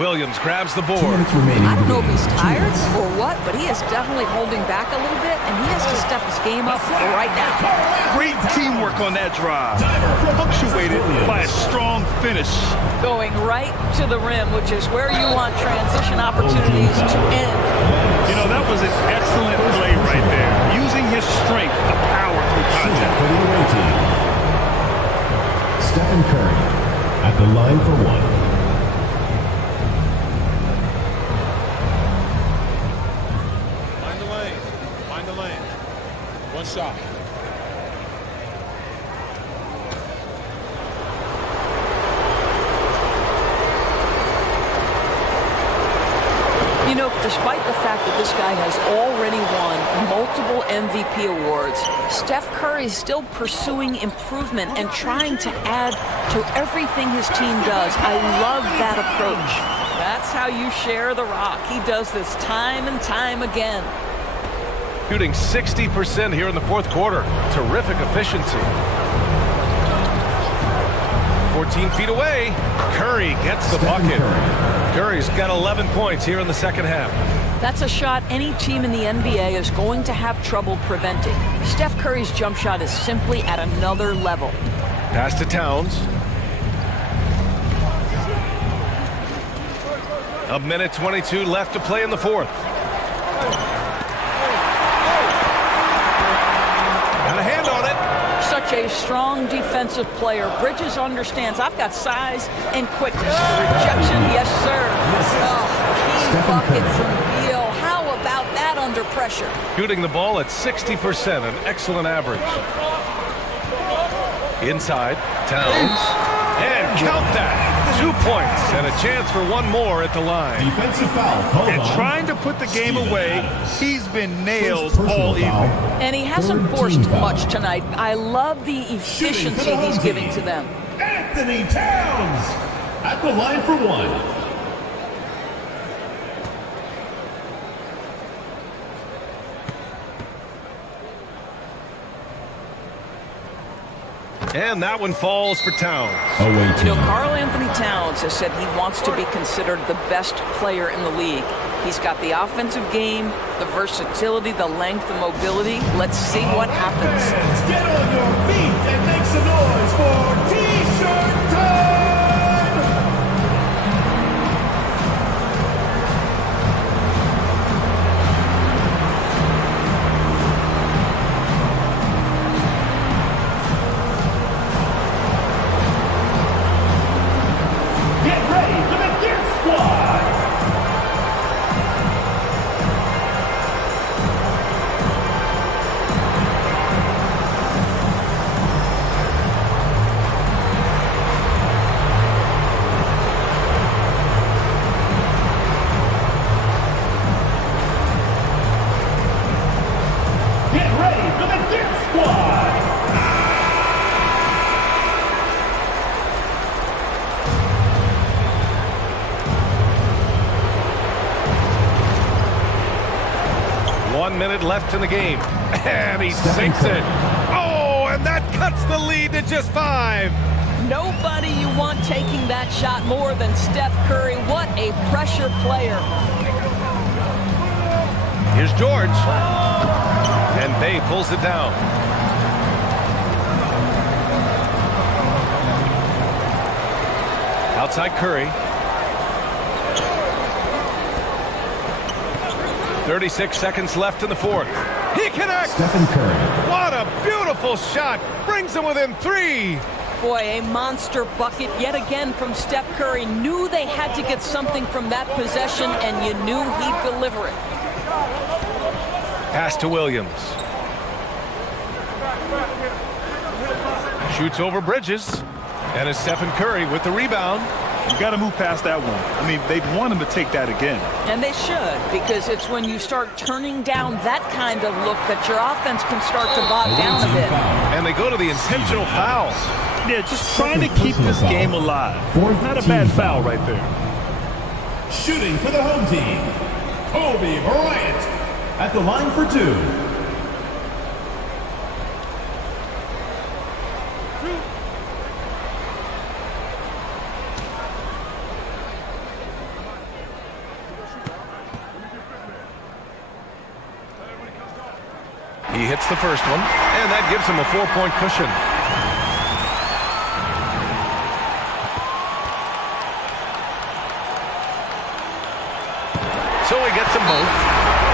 Williams grabs the board. I don't know if he's tired or what, but he is definitely holding back a little bit, and he has to step his game up right now. Great teamwork on that drive. Punctuated by a strong finish. Going right to the rim, which is where you want transition opportunities to end. You know, that was an excellent play right there. Using his strength to power through contact. Stephen Curry at the line for one. Find the lane. One shot. You know, despite the fact that this guy has already won multiple MVP awards, Steph Curry is still pursuing improvement and trying to add to everything his team does. I love that approach. That's how you share the rock. He does this time and time again. Shooting 60% here in the fourth quarter. Terrific efficiency. 14 feet away. Curry gets the bucket. Curry's got 11 points here in the second half. That's a shot any team in the NBA is going to have trouble preventing. Steph Curry's jump shot is simply at another level. Pass to Towns. A minute 22 left to play in the fourth. Got a hand on it. Such a strong defensive player. Bridges understands I've got size and quickness. The rejection, yes, sir. Key bucket from Beal. How about that under pressure? Shooting the ball at 60%, an excellent average. Inside, Towns. And count that. 2 points and a chance for one more at the line. Defensive foul. And trying to put the game away, he's been nailed all evening. And he hasn't forced much tonight. I love the efficiency he's giving to them. Anthony Towns at the line for one. And that one falls for Towns. You know, Karl Anthony Towns has said he wants to be considered the best player in the league. He's got the offensive game, the versatility, the length, the mobility. Let's see what happens. Get on your feet and make some noise for T-shirt time! Left in the game, and he sinks it. Oh, and that cuts the lead to just 5. Nobody you want taking that shot more than Steph Curry. What a pressure player. Here's George, and Bay pulls it down. Outside Curry. 36 seconds left in the fourth. He connects! Stephen Curry. What a beautiful shot! Brings him within 3. Boy, a monster bucket yet again from Steph Curry. Knew they had to get something from that possession, and you knew he'd deliver it. Pass to Williams. Shoots over Bridges. And it's Stephen Curry with the rebound. You got to move past that one. I mean, they'd want him to take that again. And they should, because it's when you start turning down that kind of look that your offense can start to bog down a bit. And they go to the intentional foul. Yeah, just trying to keep this game alive. Not a bad foul right there. Shooting for the home team, Kobe Bryant at the line for two. He hits the first one, and that gives him a 4-point cushion. So he gets them both.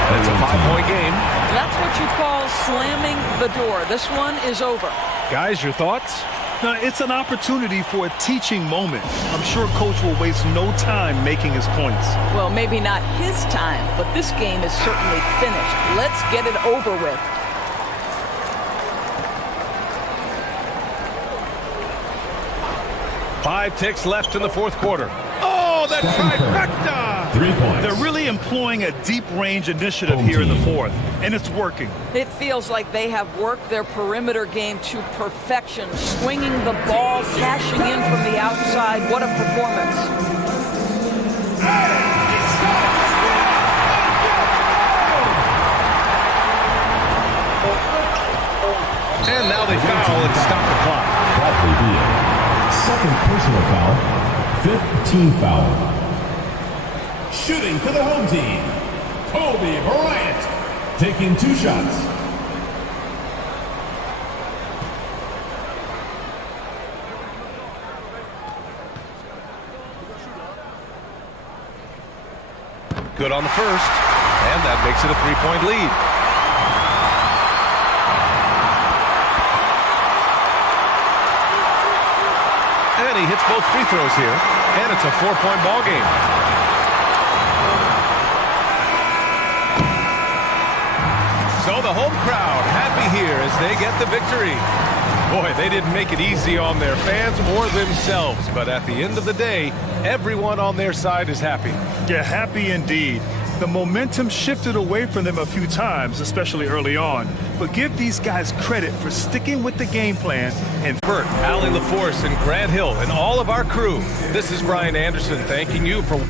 That's a 5-point game. That's what you call slamming the door. This one is over. Guys, your thoughts? Now, it's an opportunity for a teaching moment. I'm sure Coach will waste no time making his points. Well, maybe not his time, but this game is certainly finished. Let's get it over with. Five ticks left in the fourth quarter. Oh, that trifecta! 3 points. They're really employing a deep range initiative here in the fourth, and it's working. It feels like they have worked their perimeter game to perfection, swinging the ball, cashing in from the outside. What a performance. And now they foul and stop the clock. Bradley Beal. Second personal foul, 5th team foul. Shooting for the home team, Kobe Bryant, taking 2 shots. Good on the first, and that makes it a 3-point lead. And he hits both free throws here, and it's a 4-point ball game. So the home crowd happy here as they get the victory. Boy, they didn't make it easy on their fans or themselves, but at the end of the day, everyone on their side is happy. Yeah, happy indeed. The momentum shifted away from them a few times, especially early on. But give these guys credit for sticking with the game plan. And Bert, Allie LaForce, and Grant Hill, and all of our crew, this is Brian Anderson thanking you for